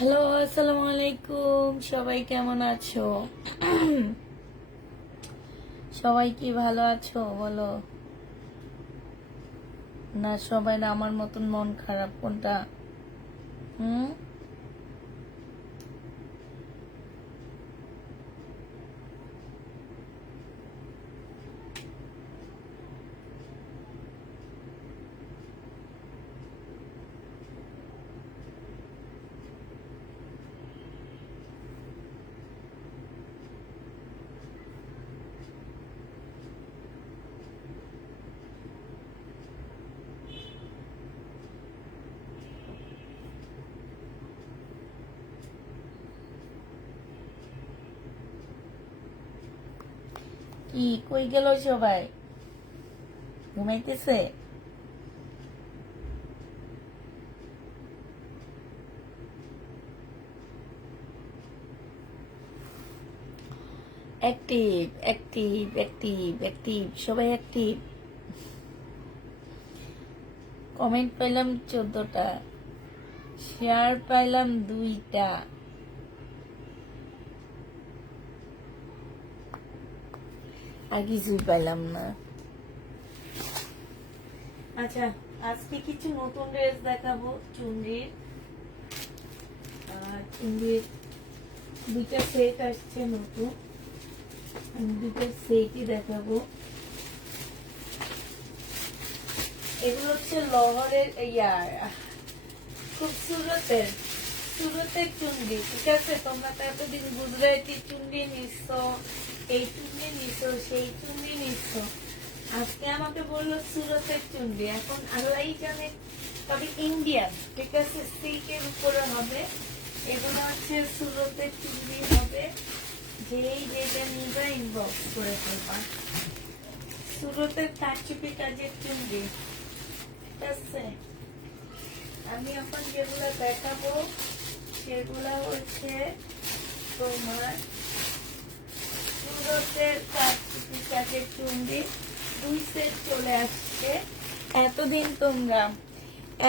Hello, আসসালামু আলাইকুম। সবাই কেমন আছো? সবাই কি ভালো আছো বলো? না সবাই না আমার মতন মন খারাপ, কোনটা? হুম। কি কই গেল সবাই? ঘুমাইতেছে? অ্যাক্টিভ অ্যাক্টিভ অ্যাক্টিভ অ্যাক্টিভ, সবাই অ্যাক্টিভ। কমেন্ট পাইলাম 14টা, শেয়ার পাইলাম 2টা, আর কিছুই পাইলাম না। আচ্ছা, আজকে কিছু নতুন ড্রেস দেখাবো চুনরির। চুনরির 2টা সেট আসছে নতুন, আমি 2টা সেটই দেখাবো। এগুলো হচ্ছে লহরের খুব সুরতের চুনরি, ঠিক আছে? তোমরা তো এতদিন গুজরাটি চুনরি নিচ্ছ, এই চুনরি নিচ্ছ, সেই চুনরি নিচ্ছ। আজকে আমাকে বললো সুরতের চুনরি, এখন আল্লাহ জানে, তবে ইন্ডিয়ান, ঠিক আছে? সিল্কের উপরে হবে। এগুলো হচ্ছে সুরতের চুনরি হবে। যেই যেটা নিবা ইনবক্স করে ফেলবা। সুরতের কারচুপি কাজের চুনরি, ঠিক আছে? আমি এখন যেগুলো দেখাবো সেগুলো হচ্ছে তোমার সুরতের কারচুপি কাজের চুনরি। 2 সেট চলে আসছে। এতদিন তোমরা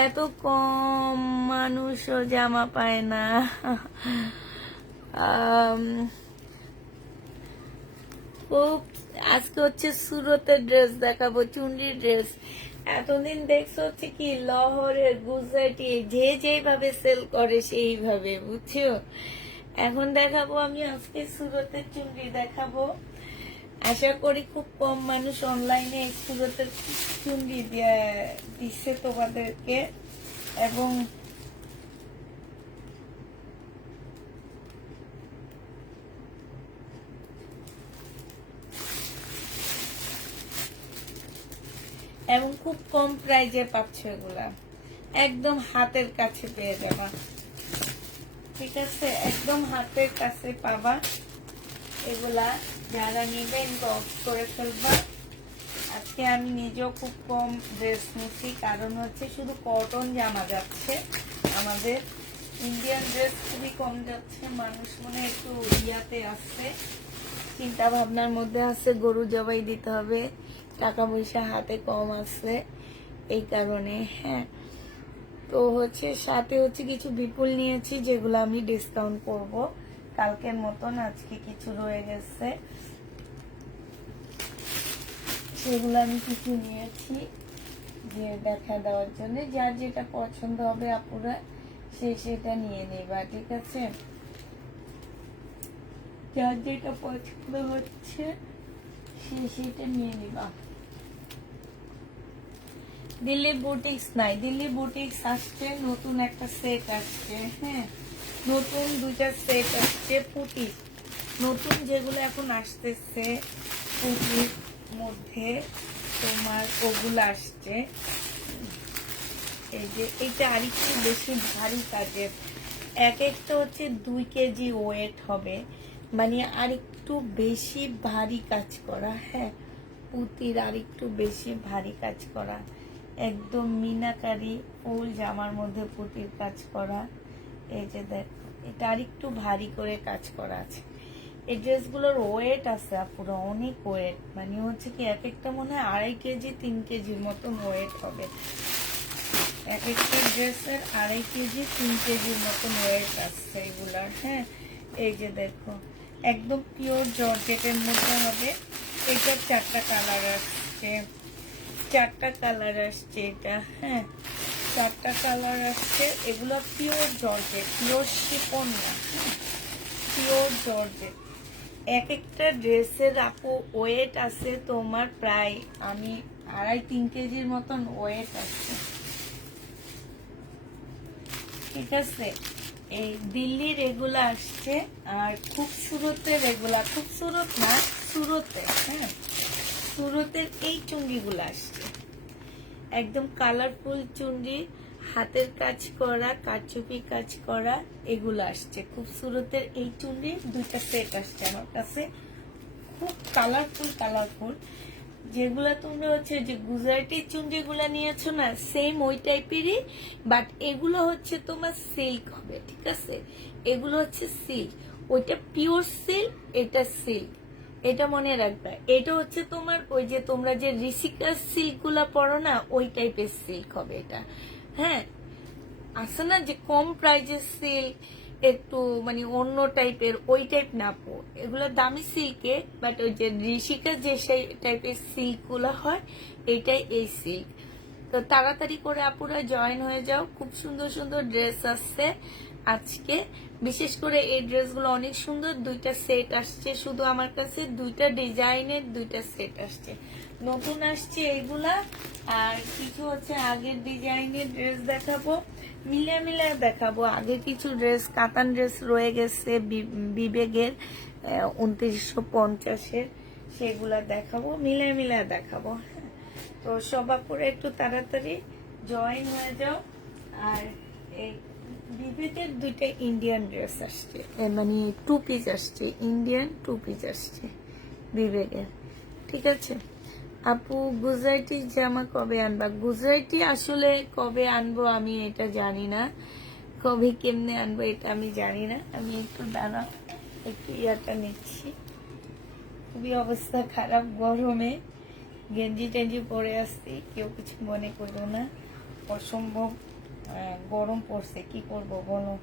এত কম মানুষও জামা পায় না। খুব আজকে হচ্ছে সুরতের ড্রেস দেখাবো, চুনরির ড্রেস। এতদিন দেখছো হচ্ছে কি লহরের গুজরাটি, যে যেভাবে সেল করে সেইভাবে, বুঝছো? এখন দেখাবো আমি আজকে সুরতের চুনরি দেখাবো। আশা করি খুব কম মানুষ অনলাইনে এই সুরতের চুনরি দিচ্ছে তোমাদেরকে। এবং খুব কম প্রাইজে পাচ্ছ এগুলা, একদম হাতের কাছে পেয়ে যাবা, ঠিক আছে? একদম হাতের কাছে পাবা এগুলা। যারা নিবেন বক্স করে ফেলবা। আজকে আমি নিজেও খুব কম ড্রেস নিচ্ছি, কারণ হচ্ছে শুধু কটন জামা যাচ্ছে আমাদের। ইন্ডিয়ান ড্রেস খুবই কম যাচ্ছে। মানুষ মনে একটু ইয়াতে আসছে, চিন্তা ভাবনার মধ্যে আছে, গরু জবাই দিতে হবে, টাকা পয়সা হাতে কম আছে, এই কারণে। হ্যাঁ, তো হচ্ছে সাথে হচ্ছে কিছু বিপুল নিয়েছি, যেগুলো আমি ডিসকাউন্ট করব কালকের মতন। আজকে কিছু রয়ে গেছে, সেগুলো আমি কিছু নিয়েছি যে দেখা দেওয়ার জন্য। যার যেটা পছন্দ হবে আপুরা সেটা নিয়ে নেবা, ঠিক আছে? যার যেটা পছন্দ হচ্ছে সেটা নিয়ে নিবা। দিল্লি বুটিক্স নাই, দিল্লি বুটিক্স আসছে, নতুন একটা সেট আসছে। হ্যাঁ, নতুন 2টা সেট আসছে পুঁটি, নতুন যেগুলো এখন আসতেছে পুঁটির মধ্যে তোমার ওগুলো আসছে। এই যে এটা আরেকটু বেশি ভারী কাজের, এক একটা হচ্ছে 2 কেজি ওয়েট হবে, মানে আরেকটু বেশি ভারী কাজ করা। হ্যাঁ, পুঁতির আরেকটু বেশি ভারী কাজ করা, একদম মিনাকারি ফুল জামার মধ্যে পুঁতির কাজ করা। এই যে দেখো, এটা আরেকটু ভারী করে কাজ করা আছে। এই ড্রেসগুলোর ওয়েট আছে পুরো অনেক ওয়েট, মানে হচ্ছে কি এক একটা মনে হয় 2.5 কেজি 3 কেজির মতন ওয়েট হবে। এক একটা ড্রেসের 2.5 কেজি 3 কেজির মতন ওয়েট আসছে এগুলার। হ্যাঁ, এই যে দেখো একদম পিওর জর্জেটের মধ্যে হবে। এটা 4টা কালার আসছে, 4টা কালার আসছে এটা। হ্যাঁ, 4টা কালার আসছে। এগুলো পিওর জর্জেট, পিওর শিফন না, পিওর জর্জেট। এক একটা ড্রেসের আপু ওয়েট আছে তোমার প্রায় আমি 2.5-3 কেজির মতন ওয়েট আছে, ঠিক আছে। এই দিল্লির এগুলো আসছে, আর খুবসুরতের এগুলা, খুবসুরত না সুরতে, হ্যাঁ সুরতের এই চুঙ্গিগুলো আসছে একদম কালারফুল চুন্ডি, হাতের কাজ করা, কারচুপি কাজ করা, এগুলো আসছে। খুবসুরতের এই চুন্ডির 2টা সেট আসছে আমার কাছে, খুব কালারফুল কালারফুল। যেগুলা তোমরা হচ্ছে যে গুজরাটি চুন্ডিগুলা নিয়েছো না, সেম ওই টাইপেরই, বাট এগুলো হচ্ছে তোমার সিল্ক হবে, ঠিক আছে। এগুলো হচ্ছে সিল্ক, ওইটা পিওর সিল্ক, এটা সিল্ক, এটা মনে রাখবে। এটা হচ্ছে তোমার ওই যে তোমরা যে ঋষিকা সিল্ক গুলা পরো না, ওই টাইপের সিল্ক হবে এটা। হ্যাঁ, আছে না যে কম প্রাইজের সিল্ক, একটু মানে অন্য টাইপের, ওই টাইপ না পো, এগুলো দামি সিল্কে, বাট ওই যে ঋষিকা যে সেই টাইপের সিল্ক গুলো হয়, এইটাই এই সিল্ক। তো তাড়াতাড়ি করে আপুরা জয়েন হয়ে যাও, খুব সুন্দর সুন্দর ড্রেস আসছে আজকে। বিশেষ করে এই ড্রেসগুলো অনেক সুন্দর। 2টা সেট আসছে শুধু আমার কাছে, 2টা ডিজাইনের 2টা সেট আসছে, নতুন আসছে এইগুলা। আর কিছু হচ্ছে আগের ডিজাইনের ড্রেস দেখাবো, মিলে দেখাবো। আগে কিছু ড্রেস কাতান ড্রেস রয়ে গেছে বিবেকের 2950-এর, সেগুলা দেখাবো, মিলে দেখাবো। তো সবার পরে একটু তাড়াতাড়ি জয়েন হয়ে যাও। আর এই বিবেকের 2টা ইন্ডিয়ান ড্রেস আসছে, মানে 2 পিস আসছে, ইন্ডিয়ান 2 পিস আসছে বিবেকের, ঠিক আছে। আপু গুজরাটি জামা কবে আনবা? গুজরাটি আসলে কবে আনবো আমি এটা জানি না, কবে কেমনে আনবো এটা আমি জানি না। আমি একটু দাঁড়াও, একটু ইয়াটা নিচ্ছি। খুবই অবস্থা খারাপ, গরমে গেঞ্জি টেঞ্জি পরে আসছি, কেউ কিছু মনে করবো না। অসম্ভব গরম পড়ছে, কি করবো বলো।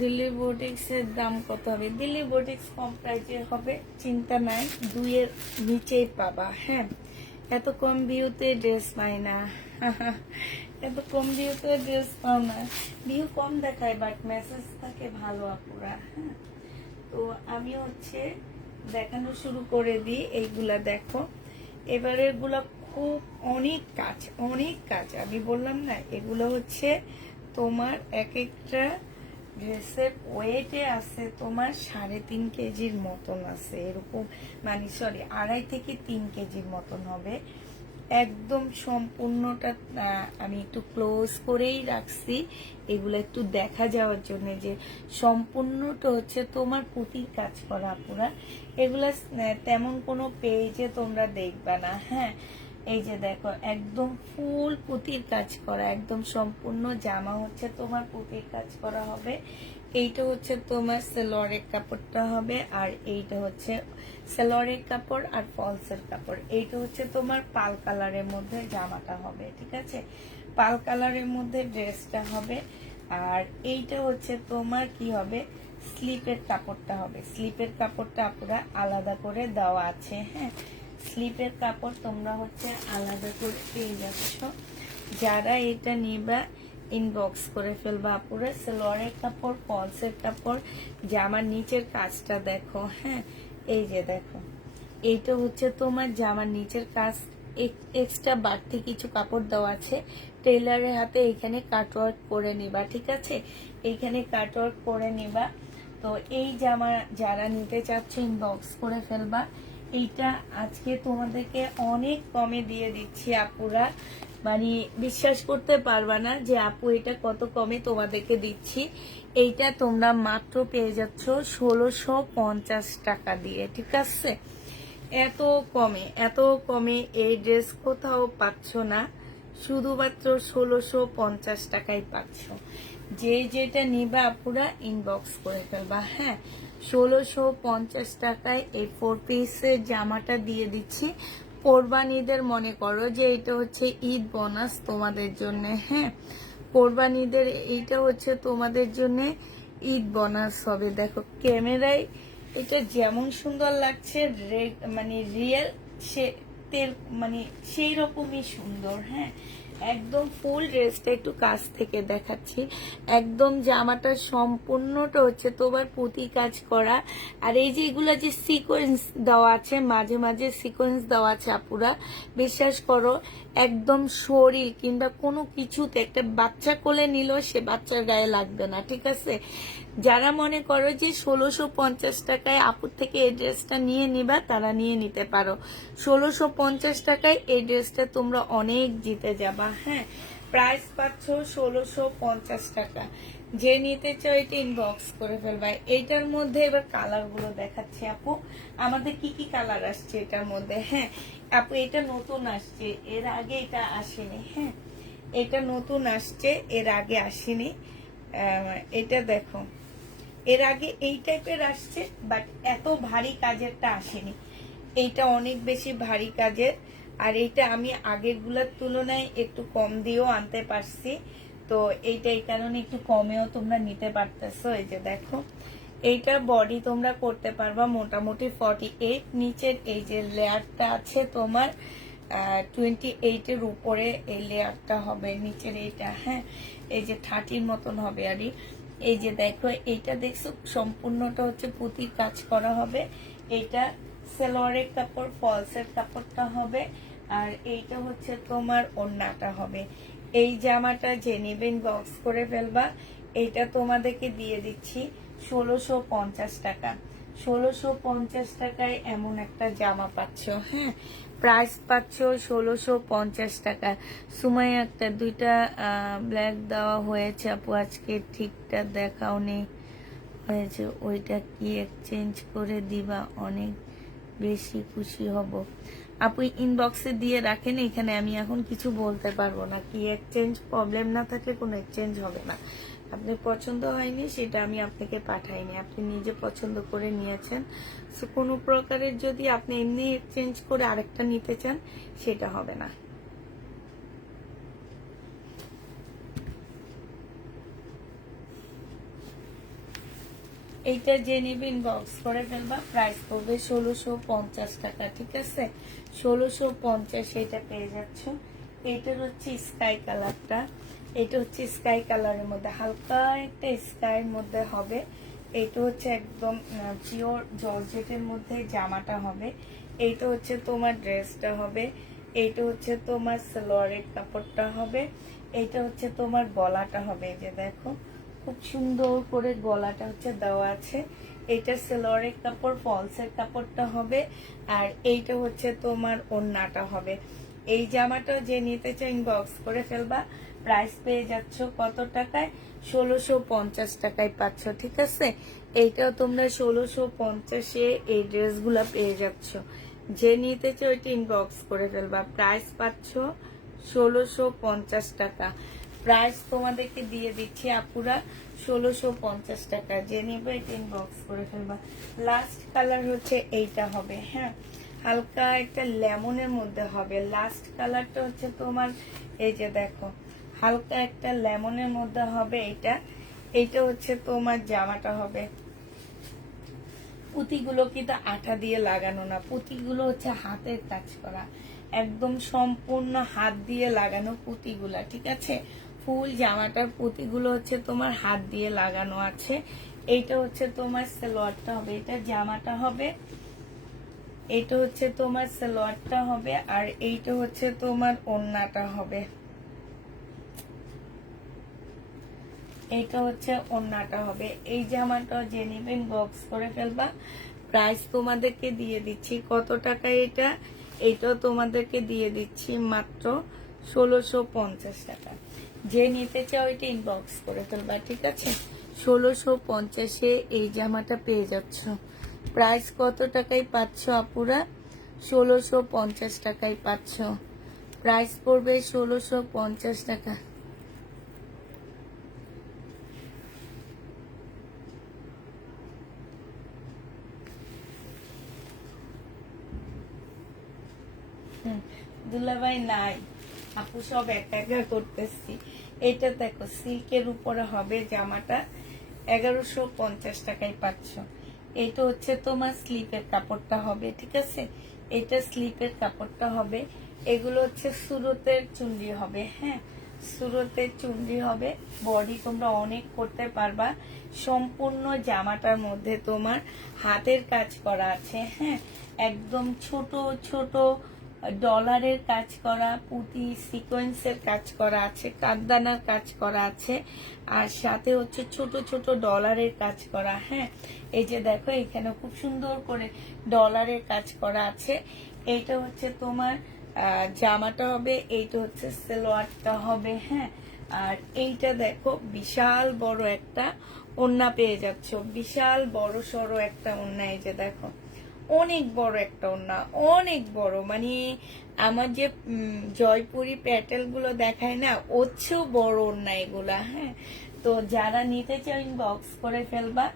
দিল্লি বুটিক্সের দাম কত হবে? দিল্লি বুটিক্স কম প্রাইসে হবে, চিন্তা নাই, 2-এর নিচেই পাবা। হ্যাঁ, এত কম ভিউতে ড্রেস পাই না, এত কম ভিউতে ড্রেস পাও না। ভিউ কম দেখায়, বাট মেসেজ থাকে ভালো আপুরা। হ্যাঁ, তো আমি হচ্ছে দেখানো শুরু করে দিই। এইগুলা দেখো, এবারের গুলা খুব অনেক কাজ, অনেক কাজ। আমি বললাম না, এগুলো হচ্ছে তোমার এক একটা ড্রেসের ওয়েটে আছে তোমার 3.5 কেজির মতন আছে, এরকম মানে সরি 2.5 থেকে 3 কেজির মতন হবে। একদম সম্পূর্ণটা আমি একটু ক্লোজ করেই রাখছি, এগুলো একটু দেখা যাওয়ার জন্য, যে সম্পূর্ণটা হচ্ছে তোমার পুঁতির কাজ করা পুরা। এগুলা তেমন কোনো পেজে তোমরা দেখবা না। হ্যাঁ, এই যে দেখো একদম ফুল পুঁতির কাজ করা, একদম সম্পূর্ণ জামা হচ্ছে তোমার পুঁতির কাজ করা হবে। এইটা হচ্ছে তোমার সেলোয়ারের কাপড়টা হবে, আর এইটা হচ্ছে সেলোয়ারের কাপড় আর ফলসের কাপড়। এইটা হচ্ছে তোমার পাল কালারের মধ্যে জামাটা হবে, ঠিক আছে, পাল কালারের মধ্যে ড্রেসটা হবে। আর এইটা হচ্ছে তোমার কি হবে, স্লিপের কাপড়টা হবে। স্লিপের কাপড়টা আপনারা আলাদা করে দেওয়া আছে। হ্যাঁ, স্লিপের কাপড় তোমরা হচ্ছে আলাদা করে পেয়ে যাচ্ছ। যারা এটা নিবা ইনবক্স করে ফেলবা আপুরা। সালোয়ারের কাপড়, ফলসের কাপড়, জামার নিচের কাজটা দেখো। হ্যাঁ, এই যে দেখো, এইটা হচ্ছে তোমার জামার নিচের কাজ, এক্সট্রা বাড়তি কিছু কাপড় দেওয়া আছে। টেইলারের হাতে এইখানে কাটওয়ার্ক করে নিবা, ঠিক আছে, এইখানে কাটওয়ার্ক করে নিবা। তো এই জামা যারা নিতে চাচ্ছে ইনবক্স করে ফেলবা। এইটা আজকে তোমাদেরকে অনেক কমে দিয়ে দিচ্ছি আপুরা, মানে বিশ্বাস করতে পারবা না যে আপু এটা কত কমে তোমাদেরকে দিচ্ছি। এইটা তোমরা মাত্র পেয়ে যাচ্ছ 1650 টাকা দিয়ে, ঠিক আছে। এত কমে, এত কমে এই ড্রেস কোথাও পাচ্ছ না, শুধুমাত্র 1650 টাকায় পাচ্ছ। যে যেটা নিবা আপুরা ইনবক্স করে ফেলবা। হ্যাঁ, 1650 টাকায় এই 4 পিসের জামাটা দিয়ে দিচ্ছি। কোরবানিদের মনে করো যে এটা হচ্ছে ঈদ বোনাস তোমাদের জন্য। হ্যাঁ, কোরবানিদের এইটা হচ্ছে তোমাদের জন্য ঈদ বোনাস হবে। দেখো ক্যামেরায় এটা যেমন সুন্দর লাগছে, মানে রিয়েল সে মানে সেই রকমই সুন্দর। হ্যাঁ, একদম ফুল ড্রেসটা একটু কাছ থেকে দেখাচ্ছি। একদম জামাটা সম্পূর্ণটা হচ্ছে তোমার পুঁতি কাজ করা। আর এই যে এগুলা যে সিকোয়েন্স দেওয়া আছে, মাঝে মাঝে সিকোয়েন্স দেওয়া আছে আপুরা, বিশ্বাস করো একদম শরীর কিংবা কোনো কিছুতে একটা বাচ্চা কোলে নিল সে বাচ্চার গায়ে লাগবে না, ঠিক আছে। যারা মনে করো যে 1650 টাকায় আপুর থেকে এই ড্রেসটা নিয়ে নিবা, তারা নিয়ে নিতে পারো। 1650 টাকায় এই ড্রেসটা তোমরা অনেক জিতে যাবা। হ্যাঁ, প্রাইস পাচ্ছ 1650 টাকা। যে নিতে চাও এটা ইনবক্স করে ফেলবা। এইটার মধ্যে এবার কালার গুলো দেখাচ্ছি আপু, আমাদের কি কি কালার আসছে এটার মধ্যে। হ্যাঁ আপু, এটা নতুন আসছে, এর আগে এটা আসেনি। হ্যাঁ, এটা নতুন আসছে, এর আগে আসেনি। এটা দেখো, এর আগে এই টাইপের আসছে, বাট এত ভারী কাজেরটা আসেনি। এইটা অনেক বেশি ভারী কাজের, আর এইটা আমি আগের গুলার তুলনায় একটু কম দিয়েও আনতে পারছি। তো এইটা এই কারণে একটু কমেও তোমরা নিতে পারতেছো। এই যে দেখো, এইটা বডি তোমরা করতে পারবা মোটামুটি 48। নিচের এই যে লেয়ারটা আছে তোমার 28 উপরে এই লেয়ারটা হবে নিচের এইটা। হ্যাঁ, এই যে 30 মতন হবে। আর এই যে দেখো, এইটা দেখছো সম্পূর্ণটা হচ্ছে পুঁতির কাজ করা হবে। এইটা সালোয়ারের কাপড়, ফলসের কাপড়টা হবে, আর এইটা হচ্ছে তোমার ওড়নাটা হবে। এই জামাটা যে নেবেন বক্স করে ফেলবা। এইটা তোমাদেরকে দিয়ে দিচ্ছি 1650 টাকা। 1650 টাকায় এমন একটা জামা পাচ্ছ। হ্যাঁ, প্রাইস পাচ্ছ 1650 টাকা। সময় একটা দুইটা ব্ল্যাক দেওয়া হয়েছে আপু, আজকে ঠিকটা দেখাও নেই হয়েছে, ওইটা কি এক্সচেঞ্জ করে দিবা, অনেক বেশি খুশি হব। আপু ইনবক্সে দিয়ে রাখেন, এখানে আমি এখন কিছু বলতে পারবো না। কি এক্সচেঞ্জ প্রবলেম না থাকলে কোনো এক্সচেঞ্জ হবে না। আপনি পছন্দ হয়নি সেটা আমি আপনাকে পাঠাইনি, আপনি নিজে পছন্দ করে নিয়েছেন। সো কোনো প্রকারের যদি আপনি এমনি এক্সচেঞ্জ করে আরেকটা নিতে চান সেটা হবে না। এইটা যে নিবে ইনবক্স করে ফেলবা। প্রাইস পড়বে 1650 টাকা, ঠিক আছে। 1650 এটা পেয়ে যাচ্ছ। এইটার হচ্ছে স্কাই কালারটা, এটা হচ্ছে স্কাই কালারের মধ্যে হালকা একটা স্কাইয়ের মধ্যে হবে। এইটা হচ্ছে একদম পিওর জর্জেটের মধ্যে জামাটা হবে। এইটা হচ্ছে তোমার ড্রেসটা হবে। এইটা হচ্ছে তোমার সালোয়ারের কাপড়টা হবে। এইটা হচ্ছে তোমার গলাটা হবে। এই যে দেখো, খুব সুন্দর করে গলাটা হচ্ছে দেওয়া আছে। এইটা সালোয়ারের কাপড়, ফলসের কাপড়টা হবে, আর এইটা হচ্ছে তোমার ওড়নাটা হবে। এই জামাটা যে নিতে চাই ইনবক্স করে ফেলবা। প্রাইস পেয়ে যাচ্ছ কত টাকায়? 1650 টাকায় পাচ্ছ, ঠিক আছে। এইটাও তোমরা 1650-এ এই ড্রেসগুলা পেয়ে যাচ্ছ। যে নিতে চাই ওইটা ইনবক্স করে ফেলবা। প্রাইস পাচ্ছ 1650 টাকা। প্রাইস তোমাদেরকে দিয়ে দিচ্ছি আপুরা 1650 টাকা। যে নিবে এটা ইনবক্স করে ফেলবা। লাস্ট কালার হচ্ছে এইটা হবে। হ্যাঁ, হালকা একটা লেমনের মধ্যে হবে। লাস্ট কালারটা হচ্ছে তোমার এই যে দেখো, হালকা একটা লেমনের মধ্যে হবে এইটা। এইটা হচ্ছে তোমার জামাটা হবে। পুঁতিগুলো কিন্তু আঠা দিয়ে লাগানো না, পুঁতিগুলো হচ্ছে হাতের কাজ করা, একদম সম্পূর্ণ হাত দিয়ে লাগানো পুঁতিগুলা, ঠিক আছে। ফুল জামাটার পুঁতিগুলো হচ্ছে তোমার হাত দিয়ে লাগানো আছে। এইটা হচ্ছে তোমার সালোয়ারটা হবে, এটা জামাটা হবে, এইটা হচ্ছে তোমার সালোয়ারটা হবে, আর এইটা হচ্ছে তোমার ওড়নাটা হবে। এইটা হচ্ছে ওড়নাটা হবে। এই জামাটা যে নেবেন বক্স করে ফেলবা। প্রাইস তোমাদেরকে দিয়ে দিচ্ছি কত টাকা এটা, এইটাও তোমাদেরকে দিয়ে দিচ্ছি মাত্র 1650 টাকা। যে নিতে চাও এটা ইনবক্স করে ফেলবা, ঠিক আছে? 1650-এ এই জামাটা পেয়ে যাচ্ছ। প্রাইস কত টাকায় পাচ্ছ আপুরা? 1650 টাকায় পাচ্ছ। প্রাইস পড়বে 1650 টাকা। দুলাভাই নাই আপু, সব একা একা করতেছি। এটা দেখো সিল্কের উপরে হবে জামাটা, 1150 টাকায় পাচ্ছ। এটা হচ্ছে তোমার স্লিপের কাপড়টা হবে, ঠিক আছে? এটা স্লিপের কাপড়টা হবে। এগুলো হচ্ছে সুরতের চুনরি হবে, হ্যাঁ সুরতের চুনরি হবে। বডি তোমরা অনেক করতে পারবা। সম্পূর্ণ জামাটার মধ্যে তোমার হাতের কাজ করা আছে, হ্যাঁ একদম ছোট ছোট ডলারের কাজ করা, পুঁতি সিকোয়েন্সের কাজ করা আছে, কাঠদানার কাজ করা আছে, আর সাথে হচ্ছে ছোট ছোট ডলারের কাজ করা। হ্যাঁ এই যে দেখো এখানে খুব সুন্দর করে ডলারের কাজ করা আছে। এইটা হচ্ছে তোমার জামাটা হবে, এইটা হচ্ছে সালোয়ারটা হবে, হ্যাঁ আর এইটা দেখো বিশাল বড় একটা ওড়না পেয়ে যাচ্ছ, বিশাল বড় সড়ো একটা ওড়না। এই যে দেখো অনেক বড় একটা ওড়না, অনেক বড়, মানে আমার যে জয়পুরি প্যাটেল গুলো দেখায় না, ওর চেয়েও বড় ওড়না এগুলা। হ্যাঁ তো যারা নিতে চাও ইনবক্স করে ফেলবা।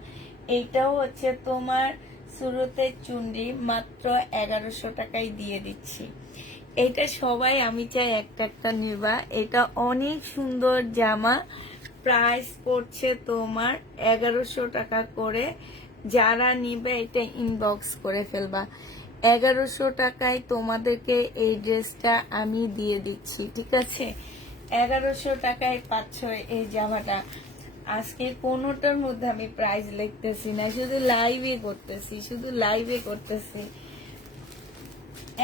এইটাও হচ্ছে তোমার সুরতের চুন্ডি, মাত্র 1100 টাকায় দিয়ে দিচ্ছি। এটা সবাই আমি চাই একটা একটা নিবা। এটা অনেক সুন্দর জামা। প্রাইস পড়ছে তোমার 1100 টাকা করে। যারা নিবে এটা ইনবক্স করে ফেলবা। 1100 টাকায় তোমাদেরকে এই ড্রেসটা আমি দিয়ে দিচ্ছি, ঠিক আছে? 1100 টাকায় পাচ্ছ এই জামাটা। আজকে কোনোটার মধ্যে আমি প্রাইস লিখতেছি না, শুধু লাইভে করতেছি, শুধু লাইভে করতেছি।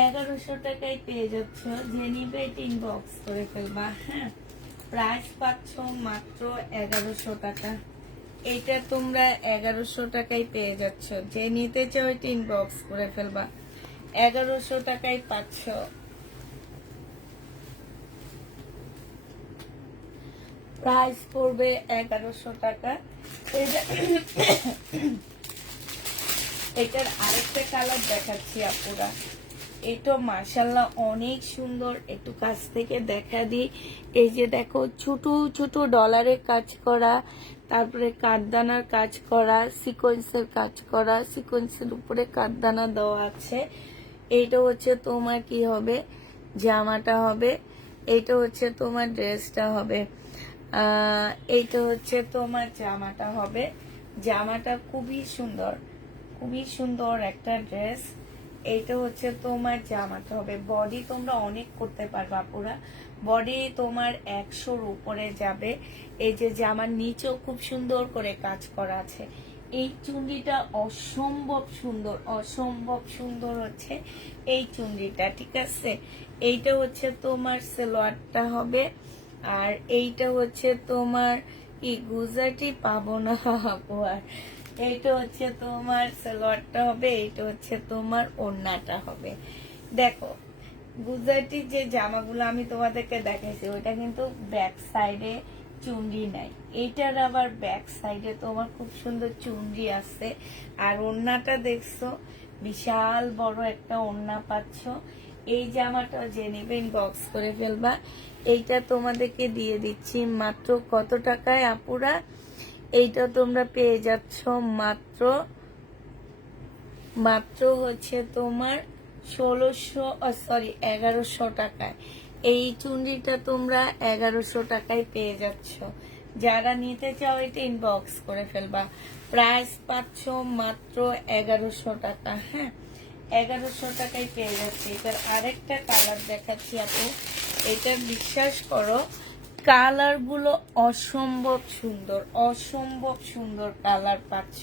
1100 টাকায় পেয়ে যাচ্ছ। যে নিবে এটা ইনবক্স করে ফেলবা। হ্যাঁ প্রাইস পাচ্ছ মাত্র 1100 টাকা। এটা তোমরা 1100 টাকায় পেয়ে যাচ্ছ। যে নিতে চাও এটা ইনবক্স করে ফেলবা। 1100 টাকায় পাচ্ছ। প্রাইস পড়বে 1100 টাকা। এটার আরেকটা কালার দেখাচ্ছি আপুরা। এটা মাশাআল্লাহ অনেক সুন্দর, একটু কাছ থেকে দেখা দিই। এই যে দেখো ছোট ছোট ডলারের কাজ করা, তারপরে কাঠদানার কাজ করা, সিকোয়েন্সের কাজ করা, সিকোয়েন্সের উপরে কাঠদানা দেওয়া আছে। এইটা হচ্ছে তোমার কি হবে, জামাটা হবে। এইটা হচ্ছে তোমার ড্রেসটা হবে। এইটা হচ্ছে তোমার জামাটা হবে। জামাটা খুবই সুন্দর, খুবই সুন্দর একটা ড্রেস। এইটা হচ্ছে তোমার জামাটা হবে। বডি তোমরা অনেক করতে পারবা পুরা, বডি তোমার 100-র উপরে যাবে। এই যে জামার নিচেও খুব সুন্দর করে কাজ করা আছে। এই চুন্ডিটা অসম্ভব সুন্দর, অসম্ভব সুন্দর হচ্ছে এই চুন্ডিটা, ঠিক আছে? এইটা হচ্ছে তোমার সালোয়ারটা হবে, আর এইটা হচ্ছে তোমার কি গুজরাটি পাবো না আর এইটা হচ্ছে তোমার সালোয়ারটা হবে, এইটা হচ্ছে তোমার ওড়নাটা হবে। দেখো গুজরাটি যে জামাগুলো আমি তোমাদেরকে দেখাইছি ওইটা কিন্তু ব্যাক সাইডে চুনরি নাই, এইটার আবার ব্যাক সাইডে তোমার খুব সুন্দর চুনরি আছে। আর ওড়নাটা দেখছো বিশাল বড় একটা ওড়না পাচ্ছ। এই জামাটা যে নেবে ইনবক্স করে ফেলবা। এইটা তোমাদেরকে দিয়ে দিচ্ছি মাত্র কত টাকায় আপুরা? এইটা তোমরা পেয়ে যাচ্ছ মাত্র মাত্র হচ্ছে তোমার 1100 টাকায়। এই চুন্ডিটা তোমরা 1100 টাকায় পেয়ে যাচ্ছ। যারা নিতে চাও এটা ইনবক্স করে ফেলবা। প্রাইস পাচ্ছ মাত্র 1100 টাকা। হ্যাঁ 1100 টাকায় পেয়ে যাচ্ছে। এটার আরেকটা কালার দেখাচ্ছি আপু। এটা বিশ্বাস করো কালার গুলো অসম্ভব সুন্দর, অসম্ভব সুন্দর কালার পাচ্ছ।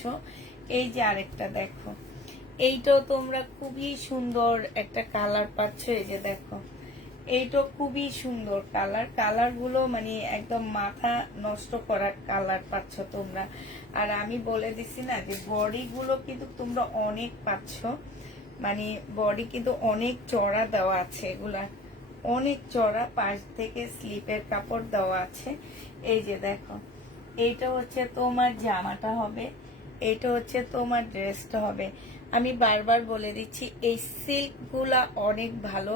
এই যে আরেকটা দেখো, এইটাও তোমরা খুবই সুন্দর একটা কালার পাচ্ছ। এই যে দেখো, এইটা খুবই সুন্দর কালার। কালার গুলো মানে একদম মাথা নষ্ট করার কালার পাচ্ছ তোমরা। আর আমি বলে দিছি না যে বডি গুলো কিন্তু তোমরা অনেক পাচ্ছ, মানে বডি কিন্তু অনেক চড়া দেওয়া আছে, এগুলা অনেক চড়া, পাশ থেকে স্লিপের কাপড় দেওয়া আছে। এই যে দেখো, এইটা হচ্ছে তোমার জামাটা হবে, এইটা হচ্ছে তোমার ড্রেসটা হবে। আমি বারবার বলে দিচ্ছি এই সিল্ক গুলা অনেক ভালো,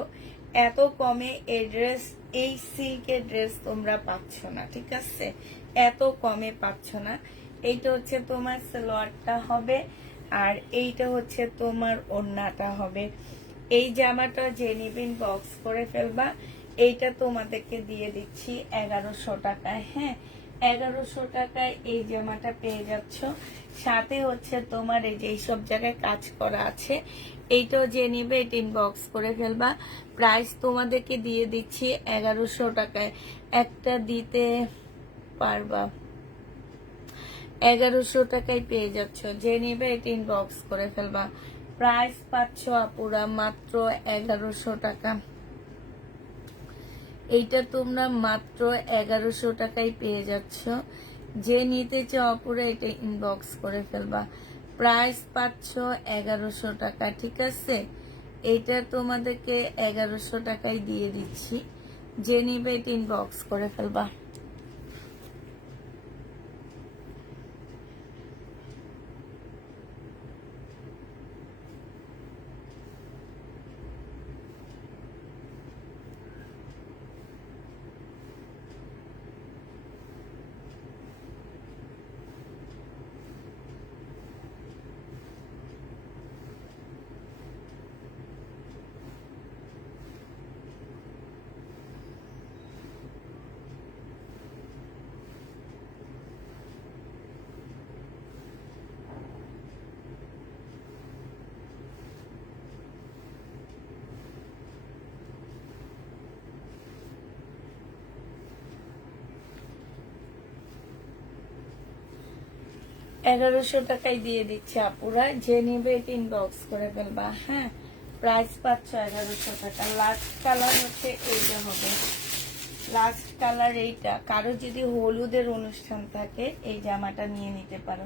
এত কমে এই ড্রেস, এই সিল্কের ড্রেস তোমরা পাচ্ছ না, ঠিক আছে, এত কমে পাচ্ছ না। এইটা হচ্ছে তোমার সালোয়ারটা হবে, আর এইটা হচ্ছে তোমার ওড়নাটা হবে। এই জামাটা যে নিবেন বক্স করে ফেলবা। এইটা তোমাদেরকে দিয়ে দিচ্ছি 1100 টাকায়। হ্যাঁ, 1100 টাকায় এই জামাটা পেয়ে যাচ্ছ। সাথে হচ্ছে তোমার এই যে সব জায়গায় কাজ করা আছে, এইটাও যে নিবে এটা ইনবক্স করে ফেলবা। প্রাইস তোমাদেরকে দিয়ে দিচ্ছি 1100 টাকায়। একটা দিতে পারবা, 1100 টাকায় পেয়ে যাচ্ছ। যে নিবে এটা ইনবক্স করে ফেলবা। প্রাইস পাচ্ছ আপুরা মাত্র 1100 টাকা। এইটা তোমরা মাত্র 1100 টাকায় পেয়ে যাচ্ছ। যে নিতে চাও আপুরা এটা ইনবক্স করে ফেলবা। প্রাইস পাচ্ছ 1100 টাকা, ঠিক আছে। এইটা তোমাদেরকে 1100 টাকায় দিয়ে দিচ্ছি। যে নিবে এটা ইনবক্স করে ফেলবা। এগারোশো টাকায় দিয়ে দিচ্ছে আপুরা। যে নিবে এটা ইনবক্স করে ফেলবা। হ্যাঁ, প্রাইস পাচ্ছ 1100 টাকা। লাস্ট কালার হচ্ছে এইটা হবে, লাস্ট কালার এইটা। কারো যদি হলুদের অনুষ্ঠান থাকে এই জামাটা নিয়ে নিতে পারো,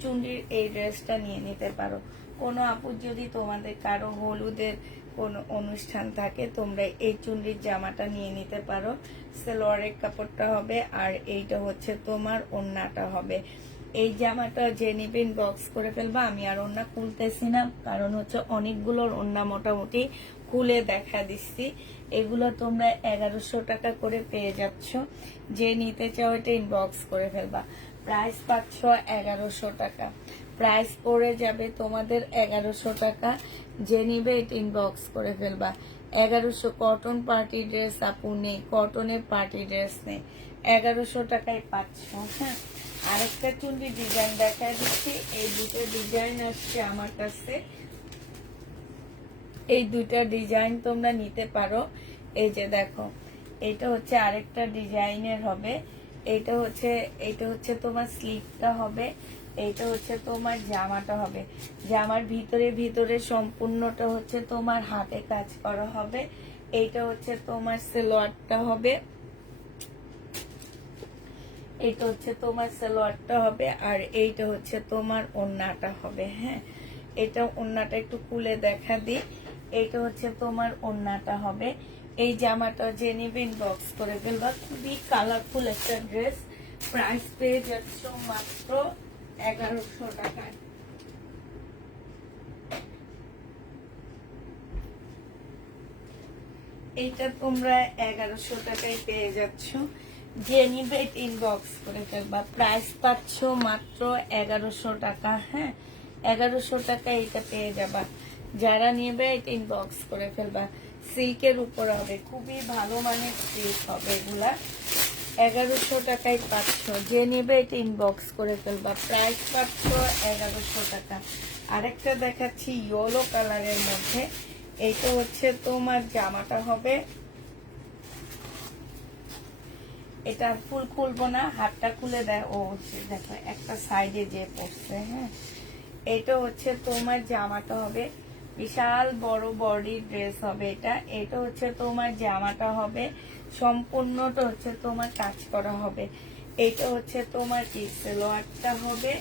চুন্ডির এই ড্রেসটা নিয়ে নিতে পারো। কোনো আপুর যদি তোমাদের কারো হলুদের কোন অনুষ্ঠান থাকে তোমরা এই চুন্ডির জামাটা নিয়ে নিতে পারো। সালোয়ারের কাপড়টা হবে, আর এইটা হচ্ছে তোমার ওড়নাটা হবে। এই জামাটা যে নিবেন বক্স করে ফেলবা। আমি আর ওড়না খুলতেছি না, কারণ হচ্ছে অনেকগুলোর ওড়না মোটামুটি খুলে দেখা দিচ্ছি। এগুলো তোমরা 1100 টাকা করে পেয়ে যাচ্ছ। যে নিতে চাও এটা ইনবক্স করে ফেলবা। প্রাইস পাচ্ছ 1100 টাকা। প্রাইস পড়ে যাবে তোমাদের 1100 টাকা। যে নিবে এটা ইনবক্স করে ফেলবা। 1100 কটন পার্টি ড্রেস আপু নেই, কটনের পার্টি ড্রেস নেই, 1100 টাকায় পাচ্ছ। হ্যাঁ, আরেকটা চুন্ডি ডিজাইন দেখা দিচ্ছি। এই দুটো ডিজাইন আসছে আমার কাছে, এই দুইটা ডিজাইন তোমরা নিতে পারো। এই যে দেখো, এটা হচ্ছে আরেকটা ডিজাইনের হবে। এইটা হচ্ছে তোমার স্লিভটা হবে, এইটা হচ্ছে তোমার জামাটা হবে। জামার ভিতরে ভিতরে সম্পূর্ণটা হচ্ছে তোমার হাতে কাজ করা হবে। এইটা হচ্ছে তোমার সালোয়ারটা হবে, এইটা হচ্ছে তোমার সালোয়ারটা হবে, আর এইটা হচ্ছে তোমার ওড়নাটা হবে। হ্যাঁ, এটা ওড়নাটা একটু খুলে দেখা দিই। এইটা হচ্ছে তোমার ওড়নাটা হবে। এই জামাটা যে নিবে ইনবক্স করে ফেলবা। খুবই কালারফুল একটা ড্রেস। প্রাইস পেয়ে যাচ্ছ মাত্র 1100 টাকায়। এইটা তোমরা 1100 টাকায় পেয়ে যাচ্ছ। যে নিবে ইনবক্স করে ফেলবা। প্রাইস পাচ্ছ মাত্র 1100 টাকা। হ্যাঁ, 1100 টাকা এটা পেয়ে যাবা। যারা নিবে এটা ইনবক্স করে ফেলবা। সিল্কের উপর হবে, খুবই ভালো মানের সিল্ক হবে এগুলা। 1100 টাকায় পাচ্ছ। যে নিবে এটা ইনবক্স করে ফেলবা। প্রাইস পাচ্ছ 1100 টাকা। আরেকটা দেখাচ্ছি ইয়েলো কালারের মধ্যে। এইটা হচ্ছে তোমার জামাটা হবে, এটা ফুল খুলবো না, হাতটা খুলে দেয়। ও দেখো একটা সাইডে যে পড়ছে। হ্যাঁ, এটা হচ্ছে তোমার জামাটা হবে, বিশাল বড় বডি ড্রেস হবে এটা। এটা হচ্ছে তোমার জামাটা হবে, সম্পূর্ণটা হচ্ছে তোমার কাজ করা হবে। এটা হচ্ছে তোমার কি সালোয়ারটা হবে,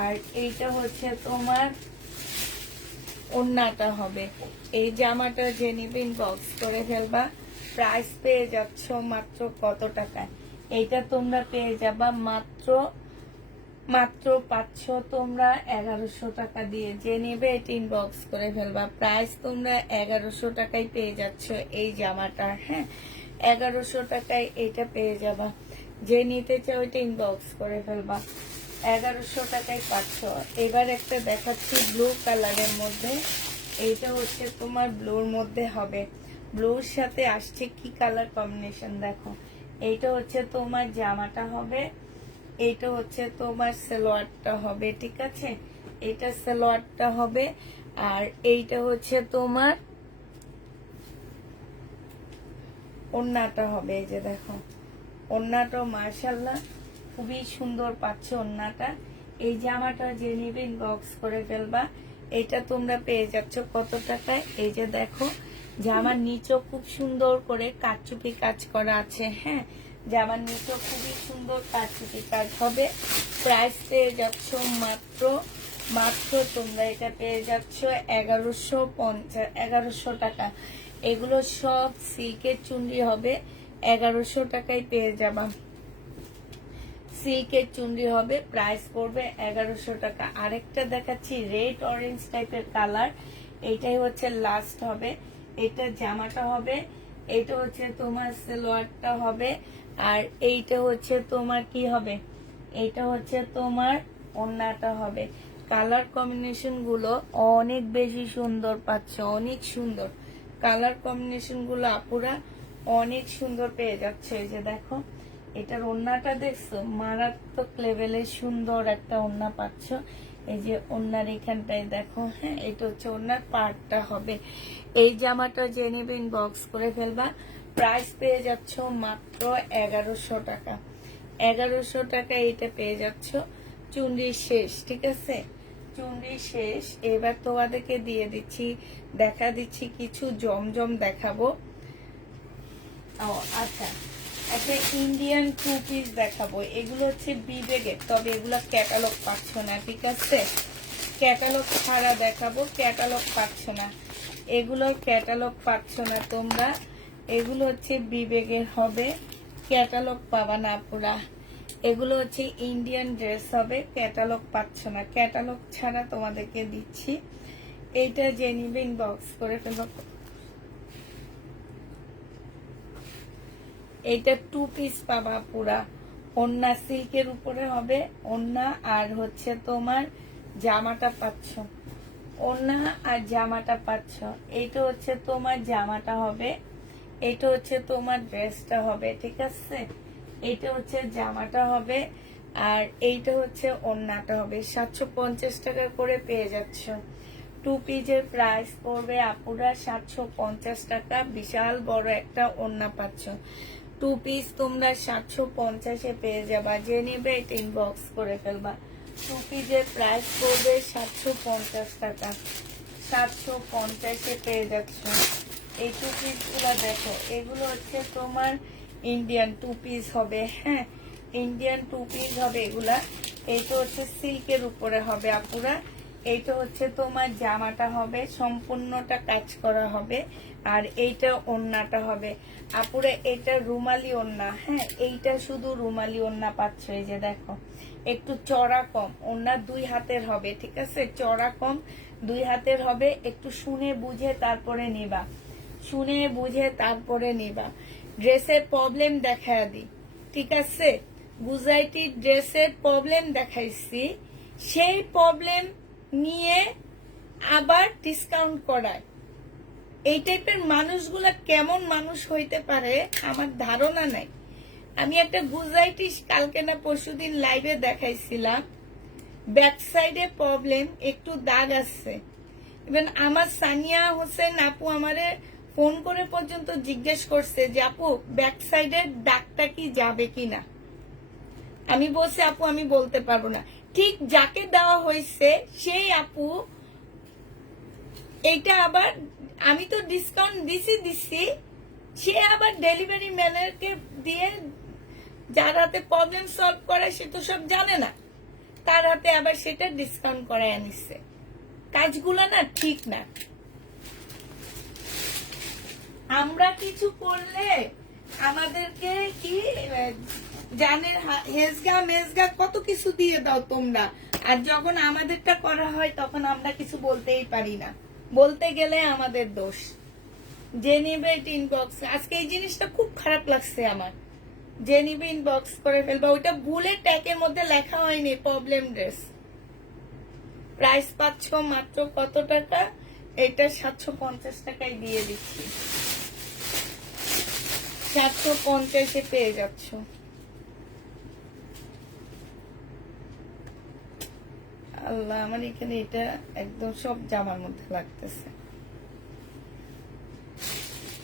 আর এইটা হচ্ছে তোমার ওড়নাটা হবে। এই জামাটা যে নিবে ইনবক্স করে ফেলবা। প্রাইস পেয়ে যাচ্ছ মাত্র কত টাকায়? এইটা তোমরা পেয়ে যাবা মাত্র পাচ্ছ তোমরা 1100 টাকা দিয়ে। যে নেবে এটা ইনবক্স করে ফেলবা। প্রাইস তোমরা 1100 টাকায় পেয়ে যাচ্ছ এই জামাটা। হ্যাঁ, 1100 টাকায় এটা পেয়ে যাবা। যে নিতে চাও এটা ইনবক্স করে ফেলবা। 1100 টাকায় পাচ্ছ। এবার একটা দেখাচ্ছি ব্লু কালারের মধ্যে। এইটা হচ্ছে তোমার ব্লুর মধ্যে হবে। ব্লুর সাথে আসছে কি কালার কম্বিনেশন দেখো। এইটা হচ্ছে তোমার জামাটা হবে, এইটা হচ্ছে তোমার সালোয়ারটা হবে। ঠিক আছে, এইটা সালোয়ারটা হবে, আর এইটা হচ্ছে তোমার ওড়নাটা হবে। এই যে দেখো ওড়নাটা মাশাআল্লাহ খুবই সুন্দর পাচ্ছ ওড়নাটা। এই জামাটা যে নিবে ইনবক্স করে ফেলবা। এটা তোমরা পেয়ে যাচ্ছ কত টাকায়? এই যে দেখো জামার নিচও খুব সুন্দর করে কারচুপি কাজ করা আছে। হ্যাঁ, জামার নিচও খুবই সুন্দর কারচুপি কাজ হবে। প্রাইস পেয়ে যাচ্ছ মাত্র তোমরা এটা পেয়ে যাচ্ছ 1150 টাকা। এগুলো সব সিল্কের চুনরি হবে, 1100 টাকায় পেয়ে যাবা। সিল্কের চুনরি হবে, প্রাইস পড়বে 1100 টাকা। আরেকটা দেখাচ্ছি রেড অরেঞ্জ টাইপের কালার। এইটাই হচ্ছে লাস্ট হবে। এটা জামাটা হবে, এটা হচ্ছে তোমার সালোয়ারটা হবে, আর এইটা হচ্ছে তোমার কি হবে, এইটা হচ্ছে তোমার ওড়নাটা হবে। কালার কম্বিনেশন গুলো অনেক বেশি সুন্দর পাচ্ছে, অনেক সুন্দর কালার কম্বিনেশন গুলো আপুরা অনেক সুন্দর পেয়ে যাচ্ছে। এই যে দেখো এটার ওড়নাটা দেখছো, মারাত্মক লেভেলের সুন্দর একটা ওড়না পাচ্ছ। এই যে ওড়নার এখানটায় দেখো। হ্যাঁ, এটা হচ্ছে ওড়নার পার্টটা হবে। এই জামাটা যে নেবে ইনবক্স করে ফেলবা। প্রাইস পেয়ে যাচ্ছ মাত্র 1100 টাকা। 1100 টাকা এটা পেয়ে যাচ্ছ। চুনরি শেষ, ঠিক আছে, চুনরি শেষ। এবার তোমাদেরকে দিয়ে দিচ্ছি, দেখা দিচ্ছি কিছু জমজম দেখাবো। ও আচ্ছা, একটা ইন্ডিয়ান টু পিস দেখাবো। এগুলো হচ্ছে বিবেগের, তবে এগুলো ক্যাটালগ পাচ্ছ না। ঠিক আছে, ক্যাটালগ ছাড়া দেখাবো, ক্যাটালগ পাচ্ছ না, এগুলোর ক্যাটালগ পাচ্ছ না তোমরা। এগুলো হচ্ছে বিবেগের হবে, ক্যাটালগ পাবা না পুরা। এগুলো হচ্ছে ইন্ডিয়ান ড্রেস হবে, ক্যাটালগ পাচ্ছ না। ক্যাটালগ ছাড়া তোমাদেরকে দিচ্ছি। এইটা যে নিবে ইনবক্স করে ফেলবো। এইটা টু পিস পাবা পুরা। ওড়না সিল্কের উপরে হবে, ওড়না আর হচ্ছে তোমার জামাটা পাচ্ছ, ওড়না আর জামাটা পাচ্ছ। এইটা হচ্ছে তোমার জামাটা হবে, এইটা হচ্ছে তোমার ড্রেসটা হবে। ঠিক আছে, এইটা হচ্ছে জামাটা হবে, আর এইটা হচ্ছে ওড়নাটা হবে। 750 টাকা করে পেয়ে যাচ্ছ। টু পিসের প্রাইস পড়বে আপুরা 750 টাকা। বিশাল বড় একটা ওড়না পাচ্ছ। টু পিস তোমরা 750-এ পেয়ে যাবা। যে নেবে এটা ইনবক্স করে ফেলবা। টু পিসের প্রাইস পড়বে 750 টাকা। 750-এ পেয়ে যাচ্ছ। এই টু পিস গুলা দেখো, এগুলো হচ্ছে তোমার ইন্ডিয়ান টু পিস হবে। হ্যাঁ, ইন্ডিয়ান টু পিস হবে এগুলা। এইটা হচ্ছে সিল্কের উপরে হবে আপুরা। এইটা হচ্ছে তোমার জামাটা হবে, সম্পূর্ণটা কাজ করা হবে, আর এইটা ওড়নাটা হবে আপুরা। এটা রুমালি ওড়না। হ্যাঁ, এইটা শুধু রুমালি ওড়না পাচ্ছ। এই যে দেখো একটু চড়া কম, ওড়না 2 হাতের হবে। ঠিক আছে, চড়া কম 2 হাতের হবে। একটু শুনে বুঝে তারপরে নিবা, শুনে বুঝে তারপরে নিবা। ড্রেসের প্রবলেম দেখায় দিই, ঠিক আছে, গুজাইটি ড্রেসের প্রবলেম দেখাইছি, সেই প্রবলেম নিয়ে আবার ডিসকাউন্ট করায়। এই টাইপের মানুষগুলা কেমন মানুষ হইতে পারে আমার ধারণা নাই। আমি একটা গুজাইটি কালকে না পরশুদিন লাইভে দেখাইছিলাম, ব্যাক সাইডে প্রবলেম, একটু দাগ আছে। ইভেন আমার সানিয়া হোসেন আপু আমারে ফোন করে পর্যন্ত জিজ্ঞেস করছে যে আপু ব্যাক সাইডের দাগটা কি যাবে কিনা। আমি বলছি আপু আমি বলতে পারবো না। ঠিক যাকে দেওয়া হয়েছে সেই আপু এটা আবার, আমি তো ডিসকাউন্ট দিছি, সে আবার ডেলিভারি ম্যানকে দিয়ে, যার হাতে প্রবলেম সলভ করে সে তো সব জানে না, তার হাতে আবার সেটা ডিসকাউন্ট করায় আনিছে। কাজগুলা না ঠিক না। আমরা কিছু করলে আমাদেরকে কি জানের হেজগা মেজগা কত কিছু দিয়ে দাও তোমরা, আর যখন আমাদেরটা করা হয় তখন আমরা কিছু বলতেই পারি না, বলতে গেলে আমাদের দোষ। যে নিবে ইনবক্স, আজকে এই জিনিসটা খুব খারাপ লাগছে আমার। যে নিবে ইনবক্স করে ফেলবা, ওইটা ভুলে ট্যাগের মধ্যে লেখা হয়নি প্রবলেম ড্রেস। প্রাইস পাচ্ছ মাত্র কত টাকা? এটা 750 টাকায় দিয়ে দিচ্ছি, 750-এ পেয়ে যাচ্ছ। আল্লাহ, আমার এখানে এটা একদম সব জামার মধ্যে লাগতেছে।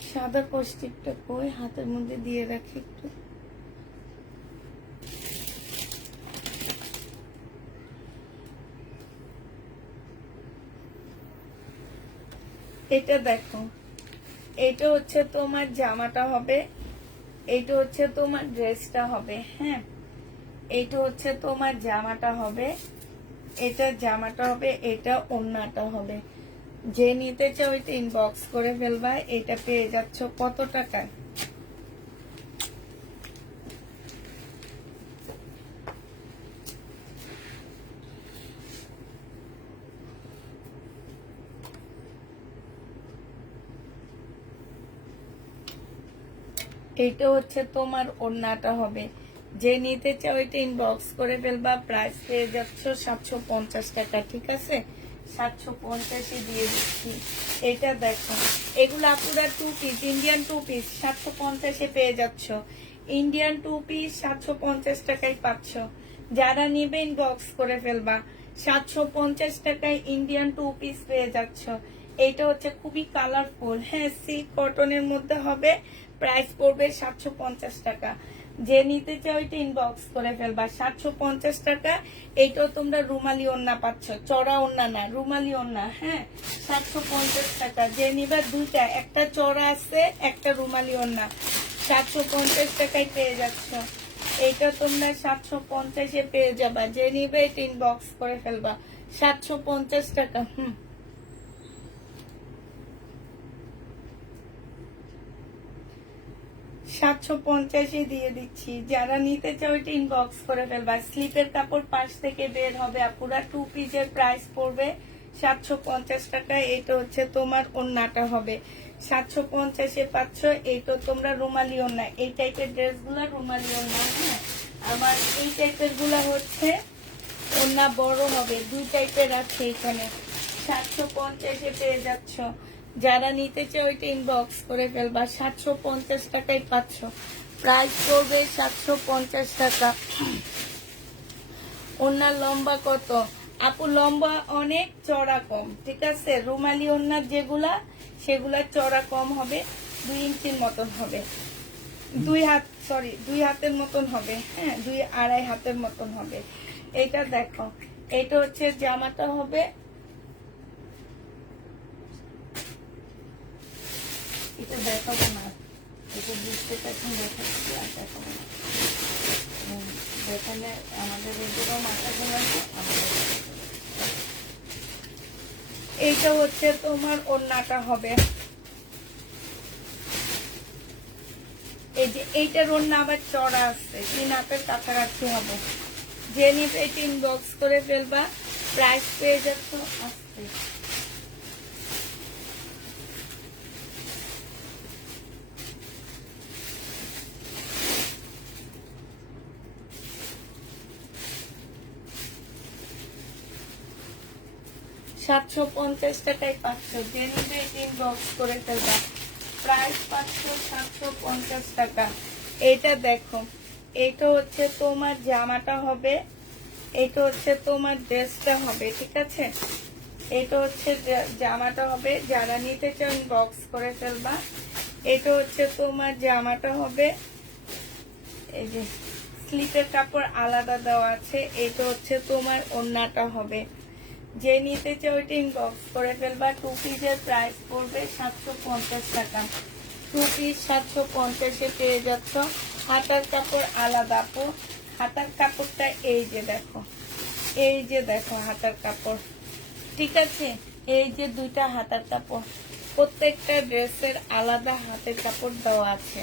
সাদা কষ্টিকটা কই, হাতের মধ্যে দিয়ে রাখি একটু। এটা দেখো, এটা হচ্ছে তোমার জামাটা হবে, এটা হচ্ছে তোমার ড্রেসটা হবে। হ্যাঁ, এটা হচ্ছে তোমার জামাটা হবে, এটা জামাটা হবে, এটা ওড়নাটা হবে। যে নিতে চাও ওইটা ইনবক্স করে ফেলবা। এটা পেয়ে যাচ্ছ কত টাকায়? এটা হচ্ছে তোমার ওড়নাটা হবে। যে নিতে চাও ওইটা ইনবক্স করে ফেলবা। প্রাইস পেয়ে যাচ্ছ 750 টাকা। ঠিক আছে, 750-এ দিয়ে দিচ্ছি। এটা দেখো, এগুলো আপুরা 2 পিস, ইন্ডিয়ান 2 পিস 750-এ পেয়ে যাচ্ছ। ইন্ডিয়ান 2 পিস 750 টাকায় পাচ্ছ। যারা নিবে ইনবক্স করে ফেলবা। 750 টাকায় ইন্ডিয়ান 2 পিস পেয়ে যাচ্ছ। এটা হচ্ছে খুবই কালারফুল। হ্যাঁ, সিল্ক কটনের মধ্যে হবে। প্রাইস পড়বে 750 টাকা। যে নিতে চাও ওইটা ইনবক্স করে ফেলবা। 750 টাকা। এইটাও তোমরা রুমালি ওড়না পাচ্ছ, চড়া ওড়না না, রুমালি ওড়না। হ্যাঁ, 750 টাকা। যে নিবে দুইটা, একটা চড়া আছে, একটা রুমালি ওড়না, 750 টাকায় পেয়ে যাচ্ছ। এইটা তোমরা 750-এ পেয়ে যাবা। যে নিবে এটা ইনবক্স করে ফেলবা। 750 টাকা। 750-এ দিয়ে দিচ্ছি। যারা নিতে চাও এটা ইনবক্স করে ফেলবা। স্লিপের কাপড় পাশ থেকে বের হবে আপুরা। 2 পিসের প্রাইস পড়বে 750 টাকা। এটা হচ্ছে তোমার ওড়নাটা হবে। 750-এ পাচ্ছ। এইটা তোমরা রুমালি ওড়না, এই টাইপের ড্রেসগুলো রুমালি ওড়না। হ্যাঁ, আমার এই টাইপের গুলা হচ্ছে ওড়না বড় হবে। 2 টাইপের আছে এখানে। 750-এ পেয়ে যাচ্ছ। যারা নিতে চাও ওইটা ইনবক্স করে ফেলবা। 750 টাকায় পাচ্ছ। প্রাইস পড়বে 750 টাকা। ওনার লম্বা কত আপু? লম্বা অনেক, চড়া কম। ঠিক আছে, রুমালি ওনার যেগুলা সেগুলা চড়া কম হবে, 2 ইঞ্চির মতন হবে। 2 হাতের মতন হবে। হ্যাঁ, 2-2.5 হাতের মতন হবে। এটা দেখো, এটা হচ্ছে জামাটা হবে। এটা দেখাবো না, এটা বুঝতে পারছেন, দেখাচ্ছি আর দেখাবো না। দেখালে আমাদের এগুলো মাথা ঘোরাবে। এইটা হচ্ছে তোমার ওড়নাটা হবে। এই যে এইটার ওড়না আবার চড়া আসছে, 3 হাতের কাছাকাছি হবে। যে নিবে এটা ইনবক্স করে ফেলবা। প্রাইস পেয়ে যাচ্ছ আসছে 750 টাকায় পাচ্ছ। যে নিবে এটা ইনবক্স করে ফেলবা। প্রাইস পাচ্ছ 750 টাকা। এটা দেখো, এটা হচ্ছে তোমার জামাটা হবে, এটা হচ্ছে তোমার ড্রেসটা হবে। ঠিক আছে, এটা হচ্ছে জামাটা হবে, যারা নিতে চাও ইনবক্স করে ফেলবা। এটা হচ্ছে তোমার জামাটা হবে, এই যে স্লিপের কাপড় আলাদা দেওয়া আছে। এটা হচ্ছে তোমার ওড়নাটা হবে, যে নিতে চাও ওইটা ইনবক্স করে ফেলবা। 2 পিসের প্রাইস পড়বে 750 টাকা। 2 পিস 750-এ পেয়ে যাচ্ছ। হাতার কাপড় আলাদা আপু, হাতার কাপড়টা এই যে দেখো, এই যে দেখো হাতার কাপড়, ঠিক আছে? এই যে দুইটা হাতার কাপড়, প্রত্যেকটা ড্রেসের আলাদা হাতের কাপড় দেওয়া আছে।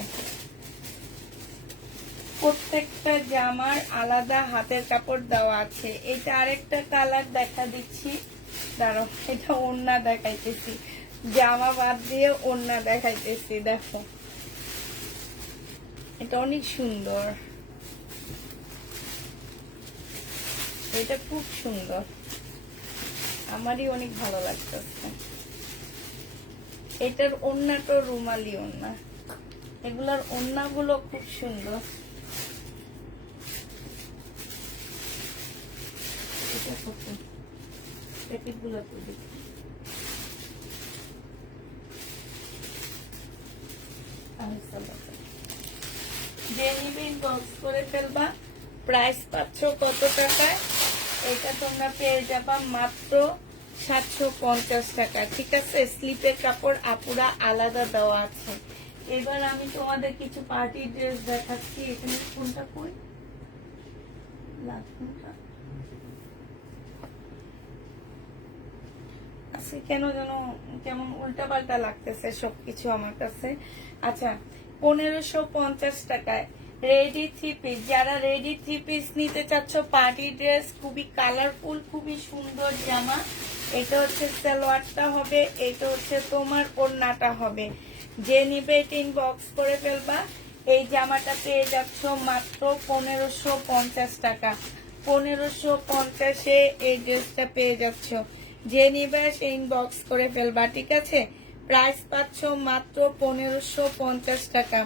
প্রত্যেকটা জামার আলাদা হাতের কাপড় দেওয়া আছে। এটা আরেকটা কালার দেখা দিচ্ছি, দাঁড়াও, এটা ওড়না দেখাইতেছি, জামা বাদ দিয়ে ওড়না দেখাইতেছি। দেখো এটা অনেক সুন্দর, এটা খুব সুন্দর, আমারই অনেক ভালো লাগতেছে। এটার ওড়নাটা রুমালি ওড়না, এগুলার ওড়নাগুলো খুব সুন্দর। যে নিবে ইনবক্স করে ফেলবা। প্রাইস পাচ্ছ কত টাকায়? এটা তোমরা পেয়ে যাবা মাত্র 750 টাকা, ঠিক আছে? স্লিপের কাপড় আপুরা আলাদা দেওয়া আছে। এবার আমি তোমাদের কিছু পার্টি ড্রেস দেখাচ্ছি। এখানে কোনটা কই আজকে কেন যেন কেমন উল্টা পাল্টা লাগতেছে সবকিছু আমার কাছে। আচ্ছা, 1550 টাকায় রেডি 3 পিস। যারা রেডি 3 পিস নিতে চাচ্ছ, পার্টি ড্রেস, খুবই কালারফুল, খুবই সুন্দর জামা। এটা হচ্ছে সালোয়ারটা হবে, এটা হচ্ছে তোমার ওড়নাটা হবে। যে নিবে এটা ইনবক্স করে ফেলবা। এই জামাটা পেয়ে যাচ্ছ মাত্র 1550 টাকা। 1550-এ এই ড্রেসটা পেয়ে যাচ্ছ। যে নিবে সে ইনবক্স করে ফেলবা, ঠিক আছে? প্রাইস পাচ্ছ মাত্র 1550 টাকা।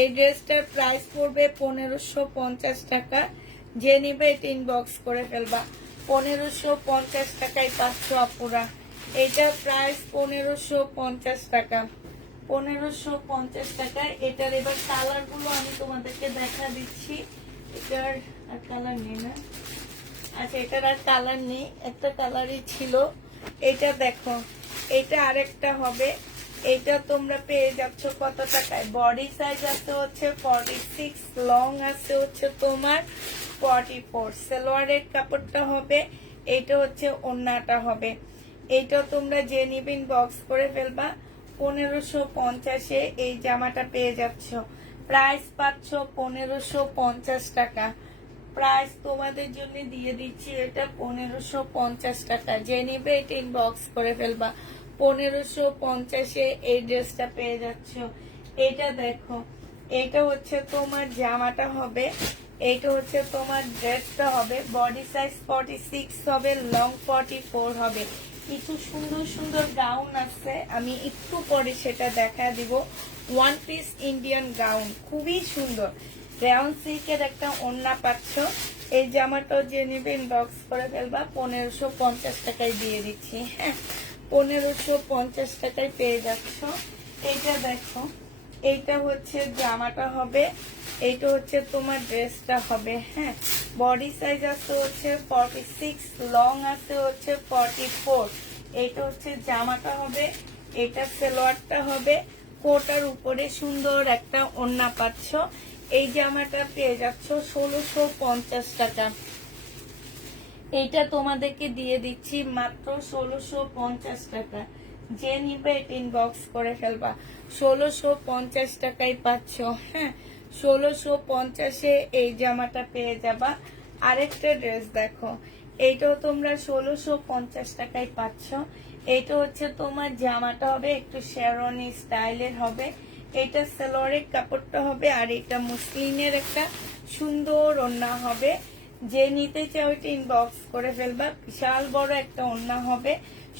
এই ড্রেসটার প্রাইস পড়বে 1550 টাকা। যে নিবে এটা ইনবক্স করে ফেলবা। 1550 টাকায় পাচ্ছ আপুরা। এটার প্রাইস 1550 টাকা। 1550 টাকায়। এটার এবার কালার গুলো আমি তোমাদেরকে দেখা দিচ্ছি। এটার আর কালার নেই না? আচ্ছা, এটার আর কালার নেই, একটা কালারই ছিল। এটা দেখো, এটা আরেকটা হবে। এটা তোমরা পেয়ে যাচ্ছ কত টাকায়? বডি সাইজ আছে হচ্ছে 46, লং আছে হচ্ছে তোমার 44। সালোয়ারের কাপড়টা হবে, এটা হচ্ছে ওড়নাটা হবে। এইটা তোমরা যে নিবিন বক্স করে ফেলবা। 1550-এ এই জামাটা পেয়ে যাচ্ছ। প্রাইস পাচ্ছ 1550 টাকা। প্রাইস তোমাদের জন্য দিয়ে দিচ্ছি এটা 1550 টাকা। যে নিবে এটা ইনবক্স করে ফেলবা। 1550-এ এই ড্রেসটা পেয়ে যাচ্ছ। এটা দেখো, এটা হচ্ছে তোমার জামাটা হবে, এটা হচ্ছে তোমার ড্রেসটা হবে। বডি সাইজ 46 হবে, লং 44 হবে। কিছু সুন্দর সুন্দর গাউন আছে, আমি একটু পরে সেটা দেখা দিব। 1 পিস ইন্ডিয়ান গাউন, খুবই সুন্দর। রেয়ন সিল্কের একটা ওড়না পাচ্ছ। এই জামাটাও যে নিবে ইনবক্স করে ফেলবা। 1550 টাকায় দিয়ে দিচ্ছি। হ্যাঁ, 1550 টাকায় পেয়ে যাচ্ছ। এইটা দেখো, এইটা হচ্ছে জামাটা হবে, এইটা হচ্ছে তোমার ড্রেসটা হবে। হ্যাঁ, বডি সাইজ আছে হচ্ছে 46, লং আছে হচ্ছে 44। এইটা হচ্ছে জামাটা হবে, এটা সালোয়ারটা হবে। কোটার উপরে সুন্দর একটা ওড়না পাচ্ছ। এই জামাটা পেয়ে যাচ্ছ 1650 টাকা। এইটা তোমাদেরকে দিয়ে দিচ্ছি মাত্র 1650 টাকা। যে নিবে এটা ইনবক্স করে ফেলবা। 1650 টাকায় পাচ্ছ। হ্যাঁ, 1650-এ এই জামাটা পেয়ে যাবা। আরেকটা ড্রেস দেখো, এইটাও তোমরা 1650 টাকায় পাচ্ছ। এইটা হচ্ছে তোমার জামাটা হবে, একটু শেরওয়ানি স্টাইলের হবে। এটা সালোয়ারের কাপড়টা হবে, আর এটা মুসলিনের একটা সুন্দর ওড়না হবে। যে নিতে চাও ওইটা ইনবক্স করে ফেলবা। বিশাল বড় একটা ওড়না হবে।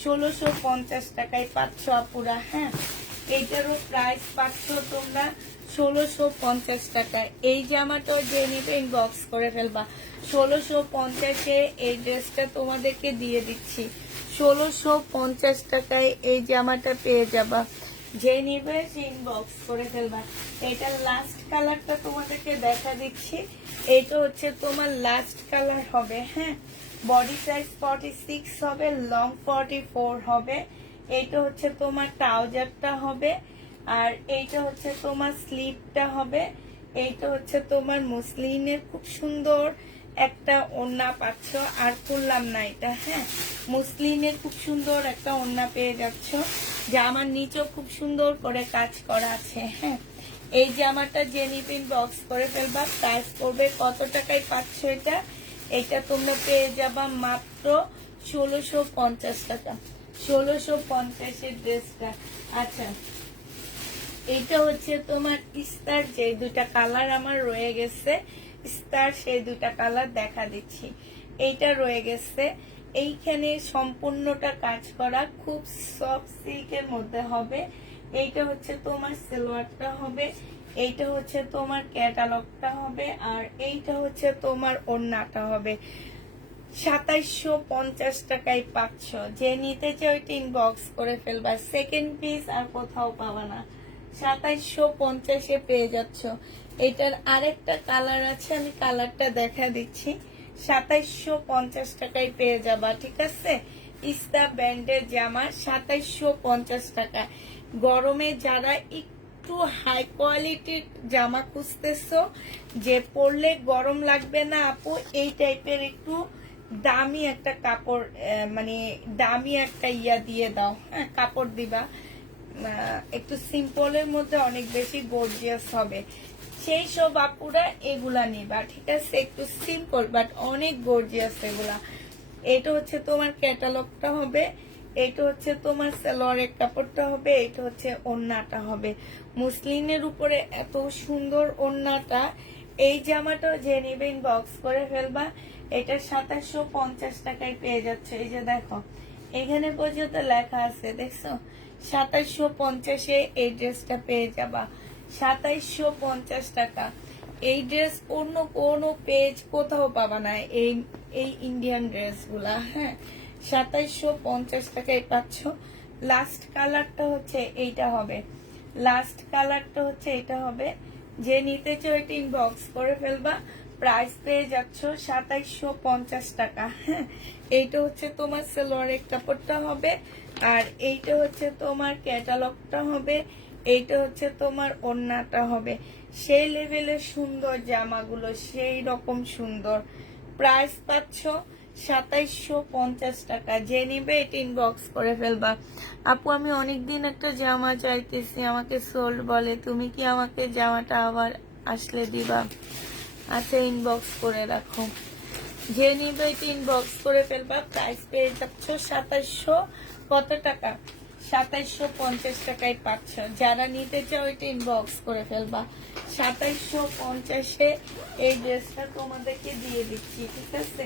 1650 টাকায় পাচ্ছ আপুরা। হ্যাঁ, এইটারও প্রাইস পাচ্ছ তোমরা 1650 টাকায়। এই জামাটাও যে নিতে ইনবক্স করে ফেলবা। 1650-এ এই ড্রেসটা তোমাদেরকে দিয়ে দিচ্ছি। 1650 টাকায় এই জামাটা পেয়ে যাবা। যে নিবে সে ইনবক্স করে ফেলবা। এটা লাস্ট কালারটা তোমাদেরকে দেখা দিচ্ছি। এটা হচ্ছে তোমার লাস্ট কালার হবে। হ্যাঁ, বডি সাইজ 46 হবে, লং 44 হবে। এইটা হচ্ছে তোমার ট্রাউজারটা হবে, আর এইটা হচ্ছে তোমার স্লিভটা হবে। এইটা হচ্ছে তোমার মসলিনের খুব সুন্দর একটা ওড়না পাচ্ছ, আর খুললাম না এটা। হ্যাঁ, মসলিনের খুব সুন্দর একটা ওড়না পেয়ে যাচ্ছ, জামার নিচেও খুব সুন্দর করে কাজ করা আছে। হ্যাঁ, এই জামাটা যে নিবে বক্স করে ফেলবা। প্রাইস পড়বে কত টাকায় পাচ্ছ এটা? এটা তোমরা পেয়ে যাবা মাত্র 1650 টাকা। 1650 ড্রেসটা। আচ্ছা, এটা হচ্ছে তোমার স্টার, যে দুটা কালার আমার রয়ে গেছে স্টার, সেই দুটা কালার দেখা দিচ্ছি। এইটা রয়ে গেছে, এইখানে সম্পূর্ণটা কাজ করা, খুব সফট সিল্কের মধ্যে হবে। এইটা হচ্ছে তোমার সালোয়ারটা হবে, এইটা হচ্ছে তোমার ক্যাটালগটা হবে, আর এইটা হচ্ছে তোমার ওড়নাটা হবে। 2750 টাকায় পাচ্ছ। যে নিতে চাও ওইটা ইনবক্স করে ফেলবা। সেকেন্ড পিস আর কোথাও পাবা না, 2750 পেয়ে যাচ্ছ। এটার আরেকটা কালার আছে, আমি কালারটা দেখা দিচ্ছি। 2750 টাকায় পেয়ে যাবা, ঠিক আছে। ইস্তা ব্র্যান্ডের জামা 2750 টাকা। গরমে যারা একটু হাই কোয়ালিটির জামা খুঁজতেছো, যে পরলে গরম লাগবে না আপু, এই টাইপের একটু দামি একটা কাপড়, মানে দামি একটা ইয়া দিয়ে দাও। হ্যাঁ, কাপড় দিবা, একটু সিম্পলের মধ্যে অনেক বেশি গর্জিয়াস হবে, সেই সব আপুরা এগুলা নিবা, ঠিক আছে। একটু সিম্পল বাট অনেক গর্জিয়াস এগুলা। এটা হচ্ছে তোমার ক্যাটালগটা হবে, এটা হচ্ছে তোমার সালোয়ারের কাপড়টা হবে, এটা হচ্ছে ওড়নাটা হবে। মুসলিনের উপরে এত সুন্দর ওড়নাটা। এই জামাটা যে নিবে বক্স করে ফেলবা। এটা 2750 টাকায় পেয়ে যাচ্ছে। এই যে দেখো, এখানে পর্যন্ত লেখা আছে, দেখছো? 2750 এই ড্রেসটা পেয়ে যাবা। 2750 টাকা। এই ড্রেস অন্য কোনো পেজ কোথাও পাবা না, এই এই ইন্ডিয়ান ড্রেসগুলা। হ্যাঁ, 2750 টাকায় পাচ্ছ। লাস্ট কালারটা হচ্ছে এইটা হবে, লাস্ট কালারটা হচ্ছে এটা হবে। যে নিতে চাও এটা ইনবক্স করে ফেলবা। প্রাইস পেয়ে যাচ্ছ 2750 টাকা। হ্যাঁ, এইটা হচ্ছে তোমার সালোয়ারের কাপড়টা হবে, আর এইটা হচ্ছে তোমার ক্যাটালগটা হবে, এইটা হচ্ছে তোমার ওড়নাটা হবে। সেই লেভেলের সুন্দর জামাগুলো, সেই রকম সুন্দর। প্রাইস পাচ্ছ 2750 টাকা। যে নিবে এটা ইনবক্স করে ফেলবা। আপু, আমি অনেকদিন একটা জামা চাইতেছি, আমাকে সোল্ড বলে, তুমি কি আমাকে জামাটা আবার আসলে দিবা? আচ্ছা, ইনবক্স করে রাখো। যে নিবে এটা ইনবক্স করে ফেলবা। প্রাইস পেয়ে যাচ্ছ 2700 কত টাকা? 2750 টাকায় পাচ্ছ। যারা নিতে চাও এটা ইনবক্স করে ফেলবা। 2750 এই ড্রেসটা তোমাদেরকে দিয়ে দিচ্ছি, ঠিক আছে।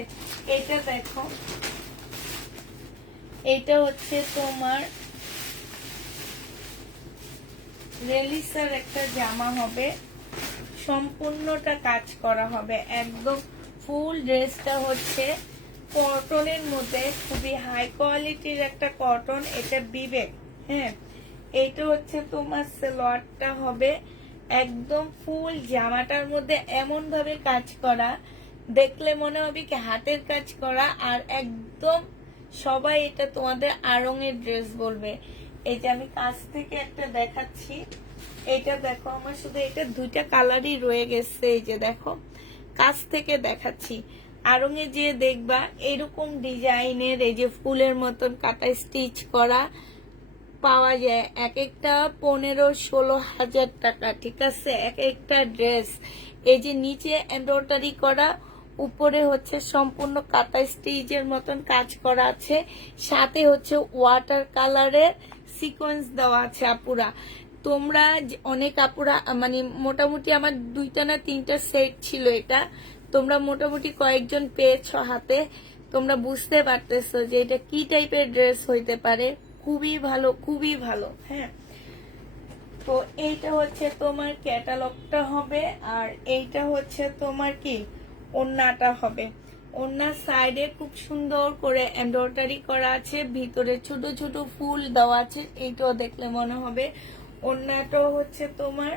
এটা দেখো, এটা হচ্ছে তোমার রেলিসার একটা জামা হবে, সম্পূর্ণটা কাজ করা হবে, একদম ফুল ড্রেসটা হচ্ছে কটনের মধ্যে, খুবই হাই কোয়ালিটির একটা কটন, এটা বিবেক। হ্যাঁ, এইটা হচ্ছে তোমার সালোয়ারটা হবে, একদম ফুল জামাটার মধ্যে এমন ভাবে কাজ করা, দেখলে মনে হবে কি হাতের কাজ করা, আর একদম সবাই এটা তোমাদের আড়ংয়ের ড্রেস বলবে। এই যে আমি কাছ থেকে একটা দেখাচ্ছি, এটা দেখো, আমার শুধু এটা দুইটা কালারই রয়ে গেছে। এই যে দেখো, কাছ থেকে দেখাচ্ছি, আড়ংয়ে যে দেখবা এরকম ডিজাইনের, এই যে ফুলের মতন কাটা স্টিচ করা পাওয়া যায়, এক একটা 15-16 হাজার টাকা, ঠিক আছে, এক একটা ড্রেস। এই যে নিচে এমব্রয়ডারি করা, উপরে হচ্ছে সম্পূর্ণ কাটা স্টিচের মতন কাজ করা আছে, সাথে হচ্ছে ওয়াটার কালারের সিকোয়েন্স দেওয়া আছে। আপুরা, তোমরা অনেক আপুরা, মানে মোটামুটি আমার 2টা না 3টা সেট ছিল, এটা তোমরা মোটামুটি কয়েকজন পেয়েছো হাতে, তোমরা বুঝতে পারতেছো যে এটা কি টাইপের ড্রেস হইতে পারে। খুবই ভালো, খুবই ভালো। হ্যাঁ, তো এইটা হচ্ছে তোমার ক্যাটালগটা হবে, আর এইটা হচ্ছে তোমার কি ওড়নাটা হবে। ওনার সাইডে খুব সুন্দর করে এমব্রয়ডারি করা আছে, ভিতরে ছোট ছোট ফুল দেওয়া আছে। এইটাও দেখলে মনে হবে ওড়নাটাও হচ্ছে তোমার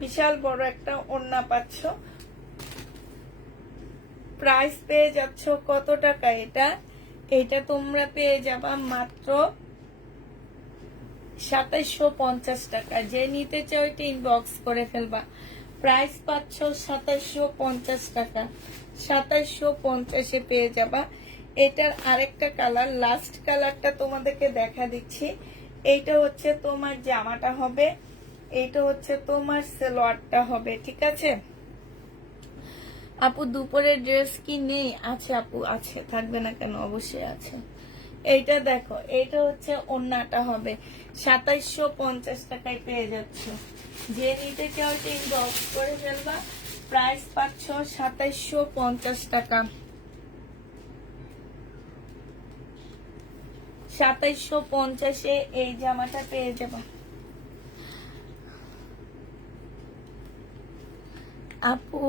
বিশাল বড় একটা ওড়না পাচ্ছ। প্রাইস পেয়ে যাচ্ছ কত টাকা? এটা তোমরা পেয়ে যাবা মাত্র 2750 টাকা। যে নিতে চাও এটা ইনবক্স করে ফেলবা। প্রাইস পাচ্ছ 2750 টাকা। 2750 পেয়ে যাবা। এটার আরেকটা কালার, লাস্ট কালারটা তোমাদেরকে দেখা দিচ্ছি। এইটা হচ্ছে তোমার জামাটা হবে, এইটা হচ্ছে তোমার সালোয়ারটা হবে, ঠিক আছে আপু? দুপুরের ড্রেস কি নেই? আছে আপু, আছে, থাকবে না কেন, অবশ্যই আছে। এইটা দেখো, এইটা হচ্ছে ওড়নাটা হবে, 2750 টাকায় পেয়ে যাচ্ছ। যে নিতে চাও এটা ইনবক্স করে ফেলবা। প্রাইস পাচ্ছ 2750 টাকা। 2750 এই জামাটা পেয়ে যাবা। আপু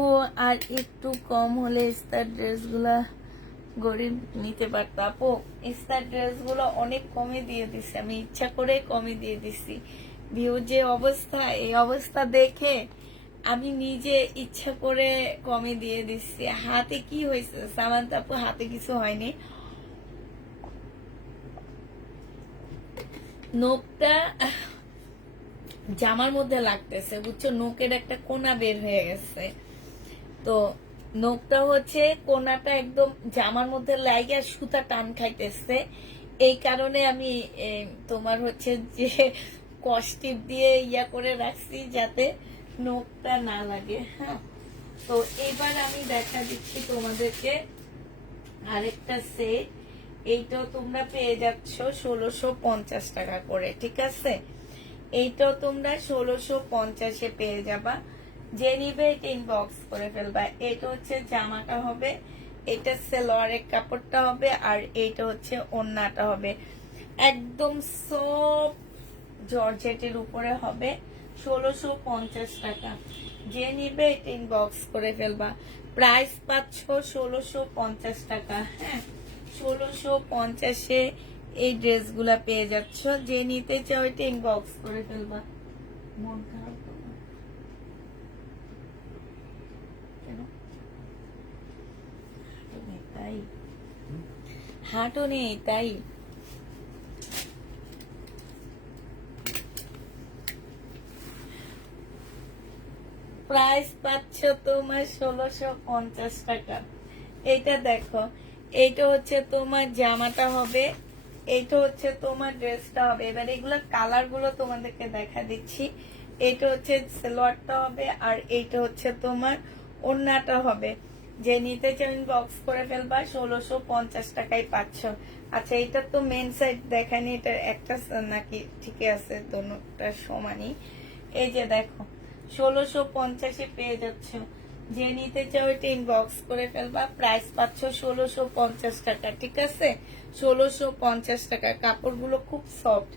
আর একটু কম হলে ইস্তার ড্রেসগুলা গরিব নিতে পারতো। আপু ইস্তার ড্রেসগুলো অনেক কমে দিয়ে দিছি, আমি ইচ্ছা করে কমে দিয়ে দিছি। ভিউ যে অবস্থা, এই অবস্থা দেখে আমি নিজে ইচ্ছা করে কমে দিয়ে দিচ্ছি। হাতে কি হয়েছে সামান্তা আপু? হাতে কিছু হয়নি, নোকটা জামার মধ্যে লাগতেছে বুঝছো, নোকের একটা কোনা বের হয়ে গেছে। তো নোকটা হচ্ছে কোনাটা একদম জামার মধ্যে লাগিয়ে সুতা টান খাইতেছে। এই কারণে আমি তোমার হচ্ছে যে কষ্টিপ দিয়ে ইয়া করে রাখছি যাতে নোকটা না লাগে। হ্যাঁ, তো এবার আমি দেখা দিচ্ছি তোমাদেরকে আরেকটা সেট। এইটাও তোমরা পেয়ে যাচ্ছ 1650 টাকা করে, ঠিক আছে? এইটাও তোমরা 1650 পেয়ে যাবা। যে নিবে এটা ইনবক্স করে ফেলবা। এটা হচ্ছে জামাটা হবে, এটা সালোয়ারের কাপড়টা হবে, আর এইটা হচ্ছে ওড়নাটা হবে। একদম সফট জর্জেটের উপরে হবে, 1650 টাকা। যে নিবে এটা ইনবক্স করে ফেলবা। প্রাইস পাচ্ছ 1650 টাকা। হ্যাঁ, 1650 এই ড্রেসগুলা পেয়ে যাচ্ছ। যে নিতে চাও এটা ইনবক্স করে ফেলবা। মন খারাপ তাই, হাঁটো নেই তাই। প্রাইস পাচ্ছ তোমার 1650 টাকা। এইটা দেখো, এইটা হচ্ছে তোমার জামাটা হবে, এইটা হচ্ছে তোমার ড্রেসটা হবে। এবার এগুলো কালার গুলো তোমাদেরকে দেখা দিচ্ছি। এইটা হচ্ছে সালোয়ারটা হবে, আর এইটা হচ্ছে তোমার ওড়নাটা হবে। যে নিতে চাও বক্স করে ফেলবা। 1650 টাকায় পাচ্ছ। আচ্ছা, এটা তো মেন সাইড দেখানি, এটা একটা নাকি ঠিক আছে, দোনোটা সমানই। এই যে দেখো 1650 পেয়ে যাচ্ছ। যে নিতে চাও এটা ইনবক্স করে ফেলবা। প্রাইস পাচ্ছ 1650 টাকা, ঠিক আছে? 1650 টাকা। কাপড়গুলো খুব সফট।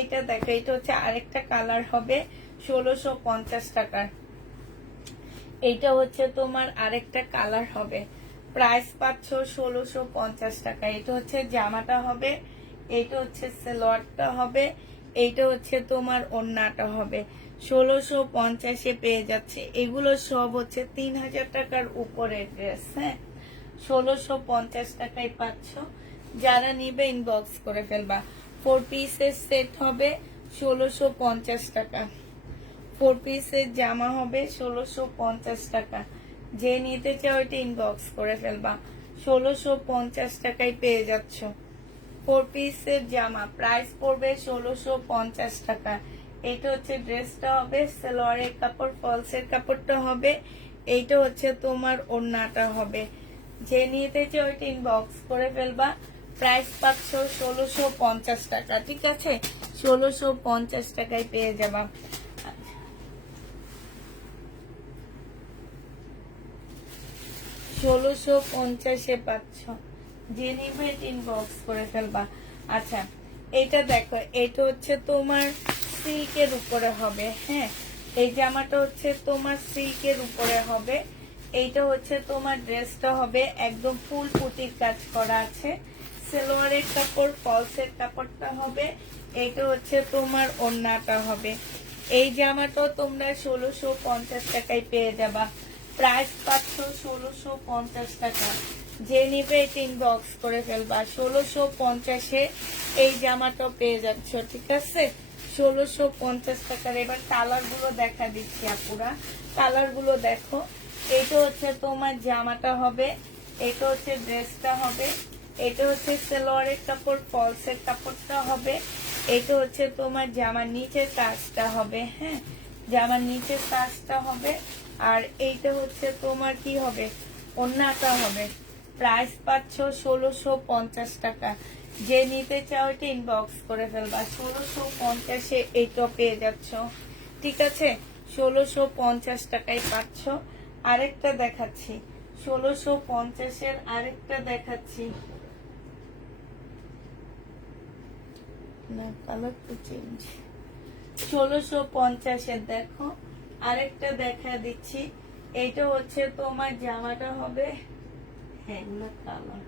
এটা দেখো, এটা হচ্ছে আরেকটা কালার হবে 1650 টাকার। এইটা হচ্ছে তোমার আরেকটা কালার হবে। প্রাইস পাচ্ছ 1650 টাকা। এটা হচ্ছে জামাটা হবে, এইটা হচ্ছে সালোয়ারটা হবে, এইটা হচ্ছে তোমার ওড়নাটা হবে। 1650 পেয়ে যাচ্ছে। এগুলো সব হচ্ছে 3000 টাকার উপরে ড্রেস। হ্যাঁ, 1650 টাকায় পাচ্ছ। যারা নিবে ইনবক্স করে ফেলবা। 4 পিসের সেট হবে 1650 টাকা। 4 পিসের জামা হবে 1650 টাকা। যে নিতে চাও এটা ইনবক্স করে ফেলবা। 1650 টাকায় পেয়ে যাচ্ছ 4 পিসের জামা। প্রাইস পড়বে 1650 টাকা। এইটা হচ্ছে ড্রেসটা হবে, সালোয়ারের কাপড়, ফলসের কাপড়টা হবে, এইটা হচ্ছে তোমার ওড়নাটা হবে। যে নিতে চাও এটা ইনবক্স করে ফেলবা। প্রাইস পাচ্ছ 1650 টাকা, ঠিক আছে? 1650 টাকায় পেয়ে যাবা। 1650 পাচ্ছ। যে নিবে ইনবক্স করে ফেলবা। আচ্ছা, এটা দেখো, এটা হচ্ছে তোমার সিল্কের উপরে হবে। হ্যাঁ, এই জামাটা হচ্ছে তোমার সিল্কের উপরে হবে। এইটা হচ্ছে তোমার ড্রেসটা হবে একদম ফুল পুটির কাজ করা আছে, সালোয়ারের কাপড়, ফলসের কাপড়টা হবে, এইটা হচ্ছে তোমার ওড়নাটা হবে। এই জামাটাও তোমরা 1650 টাকায় পেয়ে যাবা। প্রাইস পাচ্ছ 1650 টাকা। যে নিবে এটা ইনবক্স করে ফেলবা। 1650-এ এই জামাটাও পেয়ে যাচ্ছ, ঠিক আছে? 1650 টাকার। এবার কালার গুলো দেখা দিচ্ছি আপুরা, কালার গুলো দেখো। এটা হচ্ছে তোমার জামাটা হবে, এটা হচ্ছে ড্রেসটা হবে, এটা হচ্ছে সালোয়ারের কাপড়, ফলসের কাপড়টা হবে, এটা হচ্ছে তোমার জামার নিচের কাজটা হবে, হ্যাঁ জামার নিচের কাজটা হবে। আর এইটা হচ্ছে তোমার কি হবে, ওড়নাটা হবে। প্রাইস পাচ্ছ 1650 টাকা। যে নিতে চাও এটা ইনবক্স করে ফেলবা। 1650-এ এইটা পেয়ে যাচ্ছ, ঠিক আছে? 1650 টাকায় পাচ্ছ। আরেকটা দেখাচ্ছি, 1650-এর আরেকটা দেখাচ্ছি। না, কালার তো চেঞ্জ। 1650-এর দেখো আরেকটা দেখা দিচ্ছি। এটা হচ্ছে তোমার জামাটা হবে, হ্যাঁ এগুলো কালার,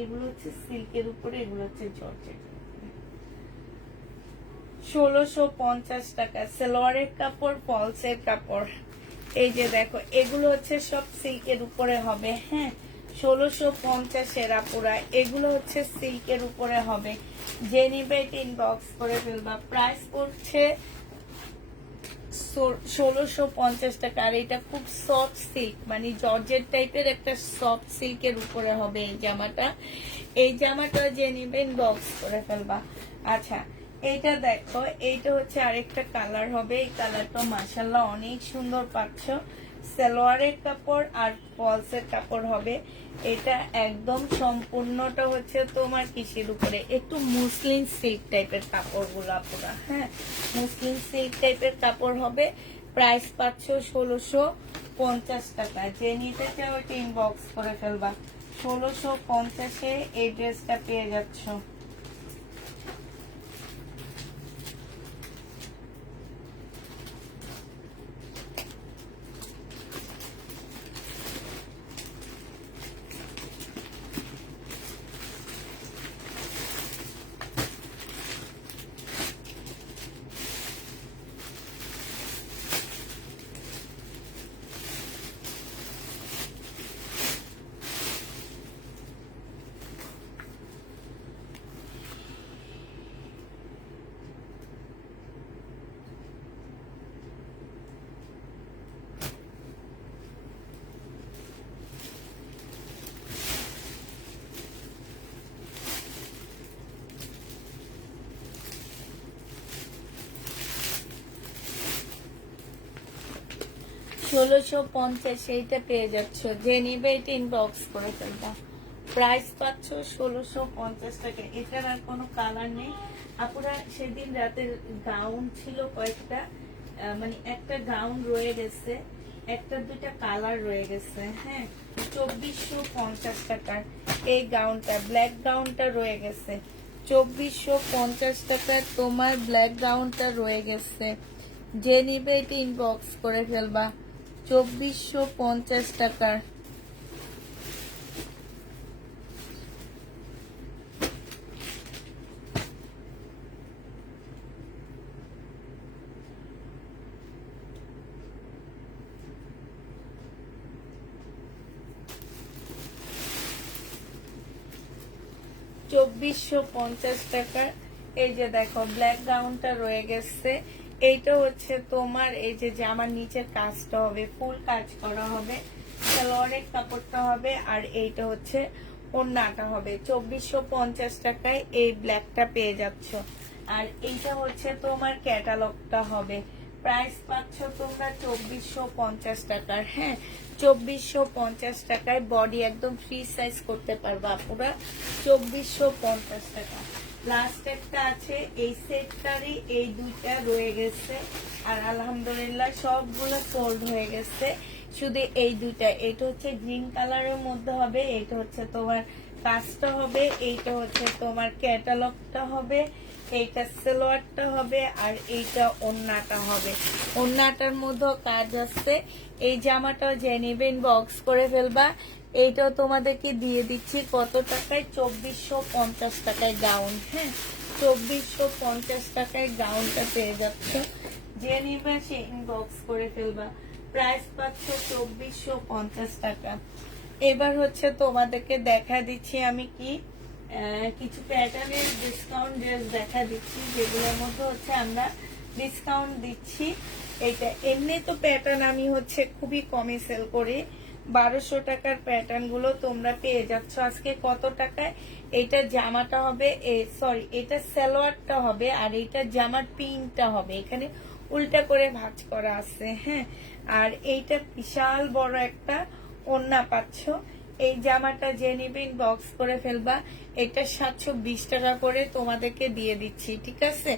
এগুলো হচ্ছে সিল্কের উপরে, এগুলো হচ্ছে জর্জেট। 1650 টাকা। সালোয়ারের কাপড়, ফলসের কাপড়, এই যে দেখো এগুলো হচ্ছে সব সিল্কের উপরে হবে, হ্যাঁ 1650-এর আপুরা, এগুলো হচ্ছে সিল্কের উপরে হবে। যে নিবে এটা ইনবক্স করে ফেলবা। প্রাইস পড়ছে 1650 টাকা। আর এটা খুব সফট সিল্ক, মানে জর্জেট টাইপের একটা সফট সিল্কের উপরে হবে এই জামাটা। এই জামাটা যে নিবে ইনবক্স করে ফেলবা। আচ্ছা এইটা দেখো, এইটা হচ্ছে আরেকটা কালার হবে। এই কালারটা মাশাআল্লাহ অনেক সুন্দর পাচ্ছ। সালোয়ারের কাপড় আর ফলসের কাপড় হবে। এটা একদম সম্পূর্ণটা হচ্ছে তোমার কিসের উপরে, একটু মুসলিম সিল্ক টাইপের কাপড় গুলা পুরা, হ্যাঁ মুসলিম সিল্ক টাইপের কাপড় হবে। প্রাইস পাচ্ছ 1650 টাকা। যে নিতে চাও এটা ইনবক্স করে ফেলবা। 1650-এ এই ড্রেসটা পেয়ে যাচ্ছ। 1650 এইটা পেয়ে যাচ্ছ। যে নিবে এটা ইনবক্স করে ফেলবা। প্রাইস পাচ্ছ 1650 টাকা। এটার আর কোনো কালার নেই আপুরা। সেদিন রাতের গাউন ছিল কয়েকটা, মানে একটা গাউন রয়ে গেছে, একটা দুইটা কালার রয়ে গেছে, হ্যাঁ 2450 টাকার এই গাউনটা, ব্ল্যাক গাউনটা রয়ে গেছে। 2450 টাকার তোমার ব্ল্যাক গাউনটা রয়ে গেছে। যে নিবে এটা ইনবক্স করে ফেলবা। 2450 টাকার। চব্বিশশো 50 টাকার। এই যে দেখো ব্ল্যাক গাউনটা রয়ে গেছে। এইটা হচ্ছে তোমার এই যে জামার নিচের কাজটা হবে, ফুল কাজ করা হবে, সালোয়ারের কাপড়টা হবে, আর এইটা হচ্ছে ওড়নাটা হবে। 2450 টাকায় এই ব্ল্যাকটা পেয়ে যাচ্ছ। আর এইটা হচ্ছে তোমার ক্যাটালগটা হবে। প্রাইস পাচ্ছ তোমরা 2450 টাকার, হ্যাঁ 2450 টাকায় বডি একদম ফ্রি সাইজ করতে পারবা পুরা। 2450 টাকা। লাস্ট একটা আছে এই সেটটারই, এই দুইটা রয়ে গেছে আর আলহামদুলিল্লাহ সবগুলো সোল্ড হয়ে গেছে। শুধু এই দুইটা। এটা হচ্ছে গ্রিন কালারের মধ্যে হবে, এটা হচ্ছে তোমার কাজটা হবে, এইটা হচ্ছে তোমার ক্যাটালগটা হবে, এইটা সালোয়ারটা হবে, আর এইটা ওড়নাটা হবে। ওড়নাটার মধ্যে কাজ আছে। এই জামাটা যে নেবেন বক্স করে ফেলবা। এইটাও তোমাদেরকে দিয়ে দিচ্ছি কত টাকায়? 2450 টাকায় গাউন। হ্যাঁ, 2450 টাকায় গাউনটা পেয়ে যাচ্ছ। যে নিবে সে ইনবক্স করে ফেলবা। প্রাইস পাচ্ছ 2450 টাকা। এবার হচ্ছে তোমাদেরকে দেখা দিচ্ছি আমি কি কিছু প্যাটার্নের ডিসকাউন্ট ড্রেস দেখা দিচ্ছি, যেগুলোর মধ্যে হচ্ছে আমরা ডিসকাউন্ট দিচ্ছি। এটা এমনি তো প্যাটার্ন আমি হচ্ছে খুবই কমে সেল করি। 1200 টাকার প্যাটার্ন গুলো তোমরা পেয়ে যাচ্ছ আজকে কত টাকায়? এটা জামাটা হবে, সরি, এটা সালোয়ারটা হবে, আর এটা জামার পিনটা হবে। এখানে উল্টা করে ভাঁজ করা আছে। হ্যাঁ, আর এইটা বিশাল বড় একটা ওড়না পাচ্ছ। এই জামাটা যে নিবেন বক্স করে ফেলবা। এটা 720 টাকা করে তোমাদেরকে দিয়ে দিচ্ছি, ঠিক আছে?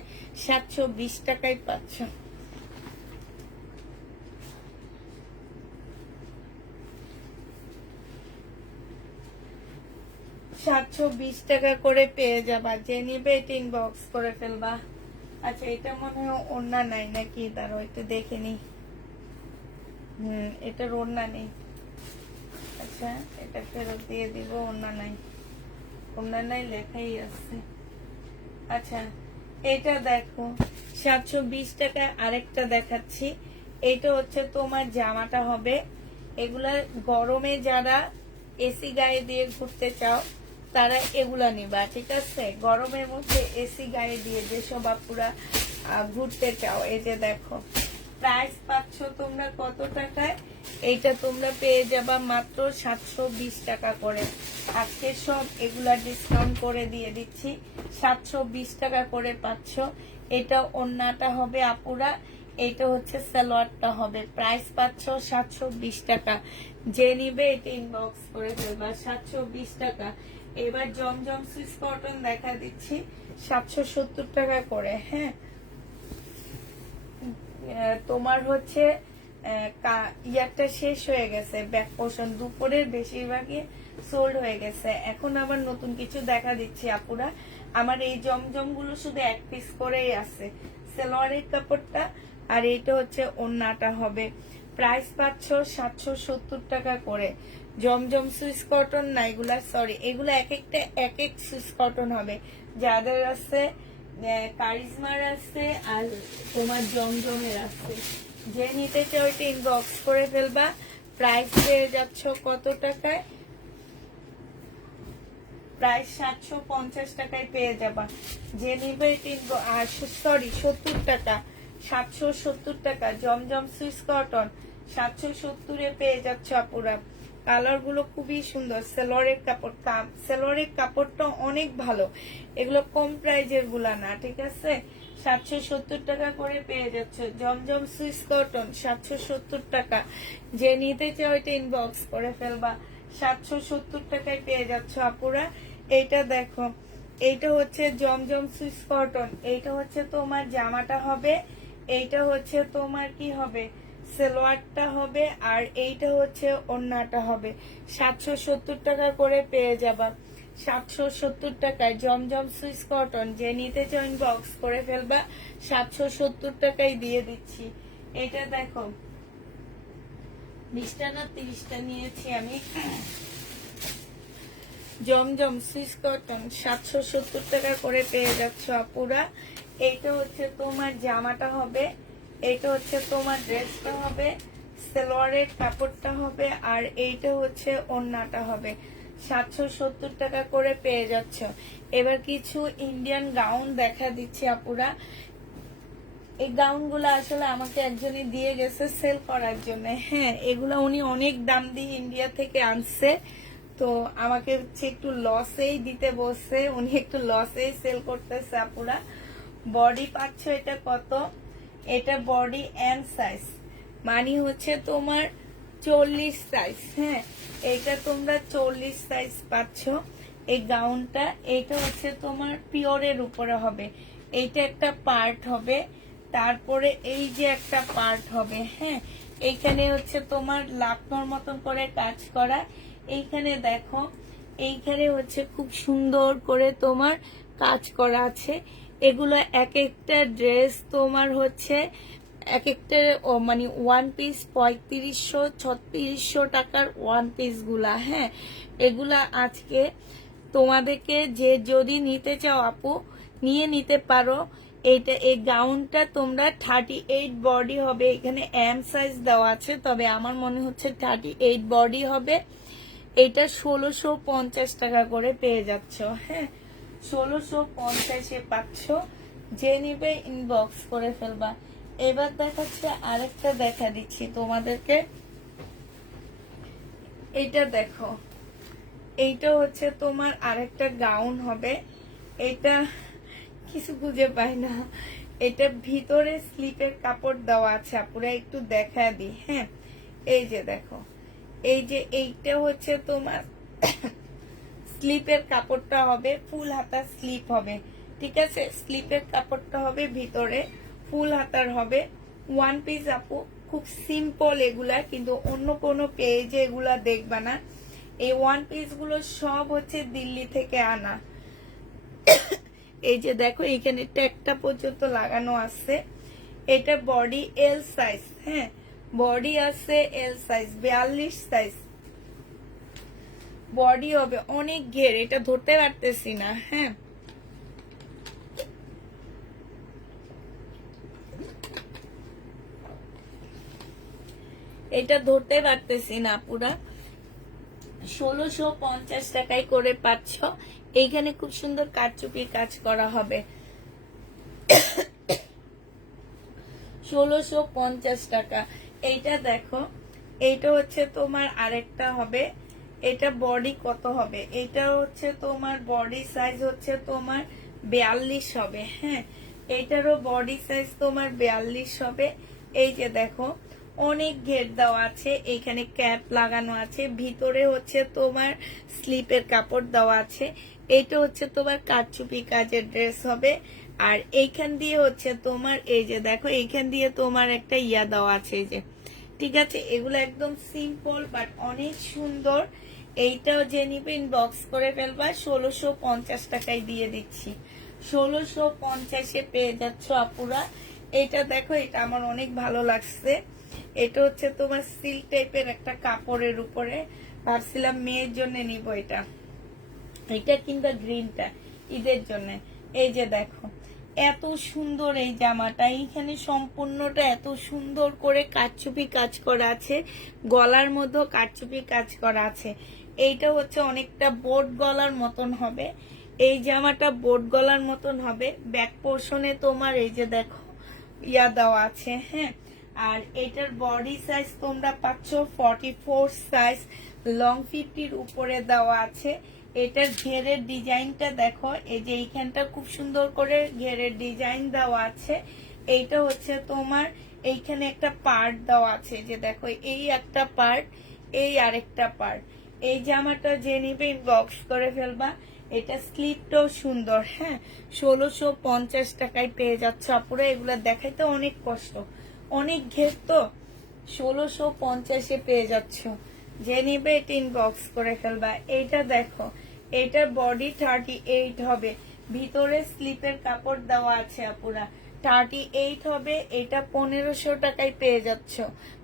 720 টাকায় পাচ্ছ। 720 টাকা করে পেয়ে যাবা। যে নিবে এটা ইনবক্স করে ফেলবা। আচ্ছা, এটা মনে হয় ওড়না নাই নাকি? দাঁড়াও একটু দেখে নি। এটার ওড়না নেই। আচ্ছা, এটা ফেরত দিয়ে দিব। ওড়না নাই, ওড়না নাই লেখাই আছে। আচ্ছা, এটা দেখো 720 টাকায় আরেকটা দেখাচ্ছি। এটা হচ্ছে তোমার জামাটা হবে। এগুলা গরমে যারা এসি গায়ে দিয়ে ঘুরতে চাও তারা এগুলা নিবা, ঠিক আছে? গরমের মধ্যে এসি গায়ে দিয়ে যেসব আপুরা ঘুরতে চাও, এই যে দেখো প্রাইস পাচ্ছ তোমরা কত টাকায়? এইটা তোমরা পেয়ে যাবা মাত্র 720 টাকা করে। আজকে সব এগুলা ডিসকাউন্ট করে দিয়ে দিচ্ছি। 720 টাকা করে পাচ্ছ। এটা ওড়নাটা হবে আপুরা, এটা হচ্ছে সালোয়ারটা হবে। প্রাইস পাচ্ছ 720 টাকা। যে নিবে এটা ইনবক্স করে ফেলবা। 720 টাকা। এবার জমজম সুইস কটন দেখা দিচ্ছি 770 টাকা করে। হ্যাঁ, তোমার হচ্ছে ইয়ারটা শেষ হয়ে গেছে, ব্যাক পোর্শন দুপুরের বেশিরভাগই সোল্ড হয়ে গেছে। এখন আবার নতুন কিছু দেখা দিচ্ছি আপুরা। আমার এই জমজম গুলো শুধু এক পিস করেই আছে, সালোয়ারের কাপড়টা, আর এইটা হচ্ছে ওড়নাটা হবে। প্রাইস পাচ্ছ 770 টাকা করে। জমজম সুইস কটন না এগুলা, সরি, এগুলো এক একটা এক এক সুইস কটন হবে। যাদের আছে কারিজমার আছে, আর তোমার জমজমের আছে। যে নিতে চাও এটা ইনবক্স করে ফেলবা। প্রাইস পেয়ে যাচ্ছ কত টাকায়? প্রাইস 750 টাকায় পেয়ে যাবা। যে নিবে এটা সরি 70 টাকা, 770 টাকা। জমজম সুইস কটন 770-এ পেয়ে যাচ্ছ আপুরা। কালার গুলো খুবই সুন্দর। সালোয়ারের কাপড়, সালোয়ারের কাপড়টা অনেক ভালো। এগুলো কম প্রাইজের গুলা না, ঠিক আছে? 770 টাকা করে পেয়ে যাচ্ছে জমজম সুইস কটন, 770 টাকা। যে নিতে চাও এটা ইনবক্স করে ফেলবা। 770 টাকায় পেয়ে যাচ্ছ আপুরা। এইটা দেখো, এইটা হচ্ছে জমজম সুইস কটন। এইটা হচ্ছে তোমার জামাটা হবে, এইটা হচ্ছে তোমার কি হবে, সালোয়ারটা হবে, আর এইটা হচ্ছে ওড়নাটা হবে। 770 টাকা করে পেয়ে যাবা। 770 টাকায় জমজম সুইস কটন। যে নিতে চাও ইনবক্স করে ফেলবা। 770 টাকায় দিয়ে দিচ্ছি। এটা দেখো 20টা না 30টা নিয়েছি আমি। জমজম সুইস কটন 770 টাকা করে পেয়ে যাচ্ছ আপুরা। এইটা হচ্ছে তোমার জামাটা হবে, এইটা হচ্ছে তোমার ড্রেসটা হবে, সালোয়ারের কাপড়টা হবে, আর এইটা হচ্ছে ওড়নাটা হবে। 770 টাকা করে পেয়ে যাচ্ছ। এবার কিছু ইন্ডিয়ান গাউন দেখা দিচ্ছি আপুরা। এই গাউন গুলো আসলে আমাকে একজনই দিয়ে গেছে সেল করার জন্য। হ্যাঁ, এগুলো উনি অনেক দাম দিয়ে ইন্ডিয়া থেকে আনছে, তো আমাকে হচ্ছে একটু লসেই দিতে বসছে। উনি একটু লসেই সেল করতেছে আপুরা। বডি পাচ্ছ এটা কত? এটা বডি এম সাইজ, মানে হচ্ছে তোমার 40 সাইজ। হ্যাঁ, এটা তোমরা 40 সাইজ পাচ্ছ এই গাউনটা। এটা হচ্ছে তোমার পিওরের উপরে হবে। এইটা একটা পার্ট হবে, তারপরে এই যে একটা পার্ট হবে। হ্যাঁ, এইখানে হচ্ছে তোমার লাকনোর মতন করে কাজ করা। এইখানে দেখো, এইখানে হচ্ছে খুব সুন্দর করে তোমার কাজ করা আছে। এগুলো এক একটা ড্রেস তোমার হচ্ছে এক একটা মানে ওয়ান পিস 3500-3600 টাকার ওয়ান পিস গুলা। হ্যাঁ, এগুলা আজকে তোমাদেরকে যে যদি নিতে চাও আপু নিয়ে নিতে পারো। এইটা এই গাউনটা তোমরা 38 বডি হবে, এখানে এম সাইজ দেওয়া আছে, তবে আমার মনে হচ্ছে 38 বডি হবে। এটা 1650 টাকা করে পেয়ে যাচ্ছ। হ্যাঁ, 1650-এ পাচ্ছ। যে নিবে ইনবক্স করে ফেলবা। এবার দেখাচ্ছে আরেকটা দেখা দিচ্ছি তোমাদেরকে। এইটা দেখো, এইটা হচ্ছে তোমার আরেকটা গাউন হবে। এটা কিছু বুঝে পাই না। এটা ভিতরে স্লিপের কাপড় দেওয়া আছে, আপুরা একটু দেখা দিই। হ্যাঁ, এই যে দেখো, এই যে এইটা হচ্ছে তোমার স্লিপের কাপড়টা হবে, ফুল হাতা স্লিপ হবে। ঠিক আছে, স্লিপের কাপড়টা হবে ভিতরে, ফুল হাতার হবে। ওয়ান পিস আপু, খুব সিম্পল এগুলা, কিন্তু অন্য কোনো পেজে এগুলা দেখবা না। এই ওয়ান পিস গুলো সব হচ্ছে দিল্লি থেকে আনা। এই যে দেখো, এখানে ট্যাগটা পর্যন্ত লাগানো আছে। এটা বডি এল সাইজ। হ্যাঁ, বডি আছে এল সাইজ, 42 সাইজ বডি হবে। অনেক ঘের, এটা ধরতে পারতেছি না। হ্যাঁ, এটা ধরতে পারতেছি না পুরা। 1650 টাকায় করে পাচ্ছ। এইখানে খুব সুন্দর কারচুপি কাজ করা হবে। 1650 টাকা। এইটা দেখো, এইটা হচ্ছে তোমার আরেকটা হবে। এটা বডি কত হবে? এটা হচ্ছে তোমার বডি সাইজ হচ্ছে তোমার 42 হবে। হ্যাঁ, এইটারও বডি সাইজ তোমার 42 হবে। এই যে দেখো, অনেক ঘের দেওয়া আছে, এখানে ক্যাপ লাগানো আছে, ভিতরে হচ্ছে তোমার স্লিপের কাপড় দেওয়া আছে। এটা হচ্ছে তোমার কারচুপি কাজের ড্রেস হবে। আর এইখান দিয়ে হচ্ছে তোমার এই যে দেখো, এইখান দিয়ে তোমার একটা ইয়া দেওয়া আছে, এই যে। ঠিক আছে, এগুলো একদম সিম্পল বাট অনেক সুন্দর। এইটাও যে নিবে ইনবক্স করে ফেলবা। 1650 টাকায় দিয়ে দিচ্ছি। 1650-এ পেয়ে যাচ্ছ আপুরা। এটা দেখো, এটা আমার অনেক ভালো লাগছে। এটা হচ্ছে তোমার সিল্ক টাইপের একটা কাপড়ের উপরে। ভাবছিলাম মেয়ের জন্য নিব এটা। এটা কিংবা গ্রিনটা ঈদের জন্য। এই যে দেখো, এত সুন্দর এই জামাটা, এইখানে সম্পূর্ণটা এত সুন্দর করে কারচুপি কাজ করা আছে, গলার মধ্যে কারচুপি কাজ করা আছে। এইটা হচ্ছে অনেকটা বোট গলার মতন হবে। এই জামাটা বোট গলার মতন হবে। ব্যাক পোর্শনে তোমার এই যে দেখো ইয়া দেওয়া আছে। হ্যাঁ, আর এটার বডি সাইজ তোমরা পাচ্ছ 44 সাইজ, লং 50-র উপরে দেওয়া আছে। এটার ঘেরের ডিজাইনটা দেখো, এই যে এইখানটা খুব সুন্দর করে ঘেরের ডিজাইন দেওয়া আছে। এইটা হচ্ছে তোমার এইখানে একটা পার্ট দেওয়া আছে, যে দেখো এই একটা পার্ট, এই আরেকটা পার্ট। এই জামাটা যে নিবে ইনবক্স করে ফেলবা। এটা স্লিপটাও সুন্দর। হ্যাঁ, 1650 টাকায় পেয়ে যাচ্ছ আপুরা। এগুলা দেখাইতে অনেক কষ্ট, অনেক ঘের তো। 1650-এ পেয়ে যাচ্ছ। যে নিবে এটা ইনবক্স করে ফেলবা। এইটা দেখো, এটার বডি 38 হবে, ভিতরে স্লিপের কাপড় দেওয়া আছে আপুরা। 38 হবে। এটা 1500 টাকায় পেয়ে যাচ্ছ।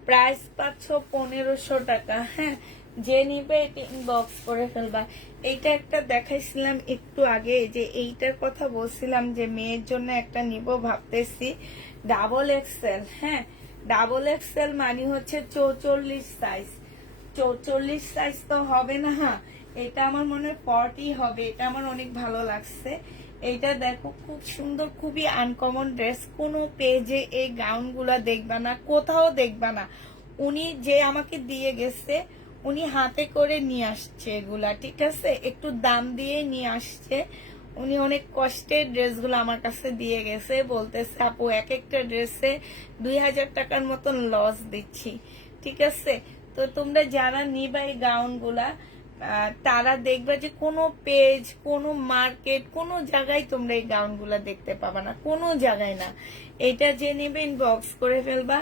প্রাইস পাচ্ছ 1500 টাকা। হ্যাঁ, যে নিবে এটা ইনবক্স করে ফেলবা। এইটা একটা দেখাইছিলাম একটু আগে, যে এইটার কথা বলছিলাম যে মেয়ের জন্য একটা নিব ভাবতেছি, ডাবল এক্সেল। হ্যাঁ, ডাবল এক্সেল মানে হচ্ছে 44 সাইজ। 44 সাইজ তো হবে না। এটা আমার মনে হয় 40 হবে। এটা আমার অনেক ভালো লাগছে। এইটা দেখো, খুব সুন্দর, খুবই আনকমন ড্রেস। কোনো পেজে এই গাউন গুলা দেখবা না, কোথাও দেখবা না। উনি যে আমাকে দিয়ে গেছে, উনি হাতে করে নিয়ে আসছে এগুলা। ঠিক আছে, একটু দাম দিয়ে নিয়ে আসছে। উনি অনেক কষ্টের ড্রেসগুলো আমার কাছে দিয়ে গেছে। বলতেছে আপু এক একটা ড্রেসে 2000 টাকার মতন লস দিচ্ছি। ঠিক আছে, তো তোমরা যারা নিবা এই গাউন গুলা, তারা দেখবে যে কোনো পেজ, কোনো মার্কেট, কোনো জায়গায় তোমরা এই গাউন গুলা দেখতে পাবা না, কোনো জায়গায় না। এটা যে নেবে ইনবক্স করে ফেলবা।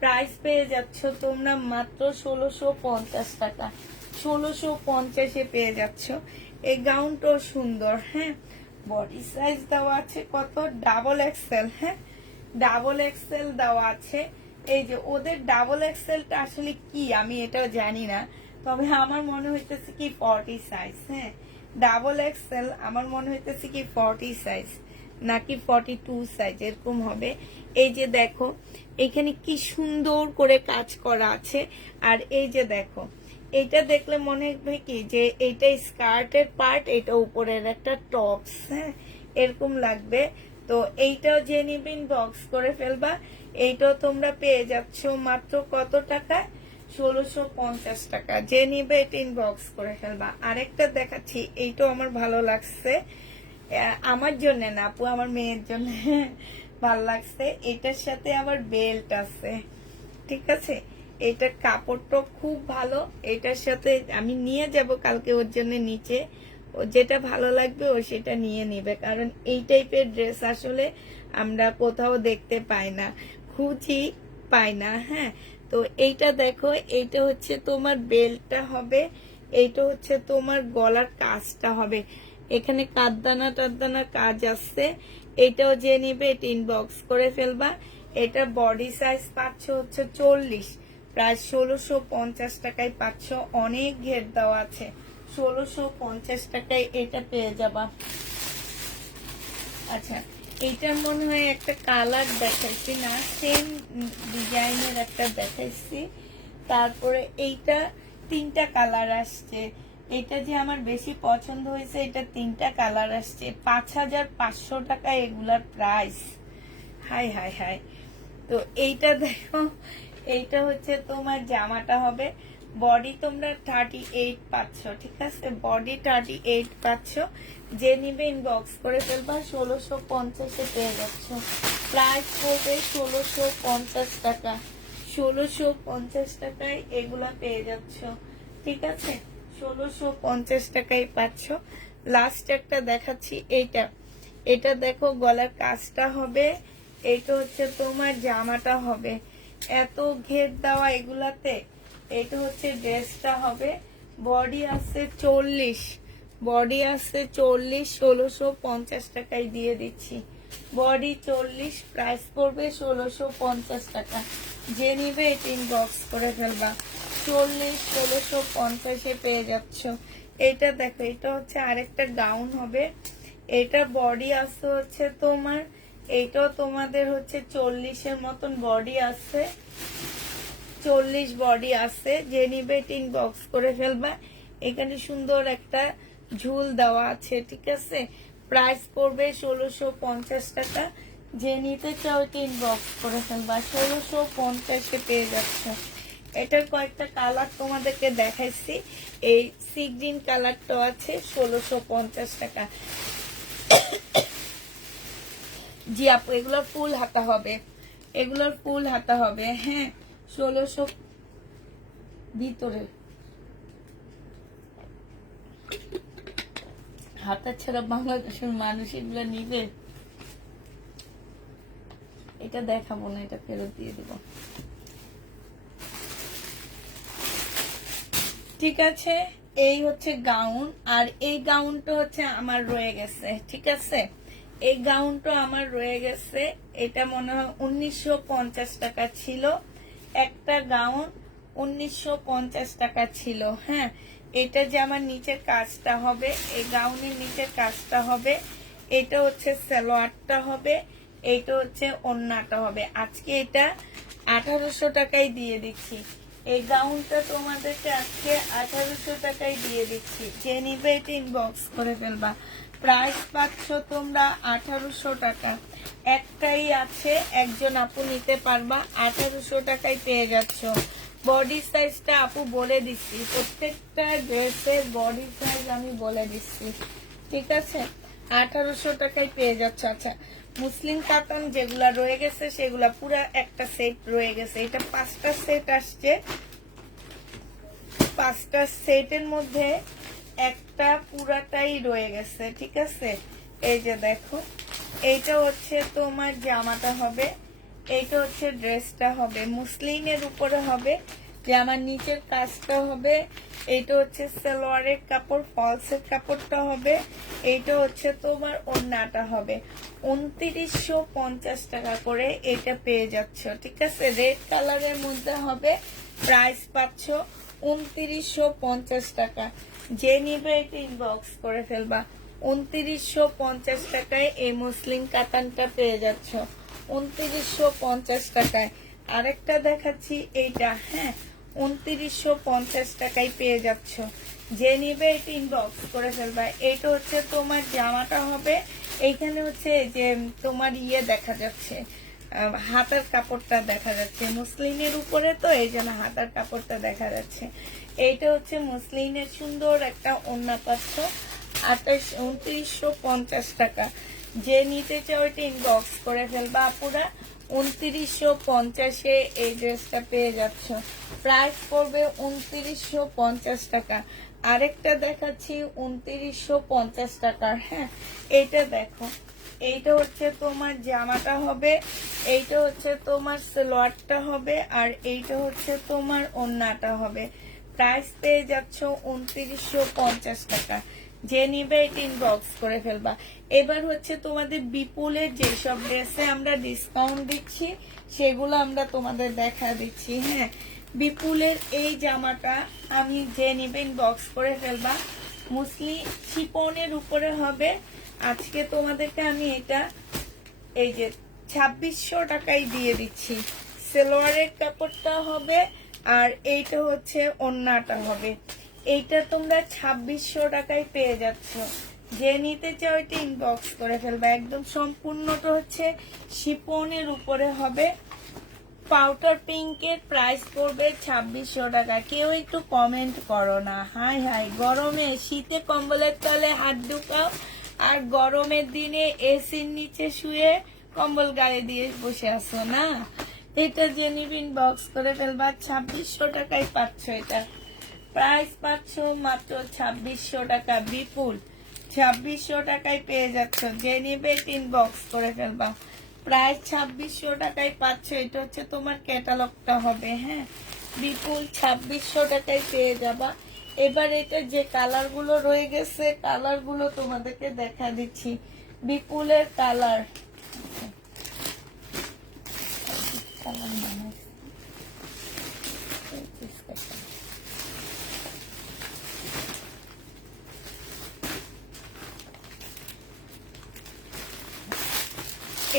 প্রাইস পেয়ে যাচ্ছ তোমরা মাত্র 1650 টাকা। 1650-এ পেয়ে যাচ্ছ। এই গাউনটাও সুন্দর। হ্যাঁ, বডি সাইজ দেওয়া আছে কত, ডাবল এক্সেল। হ্যাঁ, ডাবল এক্সেল দেওয়া আছে। এই যে ওদের ডাবল এক্সেলটা আসলে কি আমি এটাও জানি না, তবে আমার মনে হইতেছে কি 40 সাইজ। হ্যাঁ, ডাবল এক্সেল আমার মনে হইতেছে কি 40 সাইজ নাকি 42 সাইজ এরকম হবে। এই যে দেখো এখানে কি সুন্দর করে কাজ করা আছে। আর এই যে দেখো এটা দেখলে মনে হবে কি যে এইটা স্কার্টের পার্ট, এটা উপরের একটা টপস। হ্যাঁ, এরকম লাগবে। তো এইটাও যে নিবে ইনবক্স করে ফেলবা। এইটাও তোমরা পেয়ে যাচ্ছ মাত্র কত টাকায়, 1650 টাকা। যে নিবে এটা ইনবক্স করে ফেলবা। আরেকটা দেখাচ্ছি, এইটাও আমার ভালো লাগছে, আমার জন্য না আপু, আমার মেয়ের জন্য ভালো লাগছে। এটার সাথে আবার বেল্ট আছে, ঠিক আছে। এটার কাপড়টা খুব ভালো। এটার সাথে আমি নিয়ে যাব কালকে ওর জন্য নিচে। ও যেটা ভালো লাগবে ও সেটা নিয়ে নিবে, কারণ এই টাইপের ড্রেস আসলে আমরা কোথাও দেখতে পাই না, খুঁজি পাই না। হ্যাঁ, তো এইটা দেখো, এইটা হচ্ছে তোমার বেল্টটা হবে, এইটা হচ্ছে তোমার গলার কাজটা হবে। এখানে কাঁদদানা টাদ্দানা কাজ আছে। এটাও যে নিবে এটা ইনবক্স করে ফেলবা। এটা বডি সাইজ পাচ্ছ হচ্ছে 40, প্রায় 1650 টাকায় পাচ্ছ। অনেক ঘের দেওয়া আছে, 1650 টাকায় এটা পেয়ে যাবা। আচ্ছা, এইটার মনে হয় একটা কালার দেখাইছি না, সেম ডিজাইনের একটা দেখাইছি। তারপরে এইটা 3টা কালার আসছে। এটা যে আমার বেশি পছন্দ হয়েছে, এটা 3টা কালার আসছে। 5500 টাকা এগুলার প্রাইস। High high high. তো এইটা দেখো, এইটা হচ্ছে তোমার জামাটা হবে। বডি তোমরা 38 পাচ্ছ, ঠিক আছে, বডি 38 পাচ্ছ। যে নিবে ইনবক্স করে ফেলবা। 1650-এ পেয়ে যাচ্ছ। প্রাইস পড়বে 1650 টাকা। 1650 টাকায় এগুলা পেয়ে যাচ্ছ, ঠিক আছে। 1650 টাকায় পাচ্ছ। লাস্ট একটা দেখাচ্ছি, এইটা। এটা দেখো গলার কাজটা হবে, এটা হচ্ছে তোমার জামাটা হবে। এত ঘের দেওয়া এগুলাতে। এটা হচ্ছে ড্রেসটা হবে। বডি আছে 40, বডি আছে 40। 1650 টাকায় দিয়ে দিচ্ছি। বডি 40, প্রাইস পড়বে 1650 টাকা। যে নিবে এটা ইনবক্স করে ফেলবা। 40 1650-এ পেয়ে যাচ্ছ। এটা দেখো, এটা হচ্ছে আরেকটা গাউন হবে। এটা বডি আছে হচ্ছে তোমার, এইটাও তোমাদের হচ্ছে 40-এর মতন বডি আছে, 40 বডি আছে। যে নিবে ইনবক্স করে ফেলবা। এখানে সুন্দর একটা ঝুল দেওয়া আছে, ঠিক আছে। প্রাইস পড়বে 1650 টাকা। যে নিতে চাও ইনবক্স করে ফেলবা। 1650-এ পেয়ে যাচ্ছ। এটার কয়েকটা কালার তোমাদেরকে দেখাইছি। এই সি গ্রিন কালারটা আছে 1650 টাকা। জি আপু, এগুলোর ফুল হাতা হবে, এগুলোর ফুল হাতা হবে। হ্যাঁ, 1600 ভিতরে হাতা ছাড়া বাংলাদেশের মানুষ এগুলো নিবে। এটা দেখাবো না, এটা ফেরত দিয়ে দিব, ঠিক আছে। এই হচ্ছে গাউন। আর এই গাউনটা হচ্ছে আমার রয়ে গেছে, ঠিক আছে। এই গাউনটা আমার রয়ে গেছে। এটা মনে হয় 1950 টাকা ছিল। একটা গাউন 1950 টাকা ছিল। হ্যাঁ, এটা যে আমার নিচের কাজটা হবে, এই গাউনের নিচের কাজটা হবে। এটা হচ্ছে সালোয়ারটা হবে, এটা হচ্ছে ওড়নাটা হবে। আজকে এটা 1800 টাকায় দিয়ে দিচ্ছি। এই গাউনটা তোমাদেরকে আজকে 1800 টাকায় দিয়ে দিচ্ছি। যে নিবে এটা ইনবক্স করে ফেলবা। প্রাইস পাচ্ছ তোমরা 1800 টাকা। একটাই আছে, একজন আপু নিতে পারবা। 1800 টাকায় পেয়ে যাচ্ছ। বডি সাইজটা আপু বলে দিচ্ছি, প্রত্যেকটা ড্রেসের বডি সাইজ আমি বলে দিচ্ছি, ঠিক আছে। 1800 টাকায় পেয়ে যাচ্ছ। আচ্ছা, মুসলিম কাতান যেগুলা রয়ে গেছে সেগুলা পুরা একটা সেট রয়ে গেছে। এটা 5টা সেট আসছে। 5টা সেটের মধ্যে একটা পুরাটাই রয়ে গেছে, ঠিক আছে। এই যে দেখো, এইটা হচ্ছে তোমার জামাটা হবে। এইটা হচ্ছে ড্রেসটা হবে মুসলিনের উপরে হবে, জামার নিচের কাজটা হবে। এইটা হচ্ছে সালোয়ারের কাপড়, ফলসের কাপড়টা হবে। এইটা হচ্ছে তোমার ওড়নাটা হবে। 2950 টাকা করে এটা পেয়ে যাচ্ছ, ঠিক আছে। রেড কালারের মধ্যে হবে, প্রাইস পাচ্ছ 2950 টাকা। যে নিবে এটা ইনবক্স করে ফেলবা। 2950 টাকায় এই মুসলিম কাতানটা পেয়ে যাচ্ছ, 2950 টাকায়। আরেকটা দেখাচ্ছি এইটা, হ্যাঁ 2950 টাকায় পেয়ে যাচ্ছ। যে নিবে এটা ইনবক্স করে ফেলবা। এইটা হচ্ছে তোমার জামাটা হবে। এইখানে হচ্ছে যে তোমার ইয়ে দেখা যাচ্ছে, হাতার কাপড়টা দেখা যাচ্ছে মুসলিনের উপরে, তো এই জন্য হাতার কাপড়টা দেখা যাচ্ছে। এইটা হচ্ছে মুসলিনের সুন্দর একটা ওড়না পাচ্ছ, 2950 টাকা। যে নিতে চাও এটা ইনবক্স করে ফেলবা আপুরা। 2950-এ এই ড্রেসটা পেয়ে যাচ্ছ, প্রাইস পড়বে 2950 টাকা। আরেকটা দেখাচ্ছি 2950 টাকার, হ্যাঁ এইটা দেখো। এইটা হচ্ছে তোমার জামাটা হবে, এইটা হচ্ছে তোমার সালোয়ারটা হবে, আর এইটা হচ্ছে তোমার ওড়নাটা হবে। প্রাইস পেয়ে যাচ্ছ 2950 টাকা। যে নিবে এটা ইনবক্স করে ফেলবা। এবার হচ্ছে তোমাদের বিপুলের যেসব ড্রেসে আমরা ডিসকাউন্ট দিচ্ছি সেগুলো আমরা তোমাদের দেখা দিচ্ছি, হ্যাঁ। বিপুলের এই জামাটা আমি যে নিবে ইনবক্স করে ফেলবা। মুসলিম শিপনের উপরে হবে। আজকে তোমাদেরকে আমি এটা এই যে 2600 টাকায় দিয়ে দিচ্ছি। সালোয়ারের কাপড়টা হবে, আর এইটা হচ্ছে ওড়নাটা হবে। এইটা তোমরা 2600 টাকায় পেয়ে যাচ্ছ। যে নিতে চাও এটা ইনবক্স করে ফেলবা। একদম সম্পূর্ণটা হচ্ছে শিপনের উপরে হবে, পাউডার পিঙ্কের। প্রাইস পড়বে 2600 টাকা। কেউ একটু কমেন্ট করো না, হাই হাই গরমে শীতে কম্বলের তলে হাত ঢুকাও, আর গরমের দিনে এসির নিচে শুয়ে কম্বল গায়ে দিয়ে বসে আসো না। এটা জেনুইন বক্স করে ফেলবা। 2600 টাকায় পাচ্ছ এটা। প্রাইস পাচ্ছ মাত্র 2600 টাকা। বিপুল 2600 টাকায় পেয়ে যাচ্ছ। যে নিবে ইনবক্স করে ফেলবা। প্রাইস 2600 টাকায় পাচ্ছ। এটা হচ্ছে তোমার ক্যাটালগটা হবে, হ্যাঁ। বিপুল 2600 টাকায় পেয়ে যাবা। এবার এটা যে কালার গুলো রয়ে গেছে কালার গুলো তোমাদেরকে দেখা দিচ্ছি। বিপুলের কালার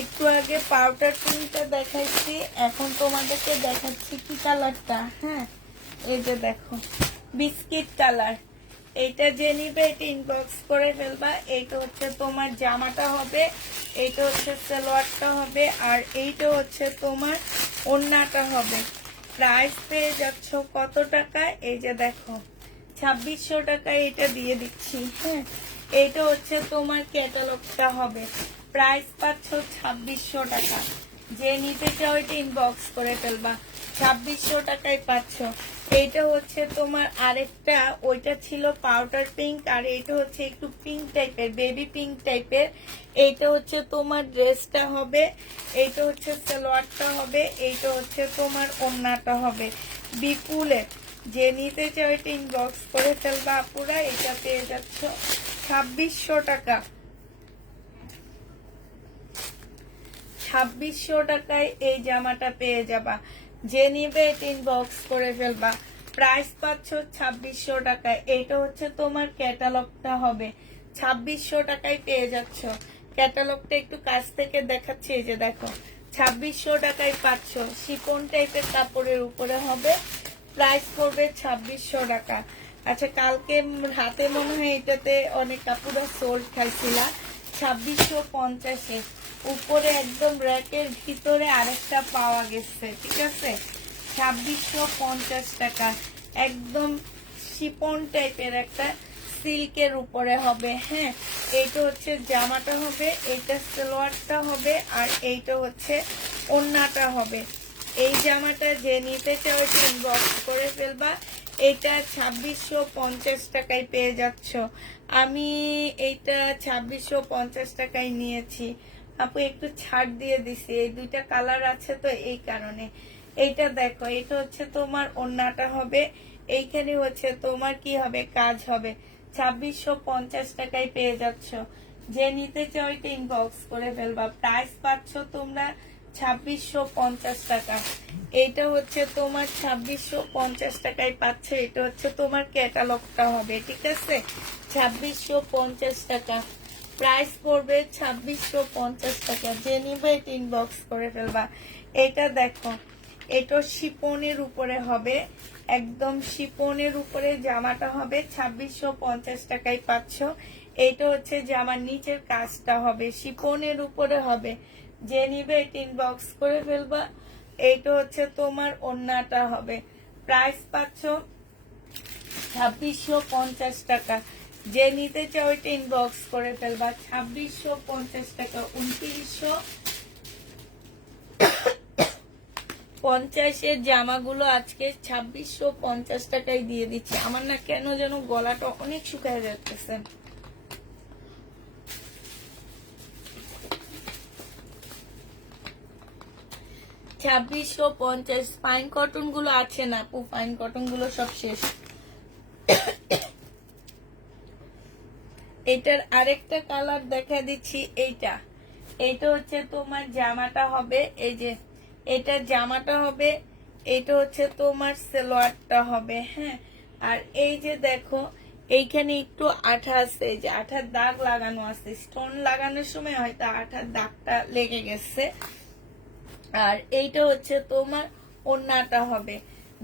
একটু আগে পাউডার পিঙ্কটা দেখাইছি, এখন তোমাদেরকে দেখাচ্ছি কি কালারটা, হ্যাঁ। এই যে দেখো বিস্কিট কালার। এইটা যে নিবে এটা ইনবক্স করে ফেলবা। এইটা হচ্ছে তোমার জামাটা হবে, এইটা হচ্ছে সালোয়ারটা হবে, আর এইটা হচ্ছে তোমার ওড়নাটা হবে। প্রাইস পেয়ে যাচ্ছ কত টাকা? এই যে দেখো 2600 টাকায় এটা দিয়ে দিচ্ছি, হ্যাঁ। এইটা হচ্ছে তোমার ক্যাটালগটা হবে। প্রাইস পাচ্ছ 2600 টাকা। যে নিতে চাও এটা ইনবক্স করে ফেলবা। 2600 টাকায় পাচ্ছ। এইটা হচ্ছে তোমার আরেকটা, ওইটা ছিল পাউডার পিঙ্ক, আর এইটা হচ্ছে একটু পিঙ্ক টাইপের, বেবি পিঙ্ক টাইপের। এইটা হচ্ছে তোমার ড্রেসটা হবে, এইটা হচ্ছে সালোয়ারটা হবে, এইটা হচ্ছে তোমার ওড়নাটা হবে। বিপুলের যে নিতে চাও এটা ইনবক্স করে ফেলবা আপুরা। এটা পেয়ে যাচ্ছ 2600 টাকা। 2600 টাকায় এই জামাটা পেয়ে যাবা। যে নিবে এটা ইনবক্স করে ফেলবা। প্রাইস পাচ্ছ 2600 টাকায়। এইটা হচ্ছে তোমার ক্যাটালগটা হবে। 2600 টাকায় পেয়ে যাচ্ছ। ক্যাটালগটা একটু কাছ থেকে দেখাচ্ছি, এই যে দেখো 2600 টাকায় পাচ্ছ। শিফন টাইপের কাপড়ের উপরে হবে। প্রাইস পড়বে 2600 টাকা। আচ্ছা, কালকে রাতে মনে হয় এটাতে অনেক কাপড়া সোল্ড খাইছিলা 2650-এ। উপরে একদম র্যাকের ভিতরে আরেকটা পাওয়া গেছে, ঠিক আছে। 2650 টাকা। একদম শিপন টাইপের একটা সিল্কের উপরে হবে, হ্যাঁ। এইটা হচ্ছে জামাটা হবে, এইটা সালোয়ারটা হবে, আর এইটা হচ্ছে ওড়নাটা হবে। এই জামাটা যে নিতে চাও এটা ইনবক্স করে ফেলবা। এটা 2650 টাকায় পেয়ে যাচ্ছ। আমি এইটা 2650 টাকায় নিয়েছি। আপু একটু ছাড় দিয়ে দিছি, এই দুইটা কালার আছে তো এই কারণে। এইটা দেখো, এটা হচ্ছে তোমার ওড়নাটা হবে, এইখানে হচ্ছে তোমার কি হবে, কাজ হবে। 2650 টাকায় পেয়ে যাচ্ছ। যে নিতে চাও এটা ইনবক্স করে ফেলবা। প্রাইস পাচ্ছ তোমরা 2650 টাকা। এইটা হচ্ছে তোমার 2650 টাকায় পাচ্ছ। এটা হচ্ছে তোমার ক্যাটালগটা হবে, ঠিক আছে? 2650 টাকা প্রাইস পড়বে, 2650 টাকা। যে নিবে এটা ইনবক্স করে ফেলবা। এটা দেখো, এটা শিপনের উপরে হবে, একদম শিপনের উপরে জামাটা হবে, 2650 টাকায় পাচ্ছ। এইটা হচ্ছে জামার নিচের কাজটা হবে, শিপনের উপরে হবে। যে নিবে এটা ইনবক্স করে ফেলবা। এইটা হচ্ছে তোমার ওড়নাটা হবে। প্রাইস পাচ্ছ 2650 টাকা। যে নিতে চাও এটা ইনবক্স করে ফেলবা। 2650 টাকা। 2950 জামাগুলো আজকে 2650 টাকায় দিয়ে দিচ্ছে। আমার না কেন যেন গলাটা অনেক শুকায় যাচ্ছে। 2650 ফাইন কটন গুলো আছে না আপু, ফাইন কটন গুলো সব শেষ। এটার আরেকটা কালার দেখা দিচ্ছি, এইটা হচ্ছে তোমার জামাটা হবে, এই যে এটা জামাটা হবে, এটা হচ্ছে তোমার সালোয়ারটা হবে। হ্যাঁ, আর এই যে দেখো এইখানে একটু আঠা আছে, এই যে আঠার দাগ লাগানো আছে, স্টোন লাগানোর সময় হয়তো আঠার দাগটা লেগে গেছে। আর এইটা হচ্ছে তোমার ওড়নাটা হবে।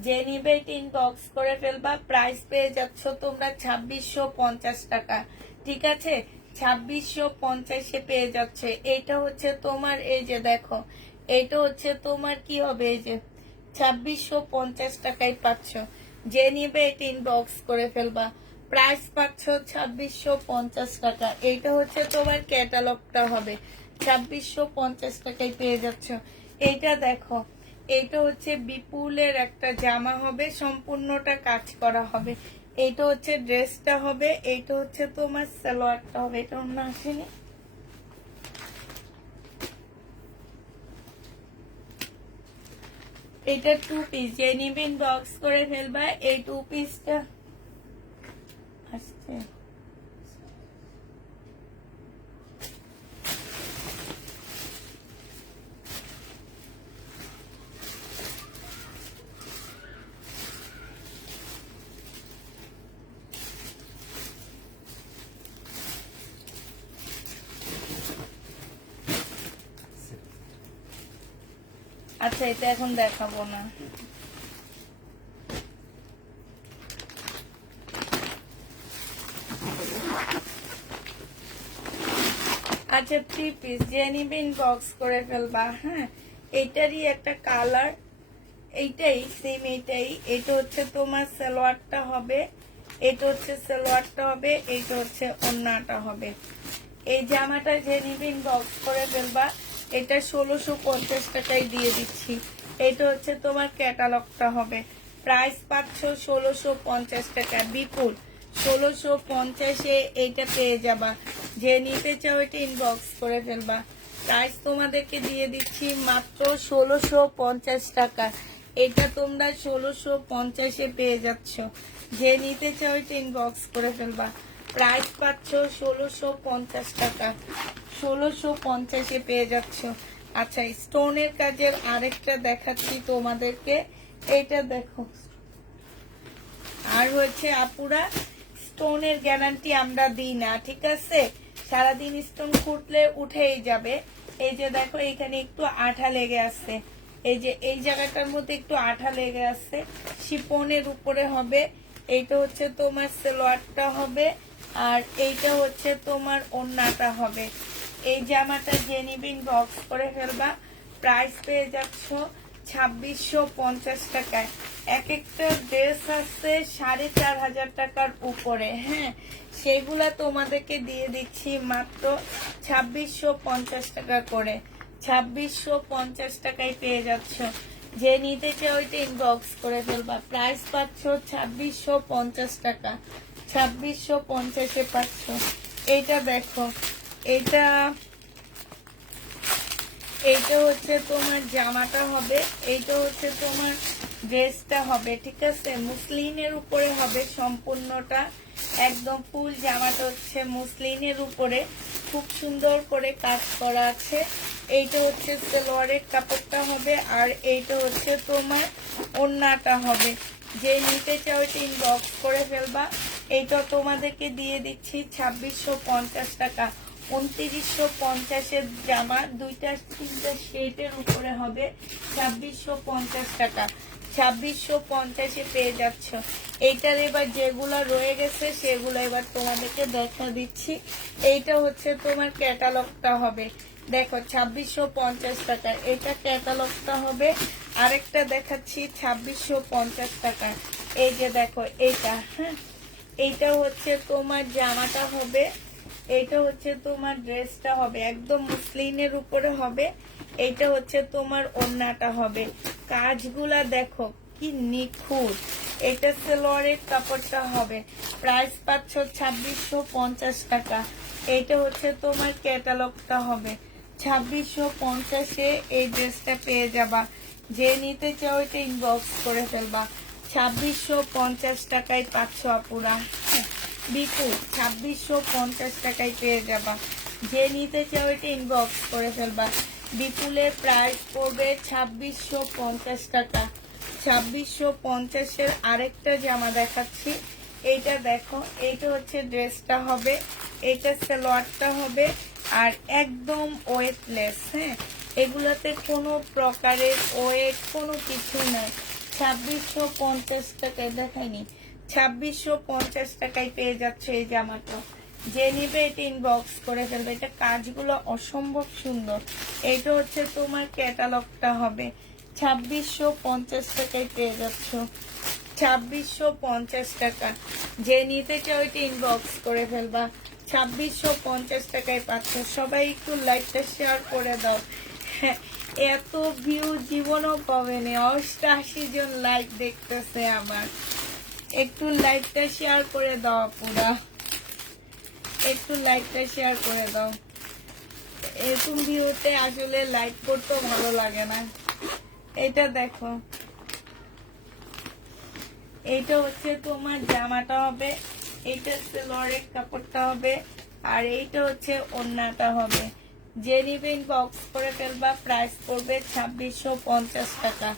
যে নিবে এটা ইনবক্স করে ফেলবা। প্রাইস পেয়ে যাচ্ছ তোমরা 2650 টাকা, ঠিক আছে? 2650 পেয়ে যাচ্ছে। এইটা হচ্ছে তোমার, এই যে দেখো, এইটা হচ্ছে তোমার কি হবে, এই যে 2650 টাকায় পাচ্ছ। যে নিবে এটা ইনবক্স করে ফেলবা। প্রাইস পাচ্ছ 2650 টাকা। এইটা হচ্ছে তোমার ক্যাটালগটা হবে, 2650 টাকায় পেয়ে যাচ্ছ। এইটা দেখো, এইটা হচ্ছে বিপুলের একটা জামা হবে, সম্পূর্ণটা কাজ করা হবে। এইটা হচ্ছে ড্রেসটা হবে, এইটা হচ্ছে তোমার সালোয়ারটা হবে। এটা অন্য আসেনি, এটা 2 পিস। যে নিবেন বক্স করে ফেলবা। এই 2 পিসটা আসছে। আচ্ছা, এটা এখন দেখাবো না। আচ্ছা, 3 পিস। যে নিবেন বক্স করে ফেলবা। হ্যাঁ, এইটারই একটা কালার, এইটাই সেম, এইটাই। এটা হচ্ছে তোমার সালোয়ারটা হবে, এটা হচ্ছে সালোয়ারটা হবে, এইটা হচ্ছে ওড়নাটা হবে। এই জামাটা যে নিবেন বক্স করে ফেলবা। এটা 1650 টাকায় দিয়ে দিচ্ছি। এটা হচ্ছে তোমার ক্যাটালগটা হবে। প্রাইস পাচ্ছ 1650 টাকা। বিপুল 1650 এইটা পেয়ে যাবা। যে নিতে চাও এটা ইনবক্স করে ফেলবা। প্রাইস তোমাদেরকে দিয়ে দিচ্ছি মাত্র 1650 টাকা। এটা তোমরা 1650 পেয়ে যাচ্ছ। যে নিতে চাও এটা ইনবক্স করে ফেলবা। প্রাইস পাচ্ছ 1650 টাকা। 1650 পেয়ে যাচ্ছ। আচ্ছা, স্টোনের কাজের আরেকটা দেখাচ্ছি তোমাদেরকে, এইটা দেখো। আর হচ্ছে আপুরা, স্টোনের গ্যারান্টি আমরা দিই না, ঠিক আছে? সারাদিন স্টোন ফুটলে উঠেই যাবে। এই যে দেখো, এখানে একটু আঠা লেগে আছে, এই যে এই জায়গাটার মধ্যে একটু আঠা লেগে আছে। শিপনের উপরে হবে। এইটা হচ্ছে তোমার সালোয়ারটা হবে, আর এইটা হচ্ছে তোমার ওড়নাটা হবে। এই জামাটা যে নিবেন বক্স করে ফেলবা। প্রাইস পেয়ে যাচ্ছ 2650 টাকায়। এক একটা ড্রেস আছে 4500 টাকার উপরে। হ্যাঁ, সেগুলা তোমাদেরকে দিয়ে দিচ্ছি মাত্র 2650 টাকা করে। 2650 টাকায় পেয়ে যাচ্ছ। যে নিতে চাও ওইটা ইনবক্স করে ফেলবা। প্রাইস পাচ্ছ 2650 টাকা। 2650 পাচ্ছ। এইটা দেখো, এটা এইটা হচ্ছে তোমার জামাটা হবে, এইটা হচ্ছে তোমার ড্রেসটা হবে, ঠিক আছে? মুসলিনের উপরে হবে সম্পূর্ণটা, একদম ফুল জামাটা হচ্ছে মুসলিনের উপরে, খুব সুন্দর করে কাজ করা আছে। এইটা হচ্ছে সালোয়ারের কাপড়টা হবে, আর এইটা হচ্ছে তোমার ওড়নাটা হবে। যে নিতে চাও এটা ইনবক্স করে ফেলবা। এইটা তোমাদেরকে দিয়ে দিচ্ছি 2650 টাকা। 2950-এর জামা, দুইটা তিনটা শেডের উপরে হবে 2650 টাকা। 2650-এ পেয়ে যাচ্ছ। এইটার এবার যেগুলো রয়ে গেছে সেগুলো এবার তোমাদেরকে দেখা দিচ্ছি। এইটা হচ্ছে তোমার ক্যাটালগটা হবে, দেখো 2650 টাকা, এটা ক্যাটালগটা হবে। আরেকটা দেখাচ্ছি 2650 টাকা, এই যে দেখো এইটা, হ্যাঁ এইটা হচ্ছে তোমার জামাটা হবে, এইটা হচ্ছে তোমার ড্রেসটা হবে, একদম মুসলিনের উপরে হবে। এইটা হচ্ছে তোমার ওড়নাটা হবে, কাজগুলা দেখো কি নিখুঁত। এটা সালোয়ারের কাপড়টা হবে, প্রাইস পাচ্ছ 2650 টাকা। এইটা হচ্ছে তোমার ক্যাটালগটা হবে, 2650-এ এই ড্রেসটা পেয়ে যাবা। যে নিতে চাও এটা ইনবক্স করে ফেলবা। 2650 টাকায় পাচ্ছ আপুরা, বিপুল 2650 টাকায় পেয়ে যাবা। যে নিতে চাও এটা ইনবক্স করে ফেলবা। বিপুলের প্রাইস পড়বে 2650 টাকা। 2650-এর আরেকটা জামা দেখাচ্ছি, এইটা দেখো, এইটা হচ্ছে ড্রেসটা হবে, এইটা সালোয়ারটা হবে, আর একদম ওয়েটলেস, হ্যাঁ এগুলাতে কোনো প্রকারের ওয়েট কোনো কিছু নাই। 2650 টাকায় দেখায়নি, 2650 টাকায় পেয়ে যাচ্ছে এই জামাটা। যে নিবে এটা ইনবক্স করে ফেলবে। এটা কাজগুলো অসম্ভব সুন্দর। এইটা হচ্ছে তোমার ক্যাটালগটা হবে, 2650 টাকায় পেয়ে যাচ্ছ। 2650 টাকা। যে নিতে চাও এটা ইনবক্স করে ফেলবা। 2650 টাকায় পাচ্ছ। সবাই একটু লাইকটা শেয়ার করে দাও। হ্যাঁ, এত ভিউ জীবনও পাবেনি। 88 জন লাইক দেখতেছে আমার। একটু লাইকটা শেয়ার করে দাও পুরা, একটু লাইকটা শেয়ার করে দাও। এরকম ভিউতে আসলে লাইক করতেও ভালো লাগে না। এটা দেখো, এইটা হচ্ছে তোমার জামাটা হবে, এইটা সালোয়ারের কাপড়টা হবে, আর এইটা হচ্ছে ওড়নাটা হবে। যে নিবে ইনবক্স করে ফেলবা। প্রাইস পড়বে 2650 টাকা।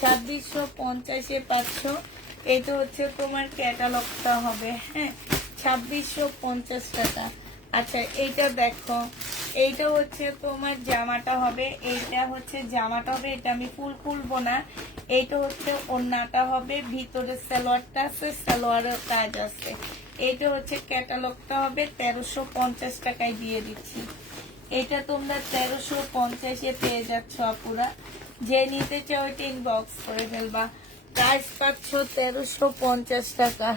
2650-এ পাচ্ছ। এইটা হচ্ছে তোমার ক্যাটালগটা হবে, হ্যাঁ 2650 টাকা। আচ্ছা এইটা দেখো, এইটা হচ্ছে তোমার জামাটা হবে, এইটা হচ্ছে জামাটা হবে, এটা আমি ফুল খুলবো না। এইটা হচ্ছে ওড়নাটা হবে, ভিতরে সালোয়ারটা আছে, সালোয়ারের কাজ আছে। এইটা হচ্ছে ক্যাটালগটা হবে, 1350 টাকায় দিয়ে দিচ্ছি। এটা তোমরা 1350-এ পেয়ে যাচ্ছ আপুরা। যে নিতে চাও এটা ইনবক্স করে ফেলবা। প্রাইস পাচ্ছ 1350 টাকা।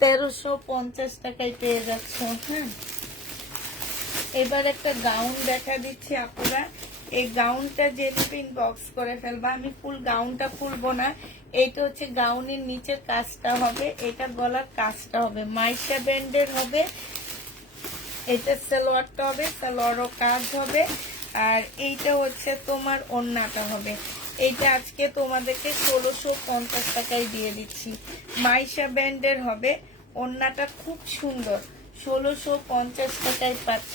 1350 টাকায় পেয়ে যাচ্ছ। হ্যাঁ, এবার একটা গাউন দেখা দিচ্ছি আপুরা। এই গাউনটা যে নিবে ইনবক্স করে ফেলবা। আমি ফুল গাউনটা খুলবো না। এইটা হচ্ছে গাউনের নিচের কাজটা হবে, এটা গলার কাজটা হবে, মাইশা ব্যান্ডের হবে। এটা সালোয়ারটা হবে, সালোয়ারও কাজ হবে, আর এইটা হচ্ছে তোমার ওড়নাটা হবে। এইটা আজকে তোমাদেরকে 1650 টাকায় দিয়ে দিচ্ছি। মাইশা ব্যান্ডের হবে, ওড়নাটা খুব সুন্দর। 1650 টাকায় পাচ্ছ।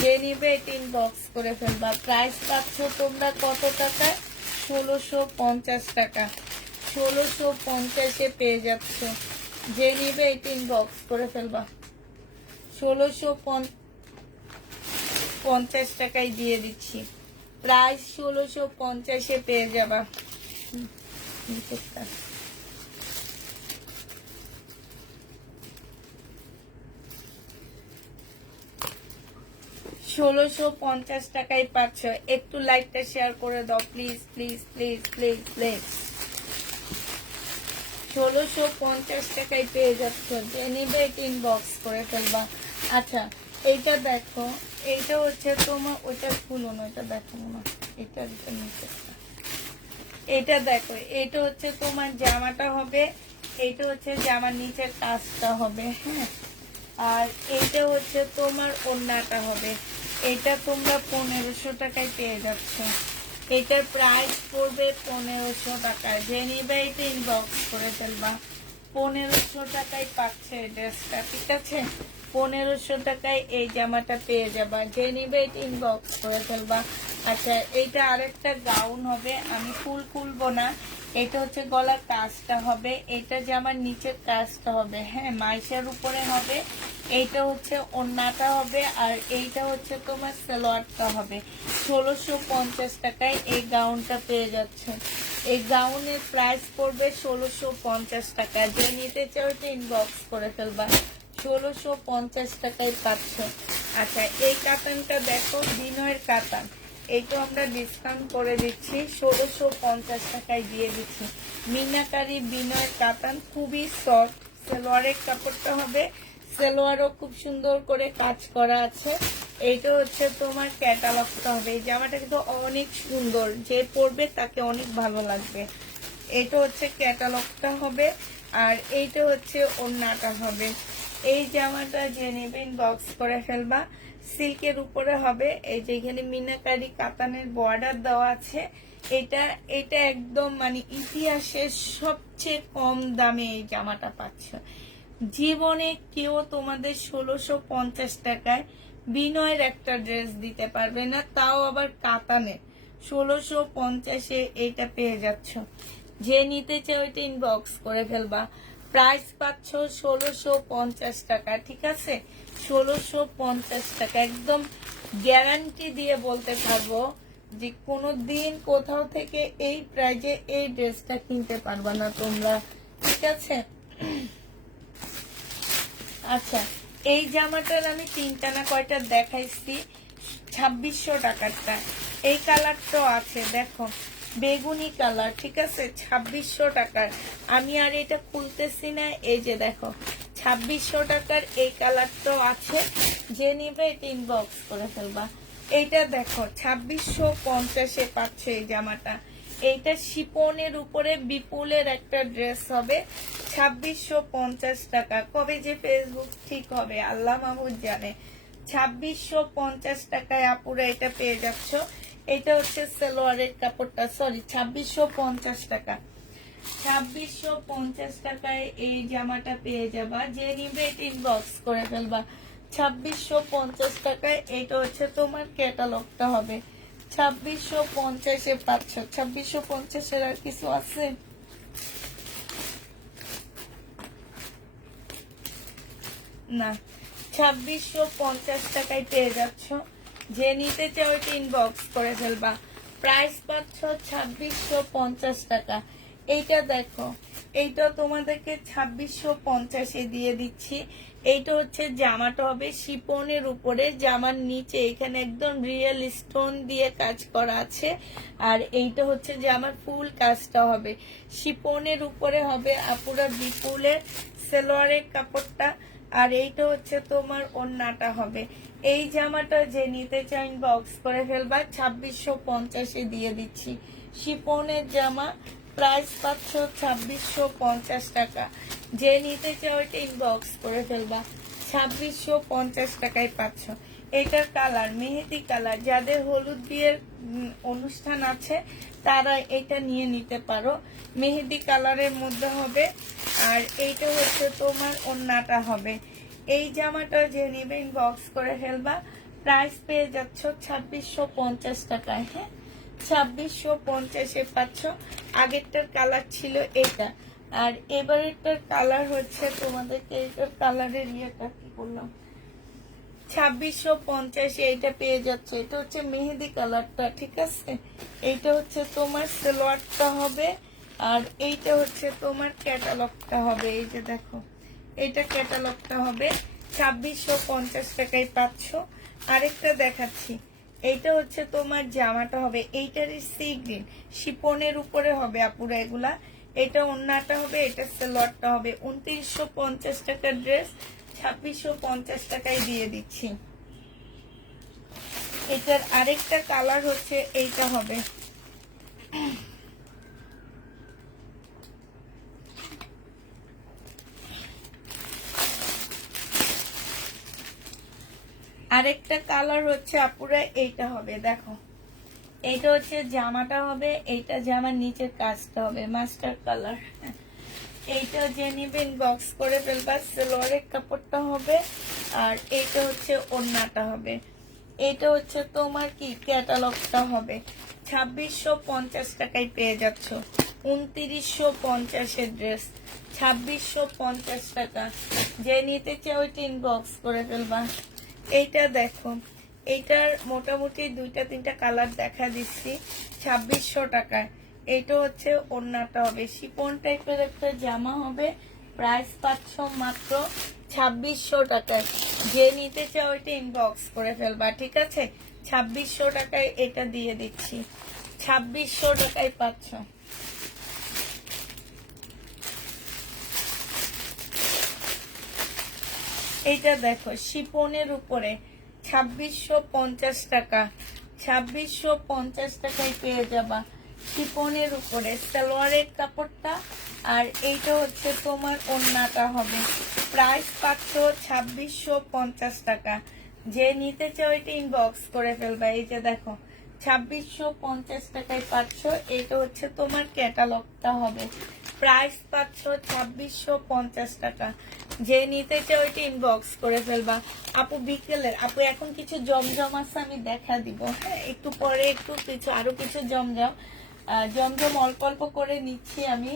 যে নিবে এটা ইনবক্স করে ফেলবা। প্রাইস পাচ্ছ তোমরা কত টাকায়? 1650 টাকা। 1650-এ পেয়ে যাচ্ছ। যে নিবে এটা ইনবক্স করে ফেলবা। 1650 টাকায় দিয়ে দিচ্ছি। প্রাইস 1650-এ পেয়ে যাবা। 1650 টাকায় পাচ্ছ। একটু লাইকটা শেয়ার করে দাও please please please please please. 1650 টাকায় পেয়ে যাচ্ছ। যে নিবে এটা ইনবক্স করে ফেলবা। আচ্ছা এইটা দেখো, এইটা হচ্ছে তোমার, ওইটা খুলো না, এটা দেখো না, এটা নিচে, এটা দেখো, এটা হচ্ছে তোমার জামাটা হবে, এইটা হচ্ছে জামার নিচের কাজটা হবে, হ্যাঁ আর এইটা হচ্ছে তোমার ওড়নাটা হবে। এটা তোমরা 1500 টাকায় পেয়ে যাচ্ছ। এটার প্রাইস পড়বে 1500 টাকা। যে নিবে এটা ইনবক্স করে ফেলবা। 1500 টাকায় পাচ্ছে এই ড্রেসটা, ঠিক আছে? 1500 টাকায় এই জামাটা পেয়ে যাবা। যে নিবে এটা ইনবক্স করে ফেলবা। আচ্ছা, এইটা আরেকটা গাউন হবে, আমি ফুল খুলবো না। এটা হচ্ছে গলার কাজটা হবে, এটা জামার নিচের কাজটা হবে, হ্যাঁ, মাইশার উপরে হবে। এইটা হচ্ছে ওড়নাটা হবে, আর এইটা হচ্ছে তোমার সালোয়ারটা হবে। 1650 টাকায় এই গাউনটা পেয়ে যাচ্ছে। এই গাউনের প্রাইস পড়বে 1650 টাকা। যে নিতে চাও এটা ইনবক্স করে ফেলবা। 1650 টাকায় পাচ্ছ। আচ্ছা, এই কাতানটা দেখো, বিনয়ের কাতান। এইটা আমরা ডিসকাউন্ট করে দিচ্ছি, 1650 টাকায় দিয়ে দিচ্ছি। মিনাকারি বিনয়ের কাতান, খুবই সফট। সালোয়ারের কাপড়টা হবে, সালোয়ারও খুব সুন্দর করে কাজ করা আছে। এইটা হচ্ছে তোমার ক্যাটালগটা হবে। এই জামাটা কিন্তু অনেক সুন্দর, যে পরবে তাকে অনেক ভালো লাগবে। এটা হচ্ছে ক্যাটালগটা হবে, আর এইটা হচ্ছে ওড়নাটা হবে। এই জামাটা যে নেবেন বক্স করে ফেলবা। সিল্কের উপরে হবে, এই যে এখানে মিনাকারি কাতানের বর্ডার দেওয়া আছে। এটা এটা একদম মানে ইতিহাসের সবচেয়ে কম দামে এই জামাটা পাচ্ছ। জীবনে কেউ তোমাদের 1650 টাকায় বিনয়ের একটা ড্রেস দিতে পারবে না, তাও আবার কাতানের। 1650-এ এইটা পেয়ে যাচ্ছ। যে নিতে চাও ওইটা ইনবক্স করে ফেলবা। প্রাইস পাচ্ছ 1650 টাকা, ঠিক আছে? 1650 টাকা, একদম গ্যারান্টি দিয়ে বলতে পারবো যে কোনো দিন কোথাও থেকে এই প্রাইজে এই ড্রেসটা কিনতে পারবা না তোমরা, ঠিক আছে? আচ্ছা, এই জামাটার আমি তিনটা না কয়টা দেখাইছি। 2600 টাকারটা, এই কালারটাও আছে, দেখো বেগুনি কালার, ঠিক আছে? 2600 টাকার। আমি আর এটা খুলতেছি না, এই যে দেখো 2600 টাকার এই কালারটাও আছে। যে নিবে এটা ইনবক্স করে ফেলবা। এইটা দেখো 2650-এ পাচ্ছে এই জামাটা। এইটা শিপনের উপরে বিপুলের একটা ড্রেস হবে, 2650 টাকা। কবে যে ফেসবুক ঠিক হবে আল্লাহ মাহমুদ জানে। 2650 টাকায় আপুরা এটা পেয়ে যাচ্ছ। এটা হচ্ছে সালোয়ারের কাপড়টা, সরি 2650 টাকা। 2650 টাকায় এই জামাটা পেয়ে যাবা। যে নিবে এটা ইনবক্স করে ফেলবা। 2650 টাকায় এটা হচ্ছে তোমার ক্যাটালগটা হবে। 2650-এ পাচ্ছ। 2650-এর আর কিছু আছে? না, 2650 টাকায় পেয়ে যাচ্ছ। যে নিতে চাও এটা ইনবক্স করে ফেলবা। প্রাইস পাচ্ছ 2650 টাকা। এইটা দেখো, এইটা তোমাদেরকে 2650-এ দিয়ে দিচ্ছি। এইটা হচ্ছে জামাটা হবে শিপনের উপরে, জামার নিচে এখানে একদম রিয়েল স্টোন দিয়ে কাজ করা আছে। আর এইটা হচ্ছে জামার ফুল কাজটা হবে, শিপনের উপরে হবে আপুরা বিপুলের সালোয়ারের কাপড়টা। আর এইটা হচ্ছে তোমার ওড়নাটা হবে। এই জামাটা যে নিতে চাই বক্স করে ফেলবা। 2650-এ দিয়ে দিচ্ছি। শিপনের জামা, প্রাইস পাচ্ছ 2650 টাকা। যে নিতে চাও এটা ইনবক্স করে ফেলবা। 2650 টাকায় পাচ্ছ। এটার কালার মেহেদি কালার, যাদের হলুদ বিয়ের অনুষ্ঠান আছে তারা এটা নিয়ে নিতে পারো। মেহেদি কালারের মধ্যে হবে। আর এইটা হচ্ছে তোমার ওড়নাটা হবে। এই জামাটা যে নেবে ইনবক্স করে ফেলবা। প্রাইস পেয়ে যাচ্ছ 2650 টাকায়, হ্যাঁ, 2650-এ পাচ্ছ। আগেরটার কালার ছিল এটা, আর এবারেরটার কালার হচ্ছে তোমাদেরকে এইটার কালারের ইয়েটা কি করলাম, 2650-এ এইটা পেয়ে যাচ্ছে। এটা হচ্ছে মেহেদি কালারটা, ঠিক আছে? এইটা হচ্ছে তোমার সালোয়ারটা হবে, আর এইটা হচ্ছে তোমার ক্যাটালগটা হবে। এই যে দেখো, এটা ক্যাটালগটা হবে। 2650 টাকায় পাচ্ছ। আরেকটা দেখাচ্ছি, এইটা হচ্ছে তোমার জামাটা হবে, এইটারই সি গ্রিন শিপনের উপরে হবে আপুরা এগুলা। এটা ওড়নাটা হবে, এটা সালোয়ারটা হবে। 2950 টাকার ড্রেস 2650 টাকায় দিয়ে দিচ্ছি। এটার আরেকটা কালার হচ্ছে এইটা হবে। আর আরেকটা কালার হচ্ছে আপুরা এইটা হবে, দেখো এইটা হচ্ছে জামাটা হবে, এইটা জামার নিচের কাজটা হবে মাস্টার কালার। এইটা যে নিবেন বক্স করে ফেলবা, সালোয়ারের কাপড়টা হবে, আর এইটা হচ্ছে ওড়নাটা হবে। এটা হচ্ছে তোমার কি ক্যাটালগটা হবে। 2650 টাকায় পেয়ে যাচ্ছ 2950 ড্রেস, 2650 টাকা। যে নিতে চাও ওইটা ইনবক্স করে ফেলবা। এইটা দেখো, এইটার মোটামুটি 2-3টা কালার দেখা দিচ্ছি 2600 টাকায়। এইটা হচ্ছে ওড়নাটা হবে, শিপন টাইপের একটা জামা হবে, প্রাইস পাচ্ছ মাত্র 2600 টাকায়। যে নিতে চাও ওইটা ইনবক্স করে ফেলবা, ঠিক আছে? 2600 টাকায় এটা দিয়ে দিচ্ছি, 2600 টাকায় পাচ্ছ। এইটা দেখো শিপনের উপরে 2650 টাকা, 2650 টাকায় পেয়ে যাবা শিপনের উপরে সালোয়ারের কাপড়টা। আর এইটা হচ্ছে তোমার ওড়নাটা হবে, প্রাইস পাচ্ছ 2650 টাকা। যে নিতে চাও এটা ইনবক্স করে ফেলবা। এই যে দেখো 2650 টাকায় পাচ্ছ। এইটা হচ্ছে তোমার ক্যাটালগটা হবে, প্রাইস পাচ্ছ 2650 টাকা। যে নিতে চাও এটা ইনবক্স করে ফেলবা। আপু বিকেলের আপু এখন কিছু জমজম আছে আমি দেখা দিব, হ্যাঁ একটু পরে একটু কিছু আরো কিছু জমজম জমজম অল্প অল্প করে নিচ্ছি আমি,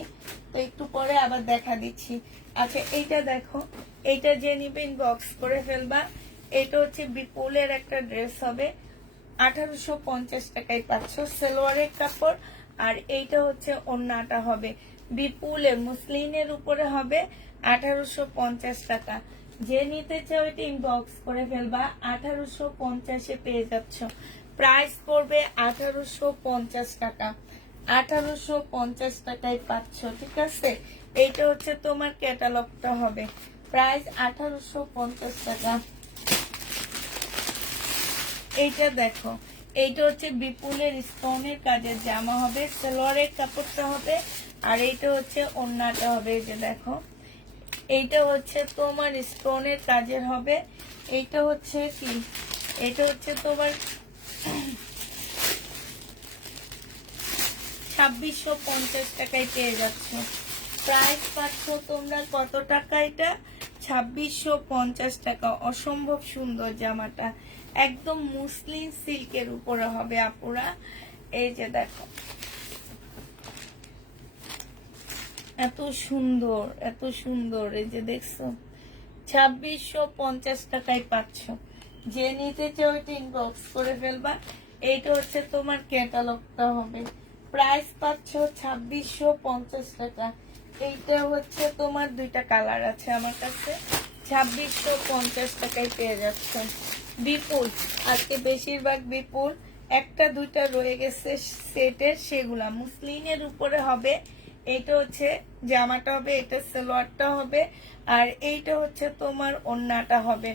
তো একটু পরে আবার দেখা দিচ্ছি। আচ্ছা এইটা দেখো, এইটা যে নিবে ইনবক্স করে ফেলবা। এটা হচ্ছে বিপুলের একটা ড্রেস হবে, 1850 টাকায় পাচ্ছ সালোয়ারের কাপড়। আর এইটা হচ্ছে ওড়নাটা হবে, বিপুলের মুসলিনের উপরে হবে, 1850 টাকা। যে নিতে চাও এটা ইনবক্স করে ফেলবা, 1850-এ পেয়ে যাচ্ছ। প্রাইস পড়বে 1850 টাকা, 1850 টাকায় পাচ্ছ, ঠিক আছে? এইটা হচ্ছে তোমার ক্যাটালগটা হবে, প্রাইস 1850 টাকা। এইটা দেখো, এইটা হচ্ছে বিপুলের স্টোনের কাজের জামা হবে, সালোয়ারের কাপড়টা হবে, আর এইটা হচ্ছে ওড়নাটা হবে। এই যে দেখো, এইটা হচ্ছে তোমার স্টোনের কাজের হবে। এইটা হচ্ছে কি, এটা হচ্ছে তোমার 2650 টাকায় পেয়ে যাচ্ছ। প্রাইস পাচ্ছ তোমরা কত টাকা? এটা 2650 টাকা। অসম্ভব সুন্দর জামাটা, একদম মুসলিম সিল্কের উপরে হবে আপুরা। এই যে দেখো এত সুন্দর, এত সুন্দর। এই যে দেখছো 2650 টাকায় পাচ্ছ। যে নিতে চাও ওইটা ইনবক্স করে ফেলবা। এইটা হচ্ছে তোমার ক্যাটালগটা হবে, প্রাইস পাচ্ছ 2650 টাকা। এইটা হচ্ছে তোমার 2টা কালার আছে আমার কাছে, 2650 টাকায় পেয়ে যাচ্ছ। বিপুল আজকে বেশিরভাগ বিপুল, 1-2টা রয়ে গেছে সেটের, সেগুলা মুসলিনের উপরে হবে। এইটা হচ্ছে জামাটা হবে, এটা সালোয়ারটা হবে, আর এইটা হচ্ছে তোমার ওড়নাটা হবে।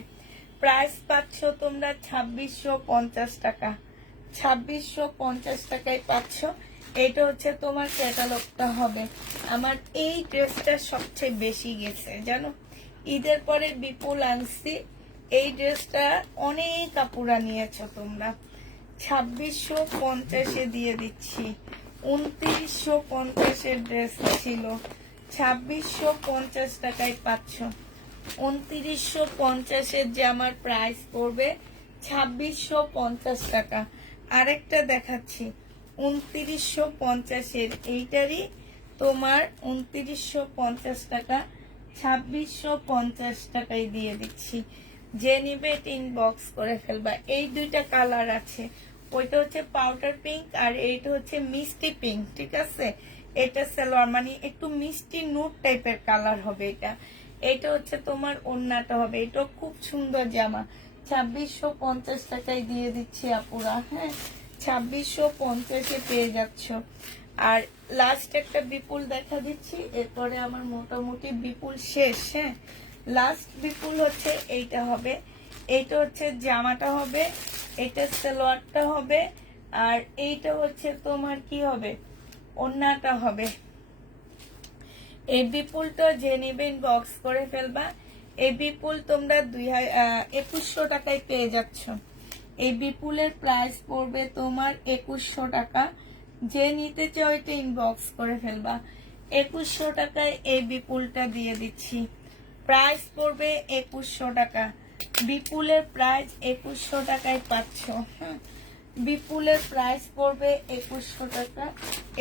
প্রাইস পাচ্ছ তোমরা 2650 টাকা, 2650 টাকায় পাচ্ছ। এটা হচ্ছে তোমার ক্যাটালগটা হবে। আমার এই ড্রেসটা সবচেয়ে বেশি গেছে জানো, ঈদের পরে বিপুল আনছি। এই ড্রেসটা অনেক কাপুরা নিয়েছ তোমরা, 2650-এ দিয়ে দিচ্ছি। 2950-এর ড্রেস ছিল, 2650 টাকায় পাচ্ছ। 2950-এর জামার প্রাইস পড়বে 2650 টাকা। আরেকটা দেখাচ্ছি 2950-এর, এইটারই তোমার 2950 টাকা, 2650 টাকায় দিয়ে দিচ্ছি। যে নিবে ইনবক্স করে ফেলবা। এই 2টা কালার আছে, ওইটা হচ্ছে পাউডার পিঙ্ক আর এইটা হচ্ছে মিষ্টি পিঙ্ক, ঠিক আছে? এটা সালোয়ার মানে একটু মিষ্টি নুট টাইপের কালার হবে এটা। এটা হচ্ছে তোমার ওড়নাটা হবে, এটা খুব সুন্দর জামা, 2650 টাকায় দিয়ে দিচ্ছি আপুরা, হ্যাঁ 2650-এ পেয়ে যাচ্ছ। আর লাস্ট একটা বিপুল দেখা দিচ্ছি, এরপরে আমার মোটামুটি বিপুল শেষ। হ্যাঁ লাস্ট বিপুল হচ্ছে এইটা হবে, এইটা হচ্ছে জামাটা হবে, এটা সালোয়ারটা হবে, আর এইটা হচ্ছে তোমার কি হবে, ওড়নাটা হবে। এই বিপুলটা যে নেবেন বক্স করে ফেলবা। এই বিপুল তোমরা 2100 টাকায় পেয়ে যাচ্ছ। এই বিপুলের প্রাইস পড়বে তোমার 2100 টাকা। যে নিতে চাও এটা ইনবক্স করে ফেলবা। 2100 টাকায় এই বিপুলটা দিয়ে দিচ্ছি। প্রাইস পড়বে 2100 টাকা। বিপুলের প্রাইস 2100 টাকায় পাচ্ছ। বিপুলের প্রাইস পড়বে 2100 টাকা।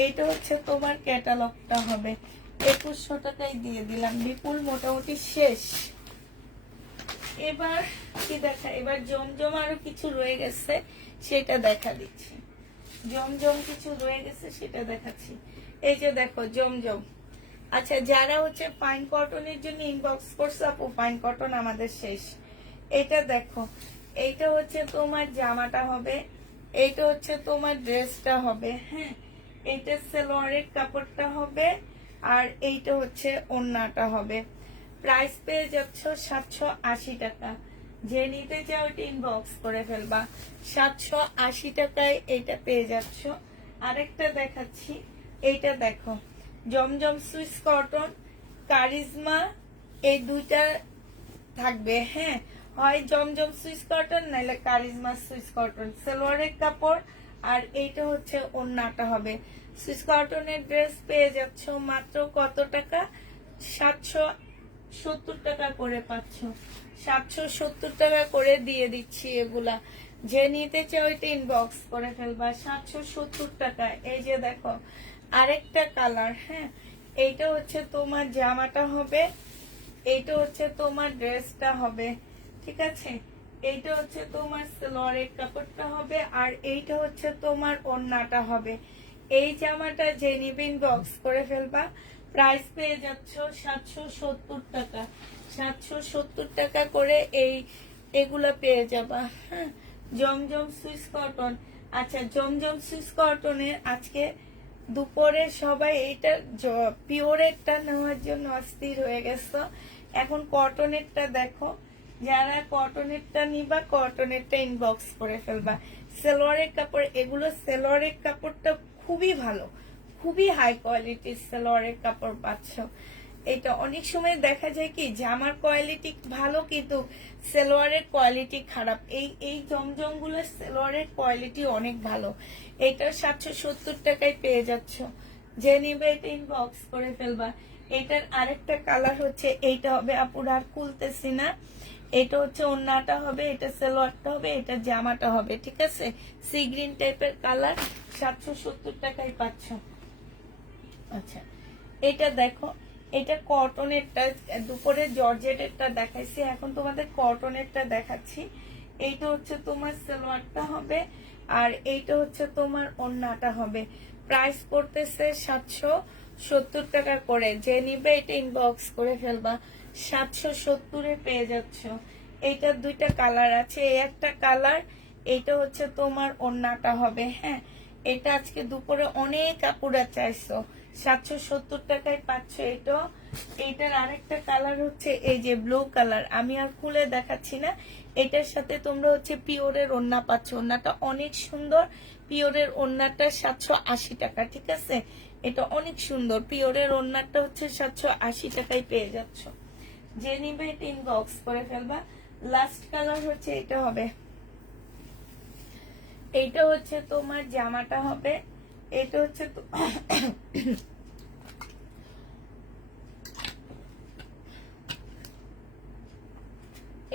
এটা হচ্ছে তোমার ক্যাটালগটা হবে। 2100 টাকায় দিয়ে দিলাম। বিপুল মোটামুটি শেষ। এবার কি দেখা, এবার জমজম আরো কিছু রয়ে গেছে সেটা দেখা দিচ্ছি। জমজম কিছু রয়ে গেছে সেটা দেখাচ্ছি। এই যে দেখো জমজম। আচ্ছা, যারা হচ্ছে ফাইন কটনের জন্য ইনবক্স করছে, আপু ফাইন কটন আমাদের শেষ। এটা দেখো, এইটা হচ্ছে তোমার জামাটা হবে, এইটা হচ্ছে তোমার ড্রেসটা হবে। হ্যাঁ, এইটা সালোয়ারের কাপড়টা হবে, আর এইটা হচ্ছে ওড়নাটা হবে। প্রাইস পেয়ে যাচ্ছ 780 টাকা। যে নিতে চাও এটা ইনবক্স করে ফেলবা। 780 টাকায় এটা পেয়ে যাচ্ছ। আরেকটা দেখাচ্ছি, এইটা দেখো জমজম সুইস কটন কারিজমা, এই দুইটা থাকবে। হ্যাঁ, হয় জমজম সুইস কটন নাহলে কারিজমা সুইস কটন, সালোয়ারের কাপড়, আর এইটা হচ্ছে ওড়নাটা হবে। সুইস কটনের ড্রেস পেয়ে যাচ্ছ মাত্র কত টাকা? 770 টাকা করে পাচ্ছ। 770 টাকা করে দিয়ে দিচ্ছি এগুলা। যে নিতে চাও এটা ইনবক্স করে ফেলবা। 770 টাকা। এই যে দেখো আরেকটা কালার। হ্যাঁ, এইটা হচ্ছে তোমার জামাটা হবে, এইটা হচ্ছে তোমার ড্রেসটা হবে। ঠিক আছে, এইটা হচ্ছে তোমার সালোয়ারের কাপড়টা হবে, আর এইটা হচ্ছে তোমার ওড়নাটা হবে। এই জামাটা যে নিবে ইনবক্স করে ফেলবা। প্রাইস পেয়ে যাচ্ছ 770 টাকা। 770 টাকা করে এগুলা পেয়ে যাবা। হ্যাঁ, জমজম সুইস কটন। আচ্ছা, জমজম সুইস কটনের আজকে দুপুরে সবাই এইটা পিওরেরটা নেওয়ার জন্য অস্থির হয়ে গেছে। এখন কটনেরটা দেখো, যারা কটনেরটা নিবা কটনেরটা ইনবক্স করে ফেলবা। সালোয়ারের কাপড়, এগুলো সালোয়ারের কাপড়টা খুবই ভালো, খুবই হাই কোয়ালিটির সালোয়ারের কাপড় পাচ্ছ। এটা অনেক সময় দেখা যায় কি জামার কোয়ালিটি ভালো কিন্তু সালোয়ারের কোয়ালিটি খারাপ। এই জমজম গুলোর সালোয়ারের কোয়ালিটি অনেক ভালো। এটা 770 টাকায় পেয়ে যাচ্ছ। যে নিবে এটা ইনবক্স করে ফেলবা। এটার আরেকটা কালার হচ্ছে এইটা হবে, আপুর আর খুলতেছি না। এটা হচ্ছে ওড়নাটা হবে, এটা সালোয়ারটা হবে, এটা জামাটা হবে। ঠিক আছে, সি গ্রিন টাইপের কালার। 770 টাকায় পাচ্ছ। আচ্ছা, এটা দেখো, এটা কটনেরটা, দুপুরে জর্জেটেরটা দেখাইছি, এখন তোমাদের কটনেরটা দেখাচ্ছি। এইটা হচ্ছে তোমার সালোয়ারটা হবে, আর এইটা হচ্ছে তোমার ওড়নাটা হবে। প্রাইস পড়তেছে 770 টাকা করে। যে নিবে এটা ইনবক্স করে ফেলবা। 770-এ পেয়ে যাচ্ছ। এইটার দুইটা কালার আছে, এই একটা কালার, এইটা হচ্ছে তোমার ওড়নাটা হবে। হ্যাঁ, এটা আজকে দুপুরে অনেক কাপড়া চাইছো। 770 টাকায় পাচ্ছ এটা। এইটার আরেকটা কালার হচ্ছে এই যে ব্লু কালার, আমি আর খুলে দেখাচ্ছি না। এটার সাথে তোমরা হচ্ছে পিওরের ওড়না পাচ্ছ। ওড়নাটা অনেক সুন্দর, পিওরের ওড়নাটা 780 টাকা। ঠিক আছে, এটা অনেক সুন্দর। পিওরের ওড়নাটা হচ্ছে 780 টাকায় পেয়ে যাচ্ছ। যে নিবে এটা ইনবক্স করে ফেলবা। লাস্ট কালার হচ্ছে এটা হবে, এইটা হচ্ছে তোমার জামাটা হবে, এটা হচ্ছে